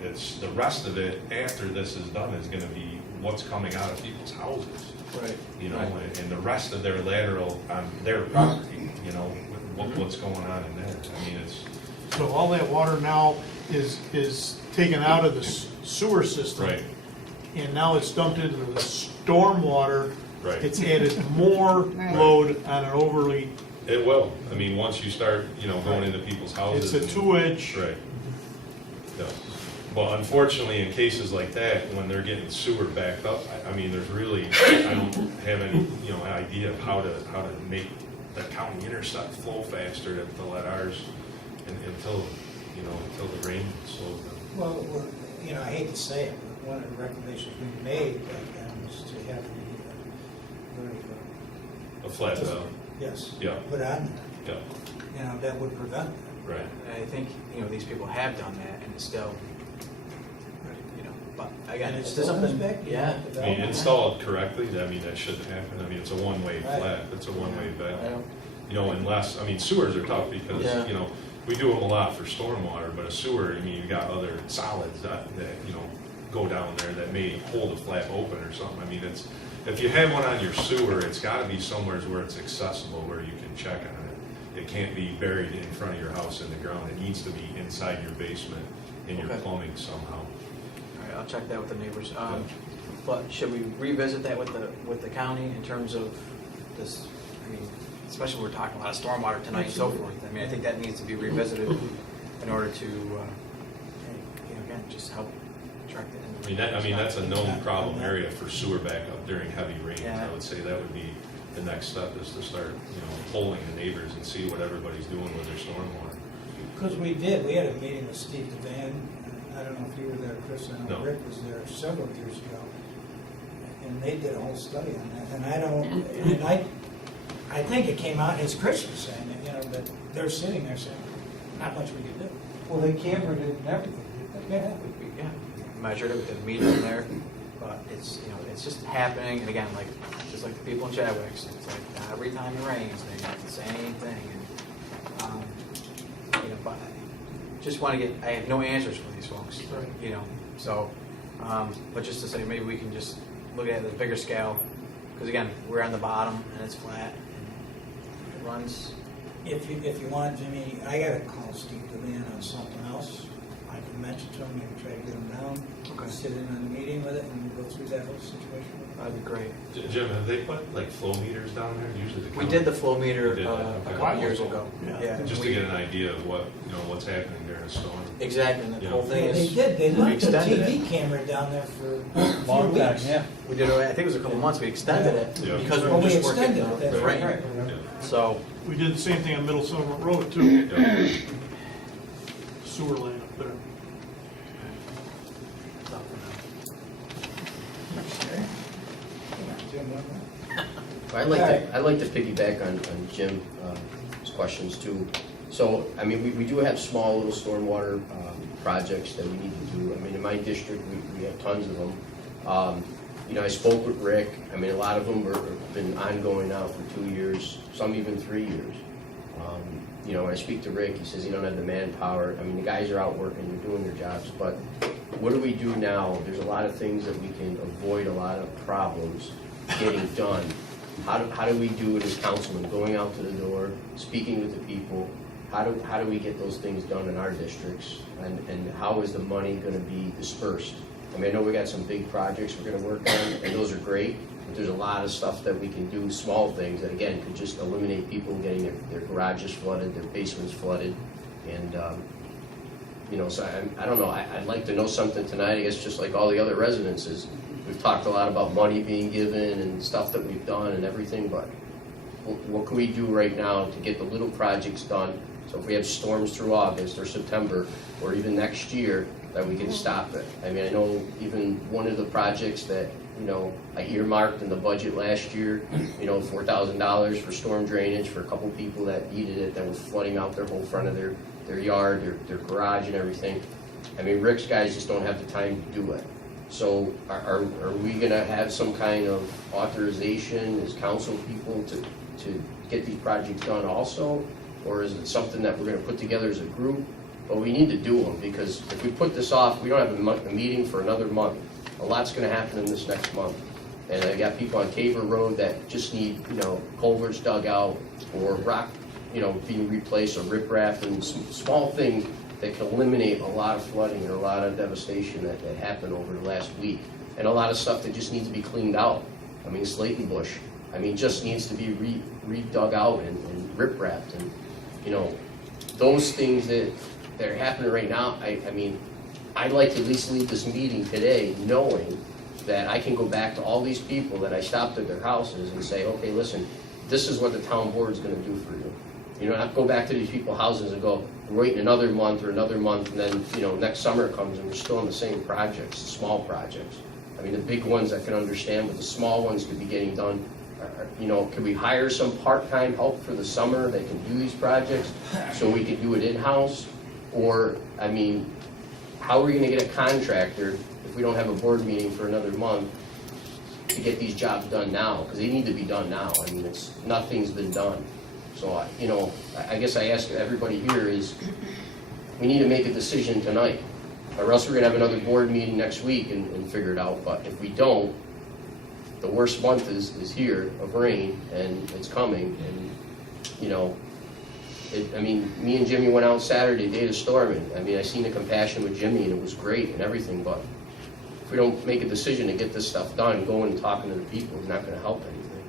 it's the rest of it after this is done is going to be what's coming out of people's houses. Right. And the rest of their lateral on their property, what's going on in there. I mean, it's. So all that water now is taken out of the sewer system. Right. And now it's dumped into the storm water. Right. It's added more load on an overly. It will. I mean, once you start, going into people's houses. It's a 2-inch. Right. Yeah. Well, unfortunately, in cases like that, when they're getting sewer backed up, I mean, there's really, I don't have any, idea of how to make the county intercept flow faster to let ours until the rain slows down. Well, I hate to say it, but one of the recommendations we made back then was to have A flat valve. Yes. Yeah. Put on Yeah. that. That would prevent that. Right. I think, these people have done that, and it's still, but again, And it's still something. back? Yeah. I mean, installed correctly, I mean, that shouldn't happen. I mean, it's a one-way Right. flat, it's a one-way valve. I don't- Unless, sewers are tough because, Yeah. we do them a lot for stormwater, but a sewer, you've got other solids that go down there that may hold a flap open or something. I mean, if you have one on your sewer, it's gotta be somewhere where it's accessible, where you can check on it. It can't be buried in front of your house in the ground. It needs to be inside your basement in your Okay. plumbing somehow. All right, I'll check that with the neighbors. But should we revisit that with the county in terms of this, I mean, especially when we're talking about stormwater tonight and so forth. I mean, I think that needs to be revisited in order to, again, just help track that. I mean, that's a known problem area for sewer backup during heavy rains. Yeah. I would say that would be the next step, is to start, polling the neighbors and see what everybody's doing with their stormwater. Because we had a meeting with Steve Devan, I don't know if you were there, Chris, I know No. Rick was there several years ago. And they did a whole study on that, and I think it came out as Chris was saying, that they're sitting there saying, not much we can do. Well, they cambered it and everything. Yeah, measured it with the meters in there, but it's, it's just happening, and again, like, just like the people in Chadwick's, it's like every time it rains, they got the same thing, and, but I just want to I have no answers for these folks, so, but just to say, maybe we can just look at it at a bigger scale, because again, we're on the bottom, and it's flat, and it runs. If you want, Jimmy, I gotta call Steve Devan on something else. I can mention to him, maybe try to get him down, sit in on the meeting with it, and go through that whole situation. That'd be great. Jim, have they put like flow meters down there? Usually the We county- did the flow meter You did that, a okay. couple years ago. Yeah. Just to get an idea of what's happening during a storm. Exactly, and the whole thing Yeah, is. they we left the extended it. TV camera down there for a few weeks. We did, I think it was a couple months, we extended it Yeah. because we Oh, were we just working extended it, the that's rain. right. So, We did the same thing on Middle Silver Road too. Sewer line up there. I'd like to piggyback on Jim's questions too. So, I mean, we do have small little stormwater projects that we need to do. I mean, in my district, we have tons of them. I spoke with Rick. I mean, a lot of them have been ongoing now for 2 years, some even 3 years. When I speak to Rick, he says he don't have the manpower. I mean, the guys are out working, they're doing their jobs, but what do we do now? There's a lot of things that we can avoid, a lot of problems getting done. How do we do it as councilmen, going out to the door, speaking with the people? How do we get those things done in our districts? And how is the money gonna be dispersed? I mean, I know we got some big projects we're gonna work on, and those are great, but there's a lot of stuff that we can do, small things that, again, could just eliminate people getting their garages flooded, their basements flooded, and, so I don't know, I'd like to know something tonight, I guess, just like all the other residences. We've talked a lot about money being given and stuff that we've done and everything, but what can we do right now to get the little projects done? So if we have storms through August or September, or even next year, that we can stop it. I mean, I know even one of the projects that, I earmarked in the budget last year, $4,000 for storm drainage for a couple people that needed it, that was flooding out their whole front of their yard, their garage and everything. I mean, Rick's guys just don't have the time to do it. So are we gonna have some kind of authorization as council people to get these projects done also? Or is it something that we're gonna put together as a group? But we need to do them, because if we put this off, we don't have a meeting for another month. A lot's gonna happen in this next month. And I got people on Tabor Road that just need, culverts dug out, or rock, being replaced, or riprap, and small things that can eliminate a lot of flooding and a lot of devastation that happened over the last week. And a lot of stuff that just needs to be cleaned out. I mean, Slayton Bush, just needs to be re-dug out and rip-wrapped. And, those things that are happening right now, I'd like to at least leave this meeting today knowing that I can go back to all these people that I stopped at their houses and say, okay, listen, this is what the town board is gonna do for you. Not go back to these people's houses and go, we're waiting another month, and then, next summer comes and we're still on the same projects, small projects. The big ones I can understand, but the small ones could be getting done. Could we hire some part-time help for the summer that can do these projects so we could do it in-house? Or, how are we gonna get a contractor if we don't have a board meeting for another month to get these jobs done now? Because they need to be done now. Nothing's been done. So, I guess I ask everybody here is, we need to make a decision tonight, or else we're gonna have another board meeting next week and figure it out. But if we don't, the worst month is here of rain, and it's coming, and, I mean, me and Jimmy went out Saturday, day of the storm, and I mean, I seen the compassion with Jimmy, and it was great and everything, but if we don't make a decision to get this stuff done, going and talking to the people is not gonna help anything.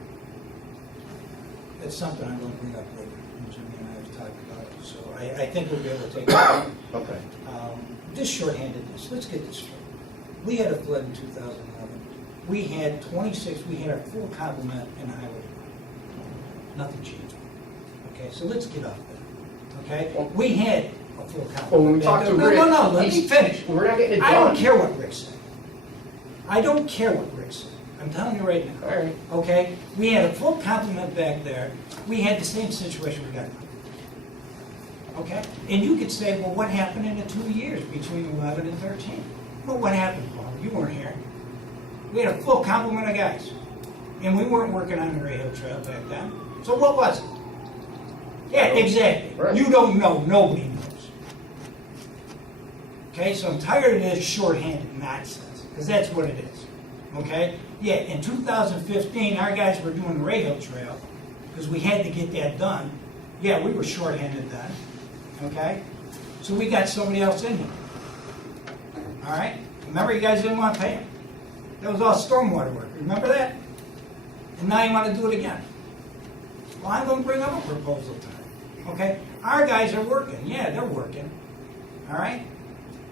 It's something I'm gonna bring up later, and Jimmy and I have talked about it, so I think we'll be able to take it on. Okay. Just shorthandedness, let's get this straight. We had a flood in 2011. We had 26, we had our full complement in the highway department. Nothing changed. Okay, so let's get off that, okay? We had a full complement. Well, when we talked to Rick, No, let me finish. We're not getting it I done. don't care what Rick said. I don't care what Rick said. I'm telling you right now. All right. Okay? We had a full complement back there. We had the same situation we got now. Okay? And you could say, well, what happened in the 2 years between 11 and 13? Well, what happened, Paul? You weren't here. We had a full complement of guys. And we weren't working on the Ray Hill Trail back then. So what was it? Yeah, exactly. Right. You don't know. Nobody knows. Okay? So I'm tired of this shorthanded nonsense. Because that's what it is. Okay? Yeah, in 2015, our guys were doing the Ray Hill Trail because we had to get that done. Yeah, we were shorthanded then. Okay? So we got somebody else in here. All right? Remember, you guys didn't want to pay him. That was all stormwater work. Remember that? And now you want to do it again. Well, I'm going to bring up a proposal time. Okay? Our guys are working. Yeah, they're working. All right?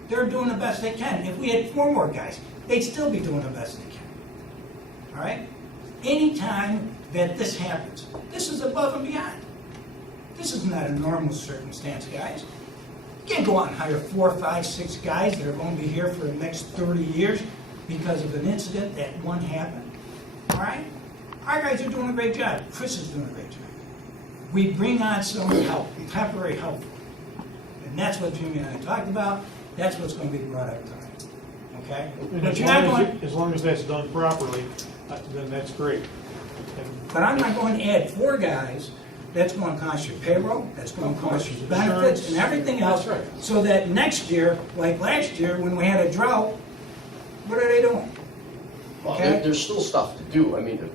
They're doing the best they can. If we had 4 more guys, they'd still be doing the best they can. All right? Anytime that this happens, this is above and beyond. This is not a normal circumstance, guys. You can't go out and hire 4, 5, 6 guys that are going to be here for the next 30 years because of an incident that one happened. All right? Our guys are doing a great job. Chris is doing a great job. We bring on some help, temporary help. And that's what Jimmy and I talked about. That's what's going to be brought up tonight. Okay? And But you're not going. as long as that's done properly, then that's great. But I'm not going to add 4 guys. That's going to cost you payroll, that's going to cost you benefits and everything else, so that next year, like last year, when we had a drought, what are they doing? Well, Okay? there's still stuff to do. I mean,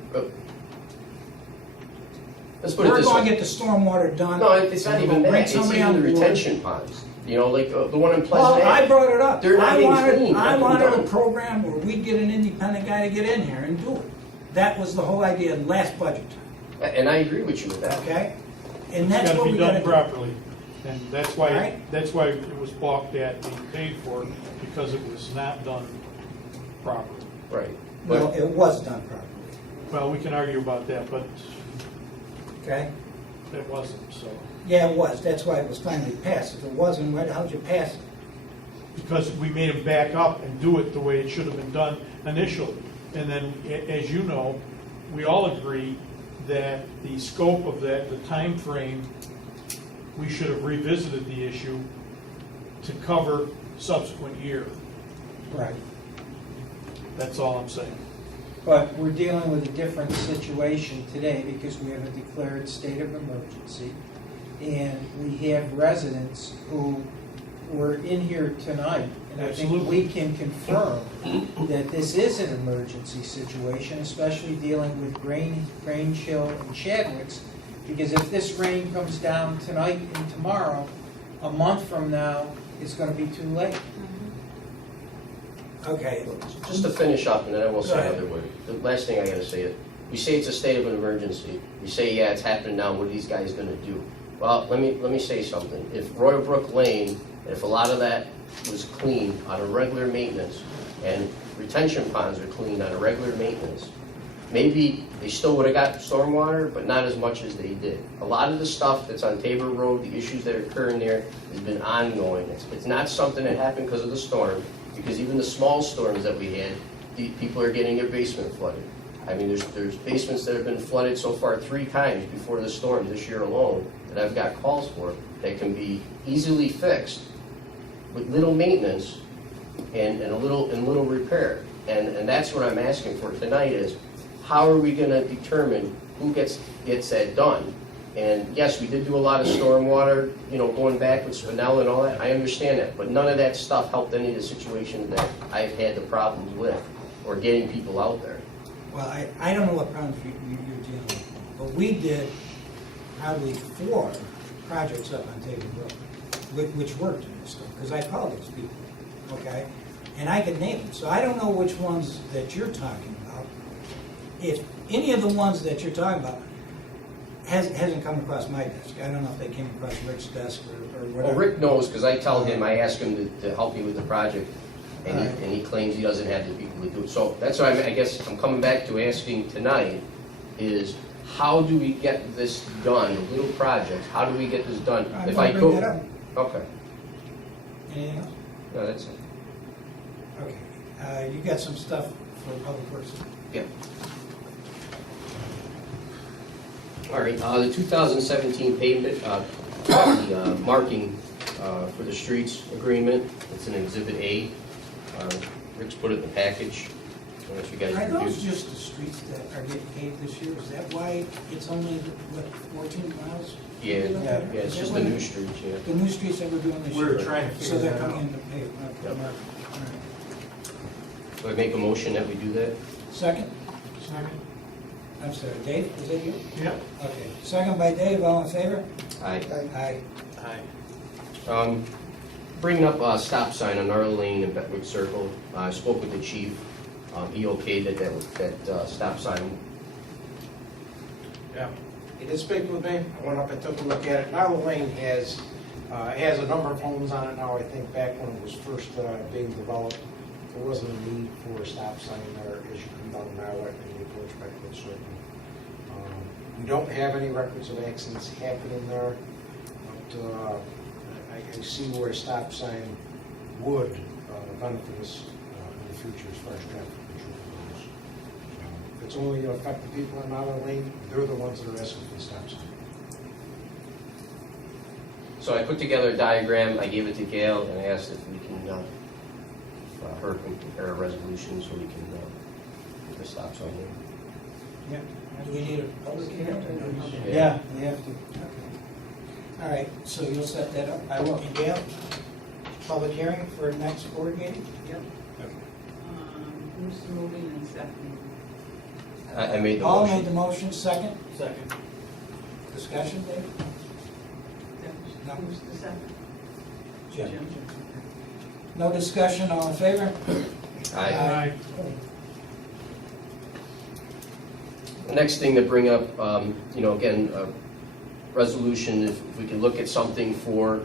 let's put it We're this going to way. get the stormwater done. No, it's not and even we'll bring that. It's somebody even the on board. retention ponds. You know, like the one in Pleasant Well, I Ave. brought it up. They're not I being wanted, cleaned. I They're wanted a done. program where we'd get an independent guy to get in here and do it. That was the whole idea last budget time, And I agree with you with that. okay? And that's what we got to It's do. gotta be done properly, and that's All why, right. that's why it was balked at being paid for, because it was not done properly. Right. Well, it was done properly, Well, we can argue about that, but okay? it wasn't, so. Yeah, it was. That's why it was finally passed. If it wasn't, why the hell did you pass it? Because we made him back up and do it the way it should have been done initially. And then, as you know, we all agree that the scope of that, the time frame, we should have revisited the issue to cover subsequent year. Right. That's all I'm saying. But we're dealing with a different situation today because we have a declared state of emergency. And we have residents who were in here tonight. And I think Absolutely. we can confirm that this is an emergency situation, especially dealing with Grange Hill and Chadwick's. Because if this rain comes down tonight and tomorrow, a month from now, it's going to be too late. Okay. Just to finish up, and then I will Go say ahead. another word. The last thing I gotta say is, you say it's a state of an emergency. You say, yeah, it's happening now, what are these guys gonna do? Well, let me say something. If Royal Brook Lane, if a lot of that was cleaned on a regular maintenance, and retention ponds are cleaned on a regular maintenance, maybe they still would've got stormwater, but not as much as they did. A lot of the stuff that's on Tabor Road, the issues that are occurring there, has been ongoing. It's not something that happened because of the storm, because even the small storms that we had, the people are getting their basement flooded. I mean, there's basements that have been flooded so far 3 times before the storm this year alone that I've got calls for that can be easily fixed with little maintenance and little repair. And that's what I'm asking for tonight is, how are we gonna determine who gets that done? And yes, we did do a lot of stormwater, you know, going back with Spinell and all that, I understand that, but none of that stuff helped any of the situations that I've had the problems with, or getting people out there. Well, I don't know what problems you're dealing with, but we did probably 4 projects up on Taylor Road, which worked in this stuff, because I called those people, okay? And I could name them, so I don't know which ones that you're talking about. If any of the ones that you're talking about hasn't come across my desk, I don't know if they came across Rick's desk or Well, whatever. Rick knows, because I tell him, I ask him to help me with the project, and he claims he doesn't have the people to do it. So that's why I guess I'm coming back to asking tonight is, how do we get this done, the little projects, how do we get this done? I'm If gonna I bring go, that up. okay, Anything else? no, that's it. Okay, you got some stuff for Public Works? Yeah. All right, the 2017 pavement, the marking for the streets agreement, it's in Exhibit A. Rick's put it in the package. I don't know if you guys Are those reviewed. just the streets that are getting paved this year? Is that why it's only, what, 14 miles? Yeah, Something like yeah, that? it's Is just that the what new it- streets, yeah. The new streets that we're doing this year? We're trying to So figure they're that coming out. in to pave, okay, Yep. all right. So I make a motion that we do that? Second? I'm sorry, Dave, is that you? Yeah. Okay, second by Dave, all in favor? Aye. Aye. Bringing up a stop sign on Narrow Lane and Betwick Circle. I spoke with the chief. He okayed that stop sign. Yeah, he did speak with me. I went up and took a look at it. Narrow Lane has a number of homes on it now. I think back when it was first being developed, there wasn't a need for a stop sign there as you come down Narrow and you approach Betwick Circle. We don't have any records of accidents happening there, but I see where a stop sign would benefit us in the future as far as traffic control goes. If it's only going to affect the people in Narrow Lane, they're the ones that are asking for the stop sign. So I put together a diagram. I gave it to Gail and I asked if we can, her prepare a resolution so we can put the stop sign in. Yeah. Do we need a public hearing? Yeah, we have to. Okay. All right, so you'll set that up? I will. And Gail, public hearing for next board meeting? Yep. Okay. Who's moving and seconding? I made the Paul motion. made the motion, second? Second. Discussion, Dave? No. Who's the second? Jim. No discussion, all in favor? Aye. The next thing to bring up, again, a resolution, if we can look at something for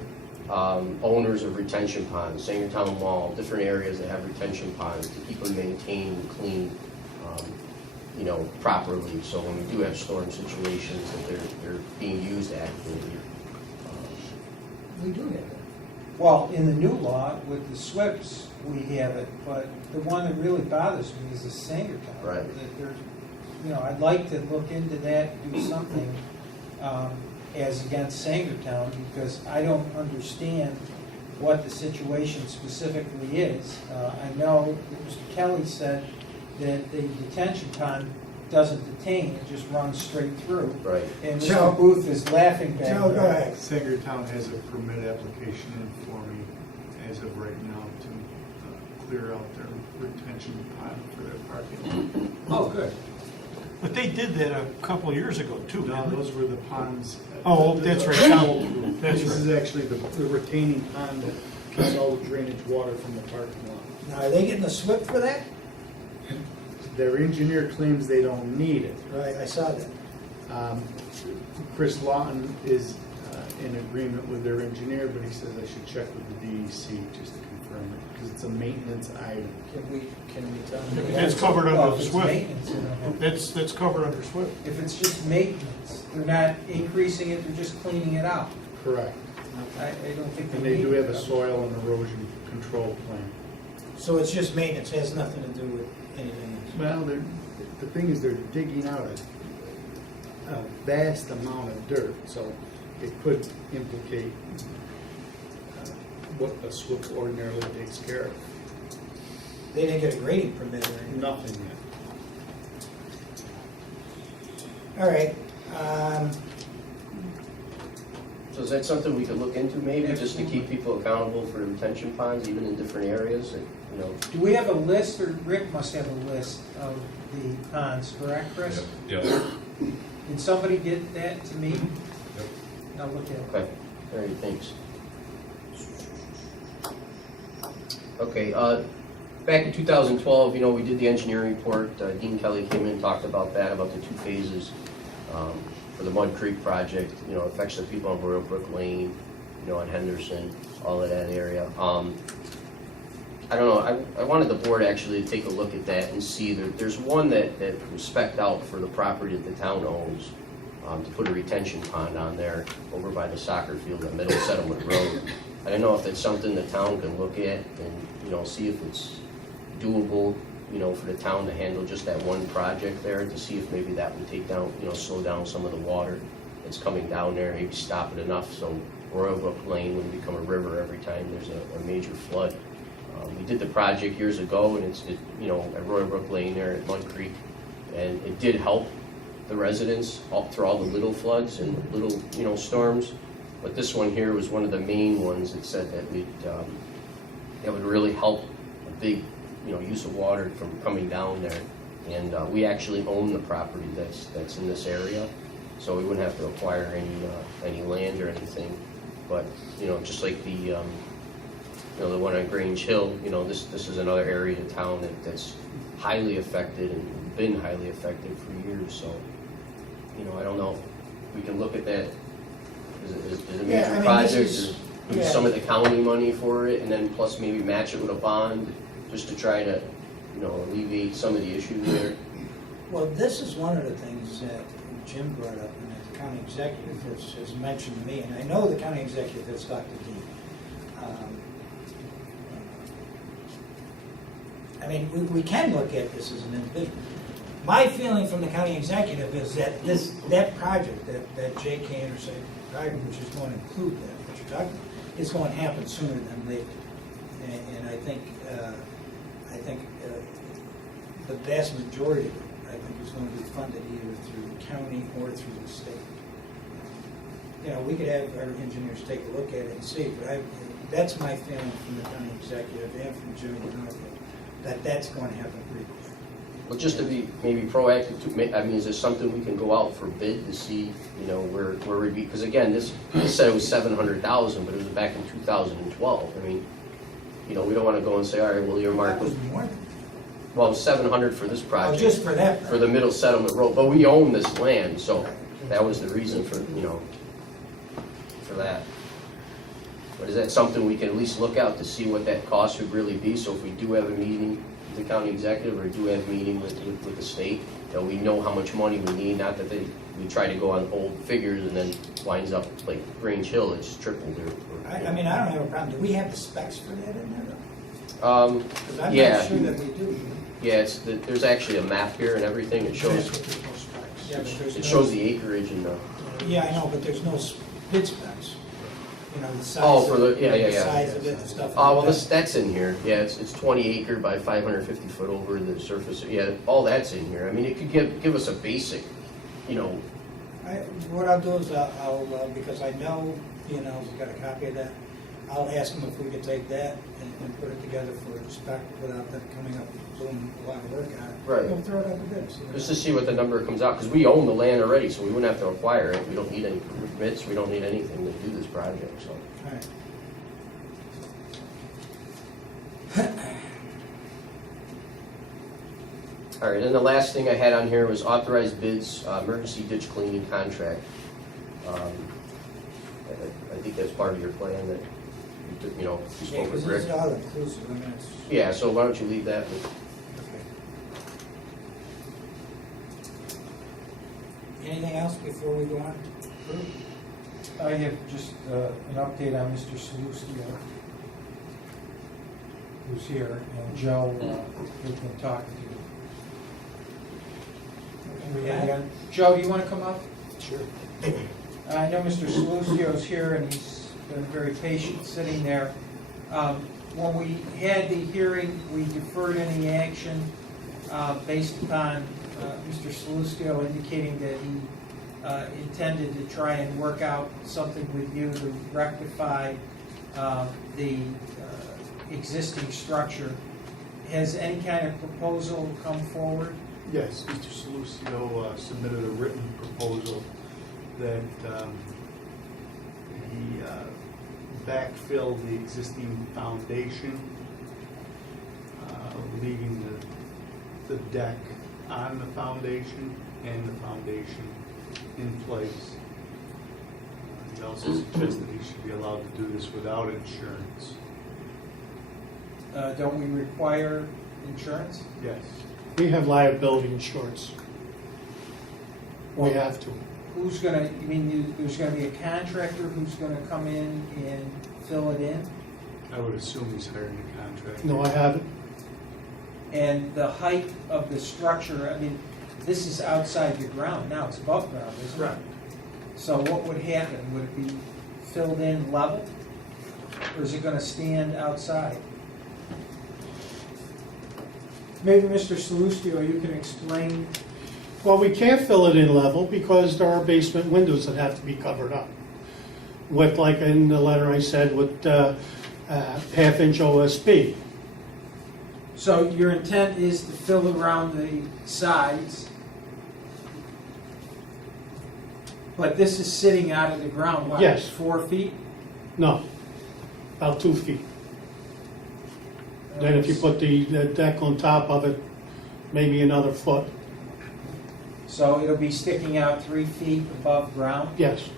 owners of retention ponds, Sangertown Mall, different areas that have retention ponds, to keep them maintained and clean, properly. So when we do have storm situations, that they're being used accurately. We do have that. Well, in the new law with the SWIPs, we have it, but the one that really bothers me is the Sangertown. Right. That there's, I'd like to look into that, do something as against Sangertown, because I don't understand what the situation specifically is. I know that Mr. Kelly said that the detention pond doesn't detain, it just runs straight through. Right. And Joe. Mr. Booth is laughing back Joe, go there. ahead. Sangertown has a permit application in for me as of right now to clear out their retention pond for their parking lot. Oh, good. But they did that a couple of years ago too, No, didn't they? those were the ponds. Oh, that's right. Now, that's This is right. actually the retaining pond that keeps all the drainage water from the parking lot. Now, are they getting a SWIP for that? Their engineer claims they don't need it. Right, I saw that. Chris Lawton is in agreement with their engineer, but he says I should check with the DEC just to confirm it, because it's a maintenance item. Can we tell them? That's covered Well, under if the it's SWIP. maintenance, you know. That's covered under SWIP. If it's just maintenance, they're not increasing it, they're just cleaning it out. Correct. I don't think And they they need do have it. a soil and erosion control plan. So it's just maintenance, has nothing to do with anything else? Well, the thing is, they're digging out a vast amount of dirt, so it could implicate what a SWIP ordinarily takes care of. They didn't get a grading permit or anything? Nothing yet. All right. So is that something we could look into maybe, just to keep people accountable for retention ponds, even in different areas? Do we have a list, or Rick must have a list of the ponds, correct, Chris? Yeah. Did somebody get that to me? I'll look at it. Okay, all right, thanks. Okay, back in 2012, we did the engineering report. Dean Kelly came in and talked about that, about the 2 phases for the Mud Creek project. Affects the people on Royal Brook Lane, on Henderson, all of that area. I don't know, I wanted the board actually to take a look at that and see that there's one that was spec'd out for the property that the town owns, to put a retention pond on there over by the soccer field at Middle Settlement Road. I don't know if that's something the town can look at and, see if it's doable, for the town to handle just that one project there, to see if maybe that would take down, slow down some of the water that's coming down there, maybe stop it enough so Royal Brook Lane wouldn't become a river every time there's a major flood. We did the project years ago, and it's at Royal Brook Lane there at Mud Creek, and it did help the residents up through all the little floods and little storms. But this one here was one of the main ones that said that that would really help a big use of water from coming down there. And we actually own the property that's in this area, so we wouldn't have to acquire any land or anything. But just like the the one on Grange Hill, this is another area of town that's highly affected and been highly affected for years. So I don't know if we can look at that as a major project, or use some of the county money for it, and then plus maybe match it with a bond, just to try to alleviate some of the issues there. Well, this is one of the things that Jim brought up, and that the county executive has mentioned to me, and I know the county executive has talked to Dean. I mean, we can look at this as an individual. My feeling from the county executive is that that project, that J.K. Interstate project, which is going to include that, what you're talking about, is going to happen sooner than later. And I think the vast majority of it, I think, is going to be funded either through the county or through the state. We could have our engineers take a look at it and see, but that's my feeling from the county executive and from Jimmy Donovan, that's going to happen pretty quick. Well, just to be maybe proactive, is there something we can go out for bid to see, where we'd be? Because again, this said it was $700,000, but it was back in 2012. I mean, we don't want to go and say, all right, well, earmark was more than well, it was $700 for this project. Oh, just for that project. For the Middle Settlement Road, but we own this land, so that was the reason for for that. But is that something we can at least look out to see what that cost would really be? So if we do have a meeting with the county executive, or do have a meeting with the state, we know how much money we need. Not that we try to go on old figures and then winds up like Grange Hill, it's tripled. I don't have a problem. Do we have the specs for that in there, though? Because I'm Yeah. not sure that we do. Yeah, there's actually a map here and everything. It shows Yeah, but there's it no- shows the acreage and the. Yeah, I know, but there's no bid specs. The size. Oh, for the the size of it and stuff. Oh, well, like that. that's in here. Yeah, it's 20 acre by 550 foot over the surface. Yeah, all that's in here. I mean, it could give us a basic, What I'll do is I'll because I know P&L's got a copy of that. I'll ask them if we could take that and put it together for a spec without them coming up and doing a lot of work on it. Right. We'll throw it up a bid. just to see what the number comes out, because we own the land already, so we wouldn't have to acquire it. We don't need any permits, we don't need anything to do this project, so. All right. All right, and the last thing I had on here was authorized bids, emergency ditch cleaning contract. I think that's part of your plan that, you Yeah, spoke because with Rick. it's all inclusive. I mean, it's. Yeah, so why don't you leave that with, Anything else before we go on? I have just an update on Mr. Salustio, who's here, and Joe, we can talk to you. Joe, do you want to come up? Sure. I know Mr. Salustio's here, and he's been very patient sitting there. When we had the hearing, we deferred any action based upon Mr. Salustio indicating that he intended to try and work out something with you to rectify the existing structure. Has any kind of proposal come forward? Yes, Mr. Salustio submitted a written proposal that backfill the existing foundation, leaving the deck on the foundation and the foundation in place. He also suggested he should be allowed to do this without insurance. Don't we require insurance? Yes. We have liability insurance. We have to. Who's gonna, you mean there's gonna be a contractor who's gonna come in and fill it in? I would assume he's hiring a contractor. No, I haven't. And the height of the structure, I mean, this is outside the ground now, it's above ground, isn't it? Correct. So what would happen? Would it be filled in level? Or is it gonna stand outside? Maybe Mr. Salustio, you can explain. Well, we can't fill it in level because there are basement windows that have to be covered up. With, like in the letter I said, with half-inch OSB. So your intent is to fill around the sides, but this is sitting out of the ground, what, Yes. 4 feet? No, about 2 feet. Then if you put the deck on top of it, maybe another foot. So it'll be sticking out 3 feet above ground? Yes.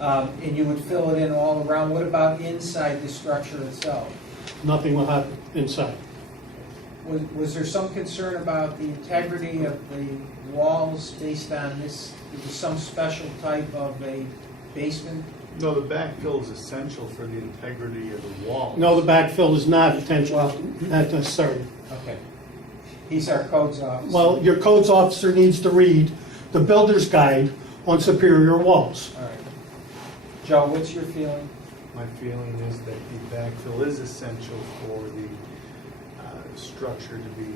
And you would fill it in all around. What about inside the structure itself? Nothing will happen inside. Was there some concern about the integrity of the walls based on this? Is there some special type of a basement? No, the backfill is essential for the integrity of the wall. No, the backfill is not intentional, not necessarily. Okay. He's our codes officer. Well, your codes officer needs to read the builder's guide on superior walls. All right. Joe, what's your feeling? My feeling is that the backfill is essential for the structure to be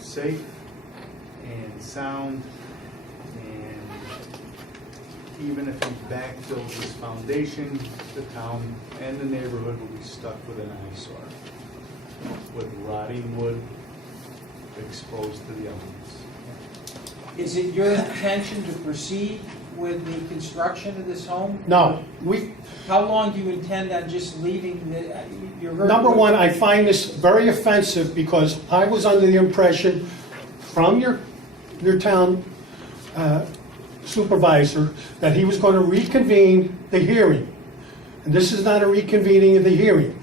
safe and sound, and even if he backfills this foundation, the town and the neighborhood will be stuck with an eyesore, with rotting wood exposed to the elements. Is it your intention to proceed with the construction of this home? No, How long do you intend on just leaving your... Number one, I find this very offensive because I was under the impression from your town supervisor that he was going to reconvene the hearing. And this is not a reconvening of the hearing.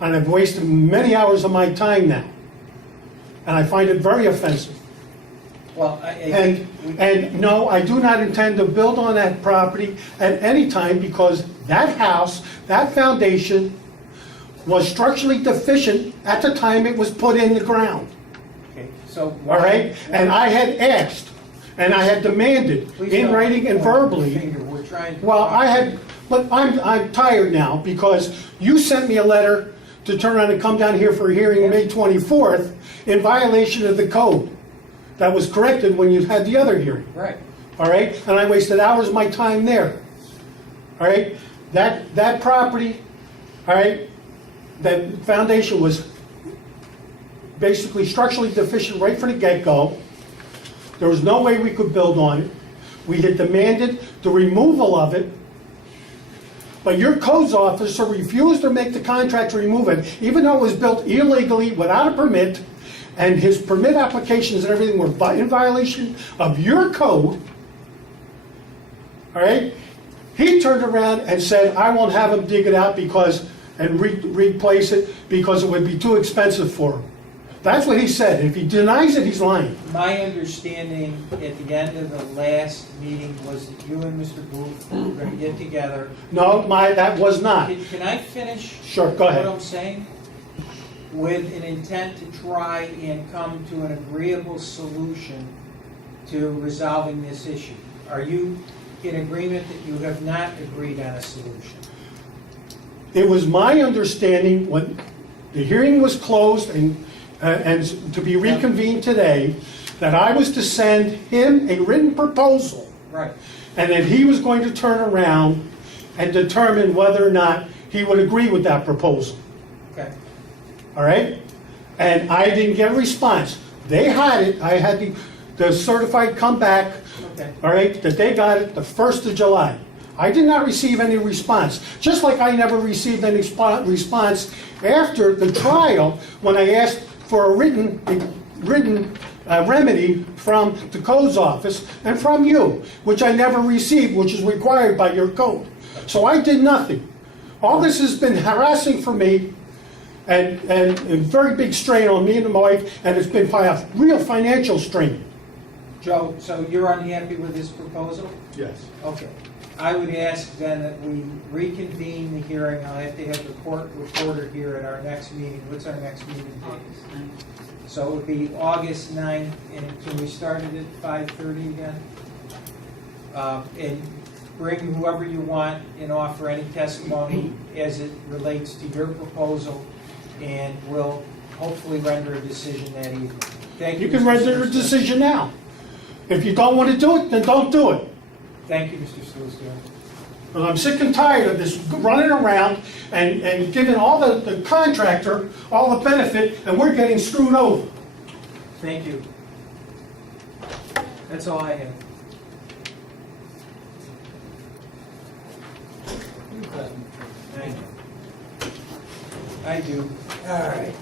And I've wasted many hours of my time now. And I find it very offensive. Well, And no, I do not intend to build on that property at any time because that house, that foundation was structurally deficient at the time it was put in the ground. Okay, so... All right? And I had asked, and I had demanded, in writing and verbally... We're trying to... Well, I had, but I'm tired now because you sent me a letter to turn around and come down here for a hearing May 24th in violation of the code. That was corrected when you had the other hearing. Right. All right? And I wasted hours of my time there. All right? That property, all right, that foundation was basically structurally deficient right from the get-go. There was no way we could build on it. We had demanded the removal of it, but your codes officer refused to make the contract to remove it, even though it was built illegally without a permit, and his permit applications and everything were in violation of your code. All right? He turned around and said, I won't have him dig it out and replace it because it would be too expensive for him. That's what he said. If he denies it, he's lying. My understanding at the end of the last meeting was that you and Mr. Booth were going to get together. No, that was not. Can I finish? Sure, go ahead. What I'm saying? With an intent to try and come to an agreeable solution to resolving this issue. Are you in agreement that you have not agreed on a solution? It was my understanding when the hearing was closed and to be reconvened today, that I was to send him a written proposal. Right. And that he was going to turn around and determine whether or not he would agree with that proposal. Okay. All right? And I didn't get a response. They had it. I had the certified come back, Okay. all right, that they got it the 1st of July. I did not receive any response, just like I never received any response after the trial when I asked for a written remedy from the codes office and from you, which I never received, which is required by your code. So I did nothing. All this has been harassing for me and a very big strain on me and my wife, and it's been a real financial strain. Joe, so you're unhappy with this proposal? Yes. Okay. I would ask then that we reconvene the hearing. I'll have to have the court reporter here at our next meeting. What's our next meeting date? So it would be August 9th, and can we start it at 5:30 again? And bring whoever you want and offer any testimony as it relates to your proposal, and we'll hopefully render a decision that evening. Thank you. You can Mr. render a Sluisdale. decision now. If you don't want to do it, then don't do it. Thank you, Mr. Sluisdale. Because I'm sick and tired of this running around and giving all the contractor all the benefit, and we're getting screwed over. Thank you. That's all I have. Thank you. I do. All right.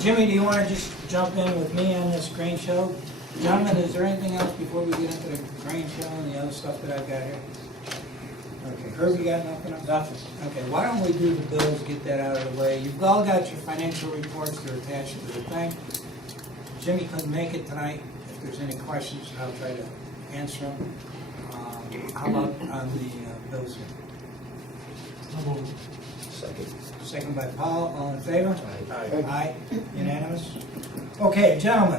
Jimmy, do you want to just jump in with me on this grain show? Gentlemen, is there anything else before we get into the grain show and the other stuff that I've got here? Okay, Herb, you got nothing else? Nothing. Okay, why don't we do the bills, get that out of the way? You've all got your financial reports, they're attached to the thing. Jimmy couldn't make it tonight. If there's any questions, I'll try to answer them. How about on the bills here? Second by Paul, all in favor? Aye. Unanimous? Okay, gentlemen.